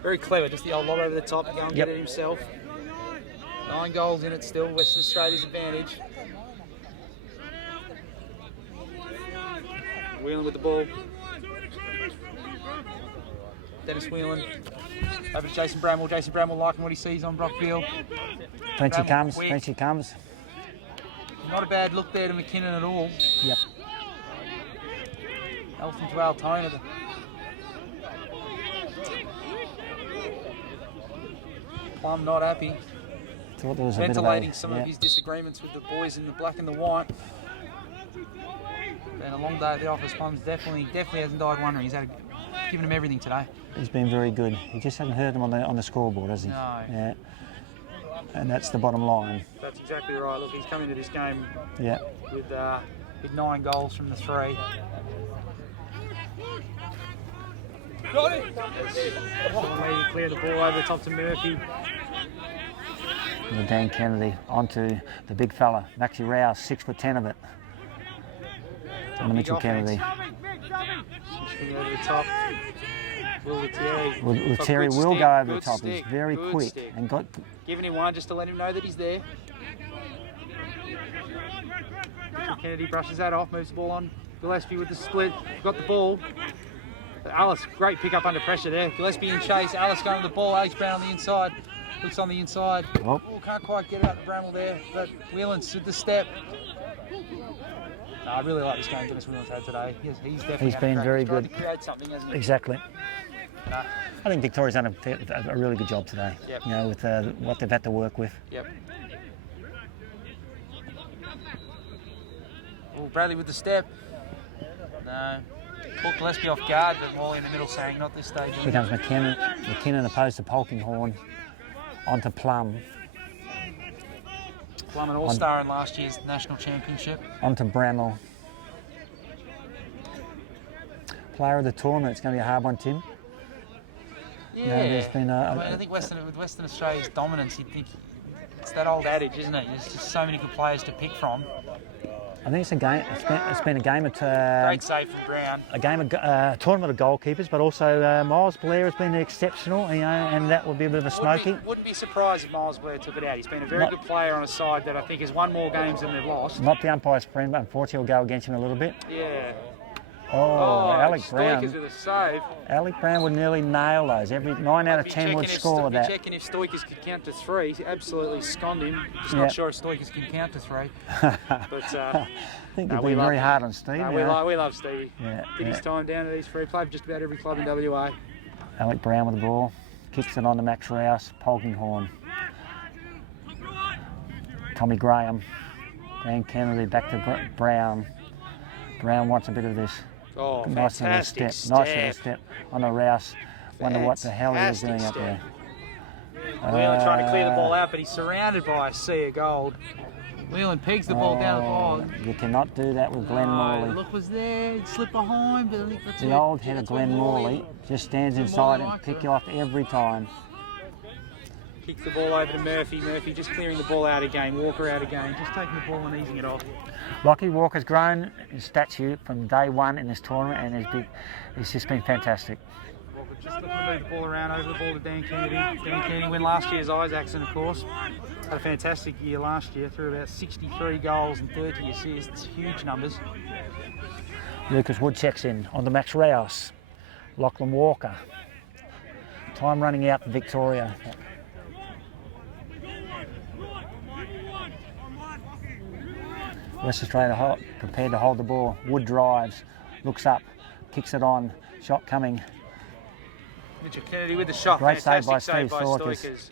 Very clever. Just the old lob over the top. Go and get it himself. 9 goals in it still. Western Australia's advantage. Whelan with the ball. Dennis Whelan. Over to Jason Bramwell. Jason Bramwell liking what he sees on Brock Beale. Frenchy Bramwell comes, quick. Frenchy comes. Not a bad look there to McKinnon at all. Yep. Elfin to Altona. Plum not happy. Thought there was a bit of Ventilating a, some yeah. of his disagreements with the boys in the black and the white. Been a long day at the office. Plum's definitely hasn't died wondering. He's given him everything today. He's been very good. He just hasn't hurt him on the scoreboard, has he? No. Yeah. And that's the bottom line. That's exactly right. Look, he's come into this game Yeah. with 9 goals from the 3. Got it! Clear the ball over the top to Murphy. And Dan Kennedy onto the big fella, Maxi Rouse, 6'10" of it. And Mitchell Kennedy. Swing over the top. Will Lettieri. Lettieri Good will stick, go over the good top. stick, He's very good quick stick. and got. Giving him one just to let him know that he's there. Kennedy brushes that off, moves the ball on. Gillespie with the split, got the ball. Alice, great pick up under pressure there. Gillespie in chase, Alice going to the ball, Alex Brown on the inside. Looks on the inside. Oh. Oh, can't quite get out the Bramwell there, but Whelan's with the step. No, I really like this game Dennis Whelan's had today. He's definitely He's been very good. Tried to create something, hasn't he? Exactly. No. I think Victoria's done a really good job today. Yep. You know, with what they've had to work with. Yep. Oh, Bradley with the step. No. Caught Gillespie off guard, but Morley in the middle saying not this stage. Here comes McKinnon opposed to Polkinghorn onto Plum, Plum an all-star in last year's national championship. onto Bramwell. Player of the tournament, it's going to be a hard one, Tim. Yeah. there's been I think with Western Australia's dominance, you'd think it's that old adage, isn't it? There's just so many good players to pick from. I think it's a game. It's been a game at Great save from Brown. a game of tournament of goalkeepers, but also Miles Blair has been exceptional, and that would be a bit of a smoky. Wouldn't be surprised if Miles Blair took it out. He's been a very good player on a side that I think has won more games than they've lost. Not the umpire's friend, but unfortunately will go against him a little bit. Yeah. Oh, Alec Brown. Stoikers with a save. Alec Brown would nearly nail those. Every 9 out of 10 would score that. Checking if Stoikers could count to 3. He absolutely sconed him. Just Yeah. not sure if Stoikers can count to 3. But I think no, you've we been love very him. hard on Steve. no, you know. we love Stevie. Yeah, Did his yeah. time down at East Free. Played for just about every club in WA. Alec Brown with the ball, kicks it on to Max Rouse, Polkinghorne. Tommy Graham, Dan Kennedy back to Brown. Brown wants a bit of this. Oh, Nice little fantastic step. Nice little step on a Rouse. Wonder what the hell he was doing Fantastic up there. Whelan trying to clear the ball out, but he's surrounded by a sea of gold. Whelan pegs the ball down the ball. You cannot do that with Glenn Morley. Look was there, he'd slip behind, but I think that's The old head of Glenn Morley just stands inside and pick you off every time. Kicks the ball over to Murphy. Murphy just clearing the ball out again. Walker out again. Just taking the ball and easing it off. Lockie Walker's grown in stature from day one in this tournament, and he's just been fantastic. Walker just looking to move the ball around, over the ball to Dan Kennedy. Dan Kennedy win last year's Isaacson, of course. Had a fantastic year last year, threw about 63 goals and 30 assists. Huge numbers. Lucas Wood checks in on the Max Rouse. Lachlan Walker. Time running out for Victoria. West Australia prepared to hold the ball. Wood drives, looks up, kicks it on. Shot coming. Mitchell Kennedy with the shot. Great save Fantastic by save Steve by Stoikers. Stoikers.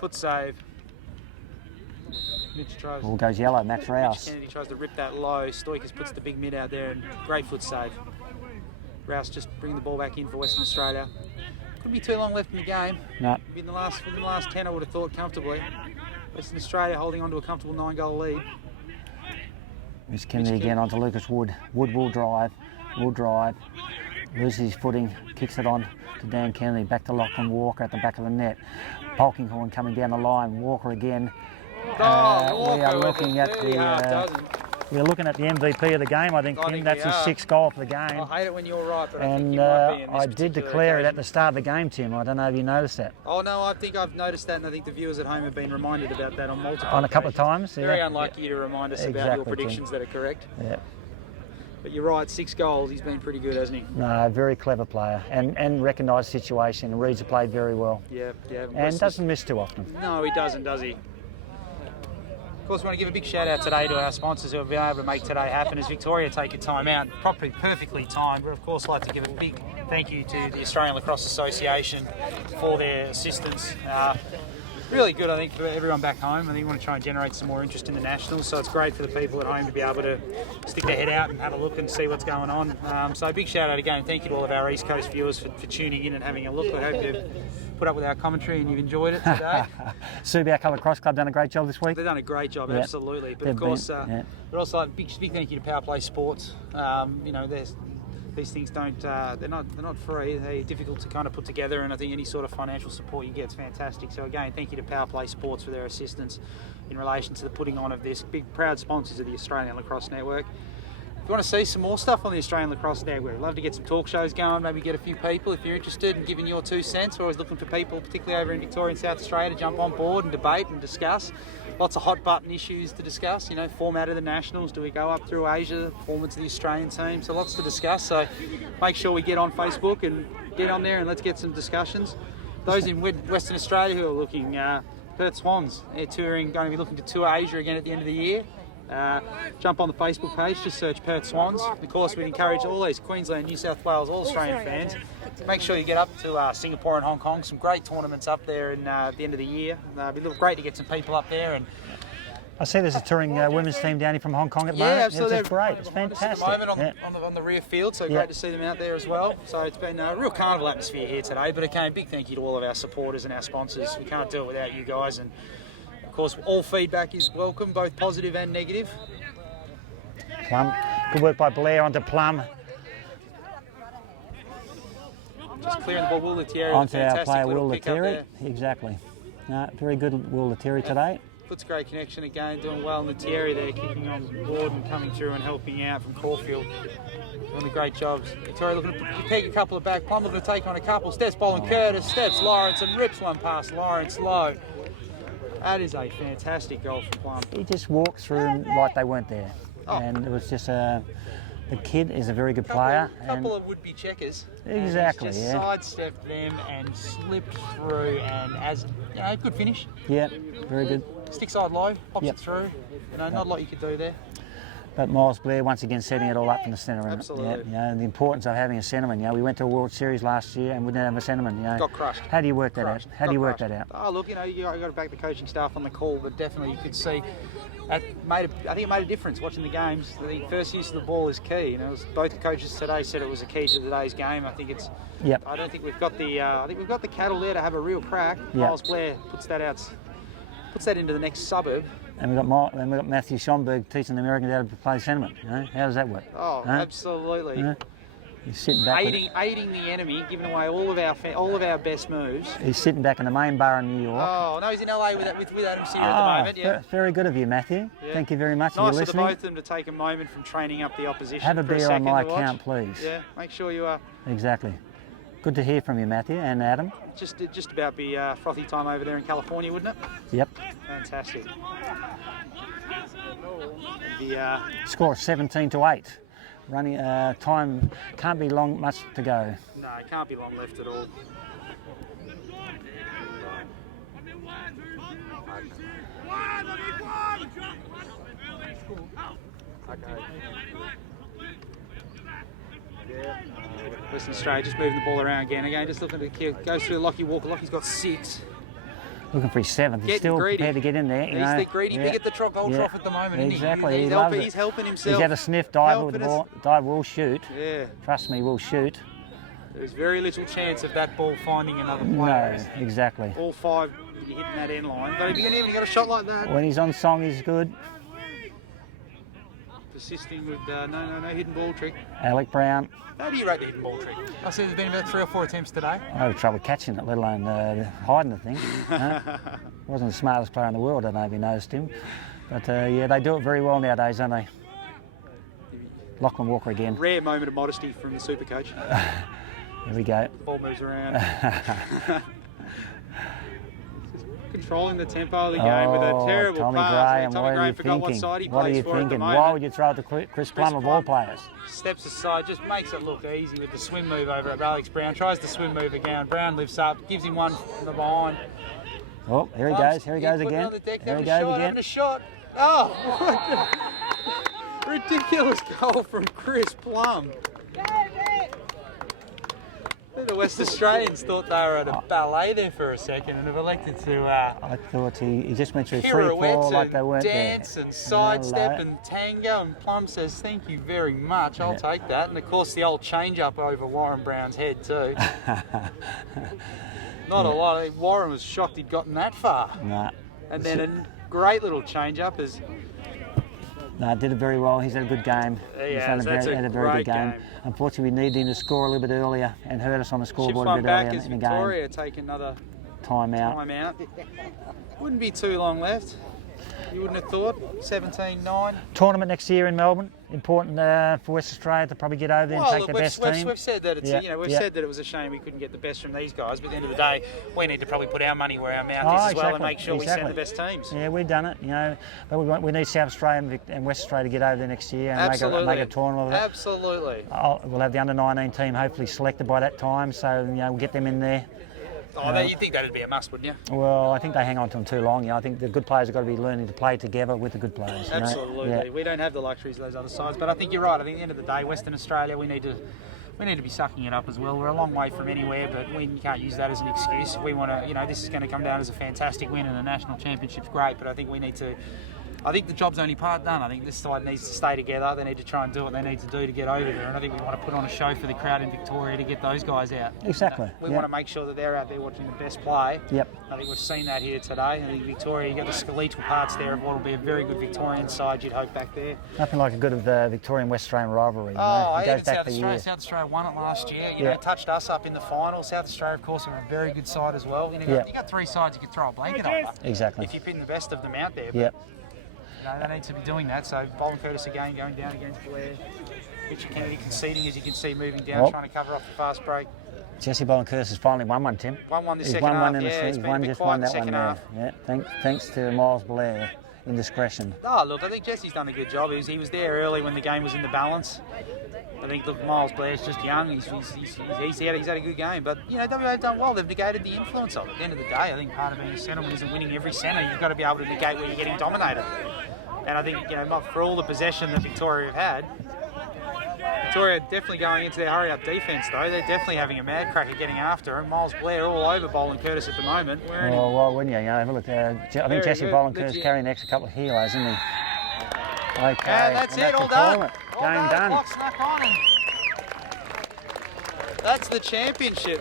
Foot save. Mitch tries. Ball goes yellow, Max Mitch Rouse. Kennedy tries to rip that low. Stoikers puts the big mid out there and great foot save. Rouse just bringing the ball back in for Western Australia. Couldn't be too long left in the game. No, Within the last 10, I would have thought comfortably. Western Australia holding on to a comfortable 9-goal lead. Miss Kennedy again onto Lucas Wood. Wood will drive, loses his footing, kicks it on to Dan Kennedy, back to Lachlan Walker at the back of the net. Polkinghorne coming down the line, Walker again. We are looking at we're looking at the MVP of the game, I think, I Tim. think That's we his are. 6th goal for the game. I hate it when you're right, but I think And you might be in this I did particular declare it at occasion. the start of the game, Tim. I don't know if you noticed that. Oh no, I think I've noticed that, and I think the viewers at home have been reminded about that on multiple On a couple of occasions. times. Very yeah. unlike you to remind us about your Exactly, predictions that are correct. Yeah. But you're right, 6 goals. He's been pretty good, hasn't he? No, very clever player and recognised the situation and reads the play very well. Yeah. And doesn't miss too often. No, he doesn't, does he? Of course, we want to give a big shout out today to our sponsors who have been able to make today happen. As Victoria take a time out, probably perfectly timed. But of course, like to give a big thank you to the Australian Lacrosse Association for their assistance. Really good, I think, for everyone back home. I think we want to try and generate some more interest in the Nationals, so it's great for the people at home to be able to stick their head out and have a look and see what's going on. So a big shout out again. Thank you to all of our East Coast viewers for tuning in and having a look. I hope you've put up with our commentary and you've enjoyed it today. Subiac Lacrosse Club done a great job this week. They've done a great job, Yeah. absolutely. But They've of course, been- but also a big thank you to Power Play Sports. These things they're not free. They're difficult to kind of put together, and I think any sort of financial support you get is fantastic. So again, thank you to Power Play Sports for their assistance in relation to the putting on of this. Big proud sponsors of the Australian Lacrosse Network. If you want to see some more stuff on the Australian Lacrosse Network, we'd love to get some talk shows going, maybe get a few people if you're interested in giving your 2 cents. We're always looking for people, particularly over in Victoria and South Australia, to jump on board and debate and discuss. Lots of hot button issues to discuss, format of the Nationals, do we go up through Asia, performance of the Australian team, so lots to discuss. So make sure we get on Facebook and get on there and let's get some discussions. Those in Western Australia who are looking, Perth Swans, they're going to be looking to tour Asia again at the end of the year. Jump on the Facebook page, just search Perth Swans. Of course, we'd encourage all these Queensland, New South Wales, all Australian fans, make sure you get up to Singapore and Hong Kong. Some great tournaments up there at the end of the year. It'd be great to get some people up there. And I see there's a touring women's team down here from Hong Kong at the moment. absolutely. It's great. It's Behind us fantastic. At the moment on the rear field, so great to see them out there as well. So it's been a real carnival atmosphere here today. But again, big thank you to all of our supporters and our sponsors. We can't do it without you guys. And of course, all feedback is welcome, both positive and negative. Plum. Good work by Blair onto Plum. Just clearing the ball, Will Lettieri. Onto our fantastic player little Will pick up Lettieri. there. Exactly. No, very good Will Lettieri today. puts great connection again, doing well. And Thierry there kicking on board and coming through and helping out from Caulfield. Doing a great job. Victoria looking to peg a couple of back. Plum looking to take on a couple. Steps Boland Curtis, steps Lawrence and rips one past Lawrence low. That is a fantastic goal from Plum. He just walked through them like they weren't there. And it was just the kid is a very good player. Couple of would-be checkers. Exactly, and he's just sidestepped them and slipped through, and as you know, good finish. Yeah, very good. Stick side low, pops it through. You know, not a lot you could do there. But Miles Blair once again setting it all up in the centre. Absolutely. You know, and the importance of having a centreman. You know, we went to a World Series last year and we didn't have a centreman. You know, Got crushed. How do you work that out? How do you work that out? Oh, look, you know, you got to back the coaching staff on the call, but definitely you could see that I think it made a difference watching the games. The first use of the ball is key. You know, both the coaches today said it was a key to today's game. I think it's. Yep. I don't think we've got the. I think we've got the cattle there to have a real crack. Miles Blair puts that into the next suburb. And we've got Matthew Schomburg teaching the Americans how to play centreman. You know, how does that work? Oh, absolutely. He's sitting back. Aiding the enemy, giving away all of our best moves. He's sitting back in the main bar in New York. Oh no, he's in LA with Adam Singer at the moment. Yeah. Very good of you, Matthew. Yeah. Thank you very much for Nice listening. for the both of them to take a moment from training up the opposition. Have a for beer on my second to account, watch. please. Yeah, make sure you are. Exactly. Good to hear from you, Matthew and Adam. Just about be frothy time over there in California, wouldn't it? Yep. Fantastic. The Score 17-8. Running time can't be much to go. no, it can't be long left at all. Western Australia just moving the ball around again. Just looking to kill. Goes through Lockie Walker. Lockie's got 6. Looking for his 7th. He's still prepared to get in there. He's the greedy big at the goal trough at the moment, exactly. isn't he? He's helping himself. He's had a sniff diver with the ball. Dive will shoot. Yeah. Trust me, will shoot. There's very little chance of that ball finding another player. No, exactly. All 5 hitting that end line. But if you can even get a shot like that. When he's on song, he's good. Persisting with no hidden ball trick. Alec Brown. How do you rate the hidden ball trick? I see there's been about 3 or 4 attempts today. I had trouble catching it, let alone hiding the thing. Wasn't the smartest player in the world, I don't know if you noticed him. But yeah, they do it very well nowadays, don't they? Lachlan Walker again. Rare moment of modesty from the super coach. There we go. The ball moves around. Controlling the tempo of the game with a terrible Tommy pass. Graham, Tommy Graham forgot what side he plays for at the moment. Why would you throw it to Chris Plum of all players? Steps aside, just makes it look easy with the swim move over at Alex Brown. Tries the swim move again. Brown lifts up, gives him one from the behind. Oh, here he goes. Here he goes again. Here he goes again. Having a shot. Oh, ridiculous goal from Chris Plum. The West Australians thought they were at a ballet there for a second and have elected to I thought he just went through 3-4 like they weren't dance there. and sidestep and tango, and Plum says thank you very much, I'll take that. And of course the old change up over Warren Brown's head too. Not a lot. Warren was shocked he'd gotten that far. Nah. And then a great little change up as No, did it very well. He's had a good game. Yeah, He's had a very good game. Unfortunately, we needed him to score a little bit earlier and hurt us on the scoreboard a bit earlier as in the Victoria game. take another Time out. Wouldn't be too long left. You wouldn't have thought. 17-9. Tournament next year in Melbourne. Important for West Australia to probably get over there and take the best team. We've said that it's said that it was a shame we couldn't get the best from these guys, but at the end of the day, we need to probably put our money where our mouth is as well and make sure we send the best teams. Yeah, we've done it, but we need South Australia and West Australia to get over there next year and make a tournament of it. Absolutely. We'll have the under-19 team hopefully selected by that time, so we'll get them in there. You'd think that'd be a must, wouldn't you? Well, I think they hang on to them too long. I think the good players have got to be learning to play together with the good players. Absolutely. Yeah. We don't have the luxuries of those other sides, but I think you're right. I think at the end of the day, Western Australia, we need to be sucking it up as well. We're a long way from anywhere, but we can't use that as an excuse. We want to, this is going to come down as a fantastic win, and the national championship's great, but I think we need to I think the job's only part done. I think this side needs to stay together. They need to try and do what they need to do to get over there. And I think we want to put on a show for the crowd in Victoria to get those guys out. Exactly. We want to make sure that they're out there watching the best play. Yep. I think we've seen that here today. I think Victoria, you've got the skeletal parts there of what will be a very good Victorian side, you'd hope, back there. Nothing like a good Victorian-West Australian rivalry. Oh, It yeah, goes back South for Australia. years. South Australia won it last year. You know, touched us up in the final. South Australia, of course, are a very good side as well. You know, you got three sides you could throw a blanket over. Exactly. If you pin the best of them out there. Yep. You know, they need to be doing that. So Bolton Curtis again going down against Blair. Richard Kennedy conceding, as you can see, moving down, trying to cover off the fast break. Jesse Bolton Curtis has finally won one, Tim. Won the He's second won half. one in the He's he's been won a bit just quiet won in the that one second there. half. Yeah, thanks to Miles Blair. Indiscretion. Oh, look, I think Jesse's done a good job. He was there early when the game was in the balance. I think, look, Miles Blair's just young. He's had a good game. But, you know, WA have done well. They've negated the influence of it. At the end of the day, I think part of being a centreman isn't winning every centre. You've got to be able to negate where you're getting dominated. And I think, you know, for all the possession that Victoria have had, Victoria definitely going into their hurry-up defence, though. They're definitely having a mad crack at getting after him. Miles Blair all over Bolton Curtis at the moment. Oh, well, wouldn't you? Have a look. I think Jesse Bolton Curtis carrying an extra couple of healers, isn't he? Okay. Yeah, that's it. All done. Game done. Clock snuck on. And that's the championship.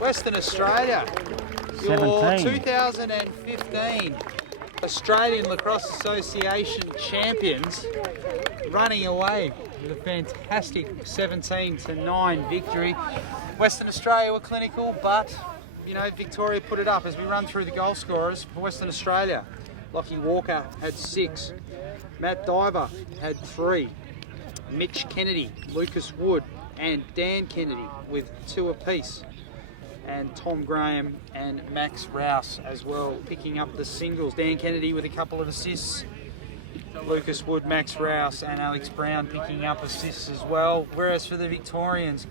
Western Australia. Your 17. 2015 Australian Lacrosse Association champions, running away with a fantastic 17-9 victory. Western Australia were clinical, but you know, Victoria put it up. As we run through the goal scorers for Western Australia, Lockie Walker had 6, Matt Diver had 3, Mitch Kennedy, Lucas Wood and Dan Kennedy with 2 apiece, and Tom Graham and Max Rouse as well picking up the singles. Dan Kennedy with a couple of assists, Lucas Wood, Max Rouse and Alex Brown picking up assists as well. Whereas for the Victorians,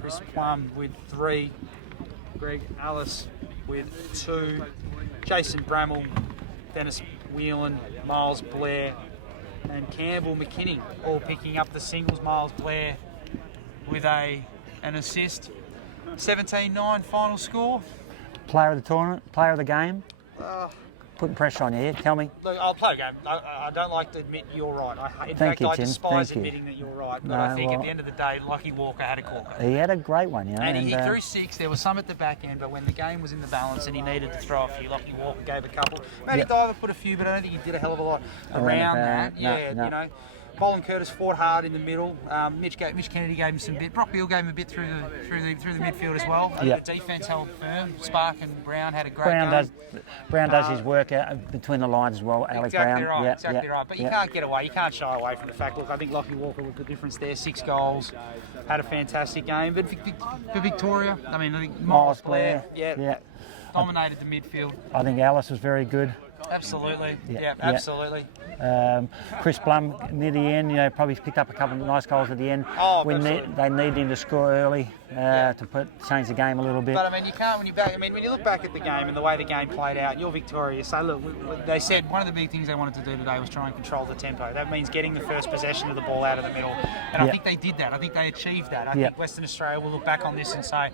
Chris Plum with 3, Greg Ellis with 2, Jason Bramall, Dennis Whelan, Miles Blair and Campbell McKinney all picking up the singles. Miles Blair with an assist. 17-9 final score. Player of the tournament, player of the game. Putting pressure on you here. Tell me. Look, I'll play a game. I don't like to admit you're right. In Thank fact, you, I Tim. despise Thank you. admitting that you're right. But No, I think well, at the end of the day, Lockie Walker had a corker. He had a great one, you know. And he threw 6. There was some at the back end, but when the game was in the balance and he needed to throw a few, Lockie Walker gave a couple. Matty Diver put a few, but I don't think he did a hell of a lot around that. No, Yeah, no. you know. Bolton Curtis fought hard in the middle. Mitch Kennedy gave him some bit. Brock Beale gave him a bit through the midfield as well. Yep. The defence held firm. Spark and Brown had a great Brown game. does his work out between the lines as well. Alex Exactly Brown. right, exactly right. But you can't get away, you can't shy away from the fact. Look, I think Lockie Walker was the difference there. 6 goals, had a fantastic game. But for Victoria, I mean, I think Miles Blair, dominated the midfield. I think Alice was very good. Absolutely, Yeah. absolutely. Chris Plum near the end, you know, probably picked up a couple of nice goals at the end. Oh, They need him to score early to change the game a little bit. But I mean, you can't when you look back at the game and the way the game played out. You're Victoria, so look, they said one of the big things they wanted to do today was try and control the tempo. That means getting the first possession of the ball out of the middle, and I think they did that. I think they achieved that. I think Western Australia will look back on this and say,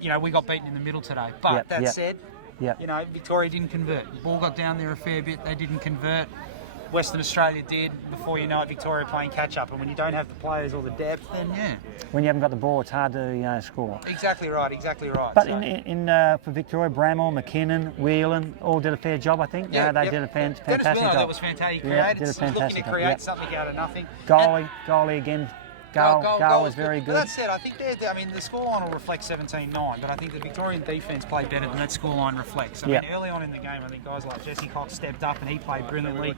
you know, we got beaten in the middle today. But that said. Yeah. You know, Victoria didn't convert. The ball got down there a fair bit. They didn't convert. Western Australia did. Before you know it, Victoria playing catch-up. And when you don't have the players or the depth, then When you haven't got the ball, it's hard to score. Exactly right. But for Victoria, Bramall, McKinnon, Whelan all did a fair job, I think. They did a fantastic Dennis Whelan, job. That was fantastic. He was looking to create something out of nothing. Goalie again. Goal was very good. But that said, I think the scoreline will reflect 17-9, but I think the Victorian defence played better than that scoreline reflects. I mean, early on in the game, I think guys like Jesse Cox stepped up and he played brilliantly.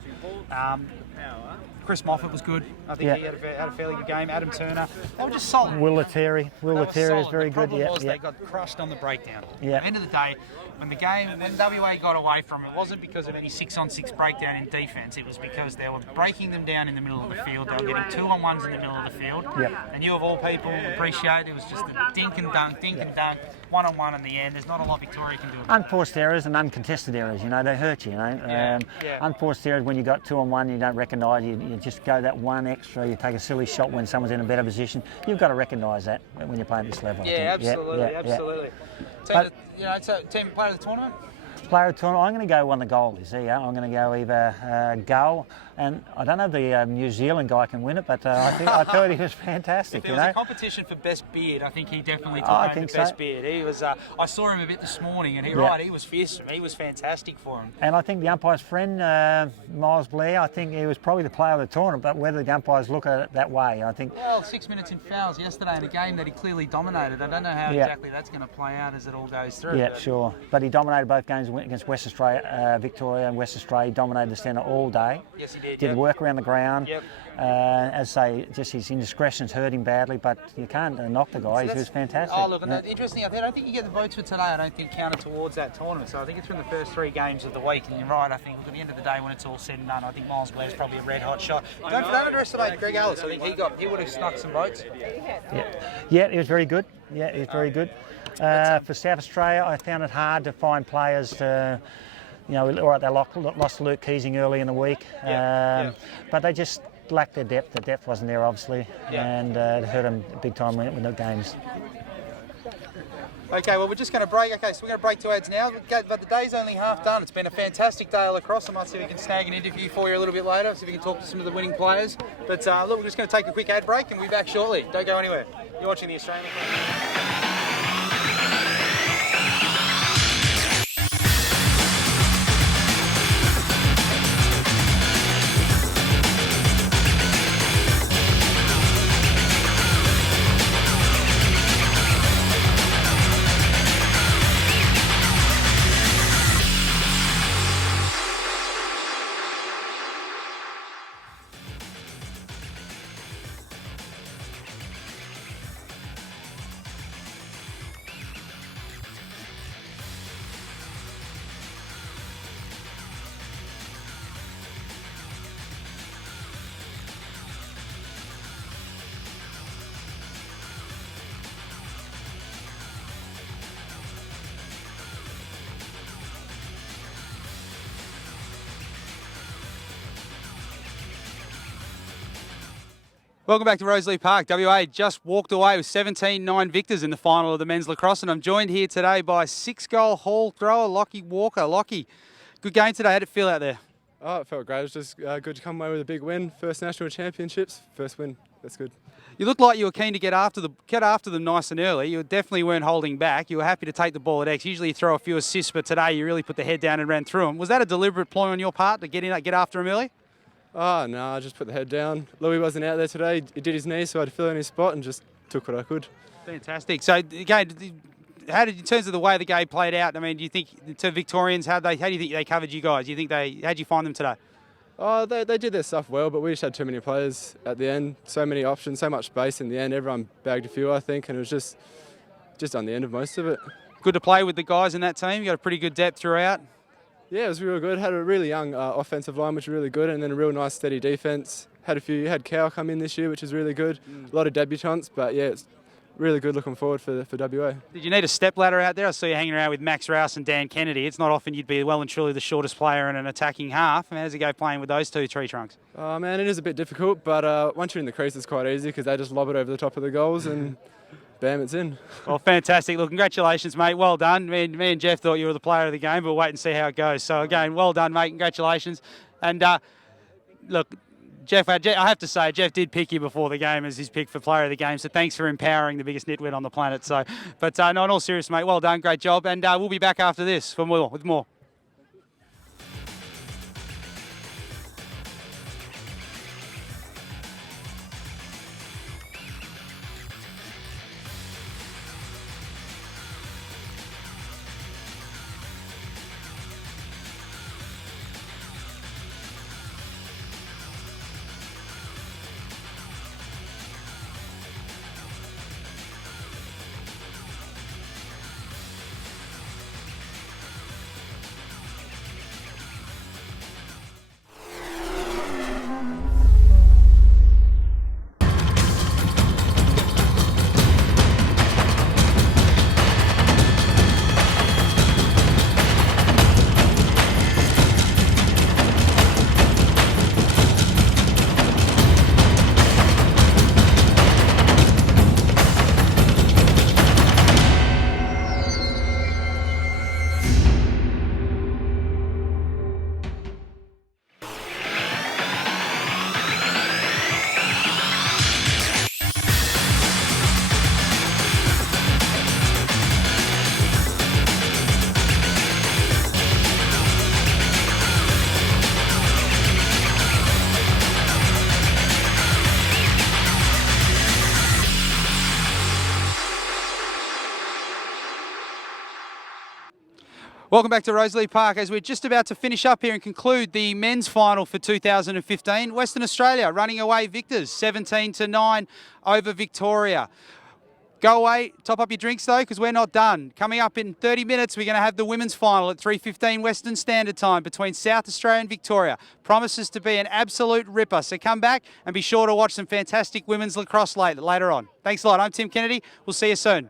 Chris Moffat was good. I think he had a fairly good game. Adam Turner, they were just solid. Will Lettieri is very good. The problem was they got crushed on the breakdown. Yeah. At the end of the day, when WA got away from it, wasn't because of any 6-on-6 breakdown in defence. It was because they were breaking them down in the middle of the field. They were getting 2-on-1s in the middle of the field. Yep. And you of all people appreciate it was just a dink and dunk, one-on-one in the end. There's not a lot Victoria can do. Unforced errors and uncontested errors, you know, they hurt you, you know. Unforced errors, when you got 2-on-1, you don't recognise, you just go that one extra, you take a silly shot when someone's in a better position. You've got to recognise that when you're playing at this level. Yeah, absolutely. But, Team player of the tournament? Player of the tournament, I'm going to go one of the goalies. There you go. I'm going to go either Gull, and I don't know if the New Zealand guy can win it, but I thought he was fantastic. If there was a competition for best beard, I think he definitely took home the best beard. He was. I saw him a bit this morning, and he was fierce. He was fantastic for him. And I think the umpire's friend, Miles Blair, I think he was probably the player of the tournament, but whether the umpires look at it that way, I think. Well, 6 minutes in fouls yesterday in a game that he clearly dominated. I don't know how exactly that's going to play out as it all goes through. Yeah, sure. But he dominated both games against West Australia, Victoria and West Australia. He dominated the centre all day. Yes, he did. Did work around the ground. Yep. As I say, just his indiscretions hurt him badly, but you can't knock the guy. He was fantastic. Oh, look, and interesting. I don't think you get the votes for today. I don't think counted towards that tournament. So I think it's from the first 3 games of the week. And you're right. I think at the end of the day, when it's all said and done, I think Miles Blair's probably a red hot shot. Don't underestimate Greg Ellis. I think he would have snuck some votes. Yeah, he was very good. Yeah, he was very good. For South Australia, I found it hard to find players to. All right, they lost Luke Keesing early in the week, but they just lacked their depth. The depth wasn't there, obviously, and it hurt them big time in the games. Okay, well, we're just going to break. Okay, so we're going to break 2 ads now, but the day's only half done. It's been a fantastic day of lacrosse. I might see if we can snag an interview for you a little bit later, see if we can talk to some of the winning players. But look, we're just going to take a quick ad break and we'll be back shortly. Don't go anywhere. You're watching the Australian Lacrosse. Welcome back to Rosalie Park. WA just walked away with 17-9 victors in the final of the men's lacrosse, and I'm joined here today by 6-goal haul thrower Lockie Walker. Lockie, good game today. How'd it feel out there? Oh, it felt great. It was just good to come away with a big win. First national championships, first win. That's good. You looked like you were keen to get after them nice and early. You definitely weren't holding back. You were happy to take the ball at X. Usually you throw a few assists, but today you really put the head down and ran through them. Was that a deliberate ploy on your part to get after them early? Oh, no, I just put the head down. Louis wasn't out there today. He did his knee, so I had to fill in his spot and just took what I could. Fantastic. So, again, how did, in terms of the way the game played out, I mean, do you think, to Victorians, how do you think they covered you guys? How'd you find them today? Oh, they did their stuff well, but we just had too many players at the end. So many options, so much space in the end. Everyone bagged a few, I think, and it was just on the end of most of it. Good to play with the guys in that team. You got a pretty good depth throughout. Yeah, it was real good. Had a really young offensive line, which was really good, and then a real nice steady defence. Had Cow come in this year, which is really good. A lot of debutants, but yeah, it's really good looking forward for WA. Did you need a step ladder out there? I saw you hanging around with Max Rouse and Dan Kennedy. It's not often you'd be well and truly the shortest player in an attacking half. How does it go playing with those two tree trunks? Oh man, it is a bit difficult, but once you're in the crease, it's quite easy because they just lob it over the top of the goals and bam, it's in. Well, fantastic. Look, congratulations, mate. Well done. Me and Jeff thought you were the player of the game, but we'll wait and see how it goes. So again, well done, mate. Congratulations. And look, Jeff, I have to say, Jeff did pick you before the game as his pick for player of the game, so thanks for empowering the biggest nitwit on the planet. So, but no, in all seriousness, mate, well done, great job, and we'll be back after this with more. Welcome back to Rosalie Park as we're just about to finish up here and conclude the men's final for 2015. Western Australia running away victors, 17-9 over Victoria. Go away, top up your drinks though, because we're not done. Coming up in 30 minutes, we're going to have the women's final at 3:15 Western Standard Time between South Australia and Victoria. Promises to be an absolute ripper. So come back and be sure to watch some fantastic women's lacrosse later on. Thanks a lot. I'm Tim Kennedy. We'll see you soon.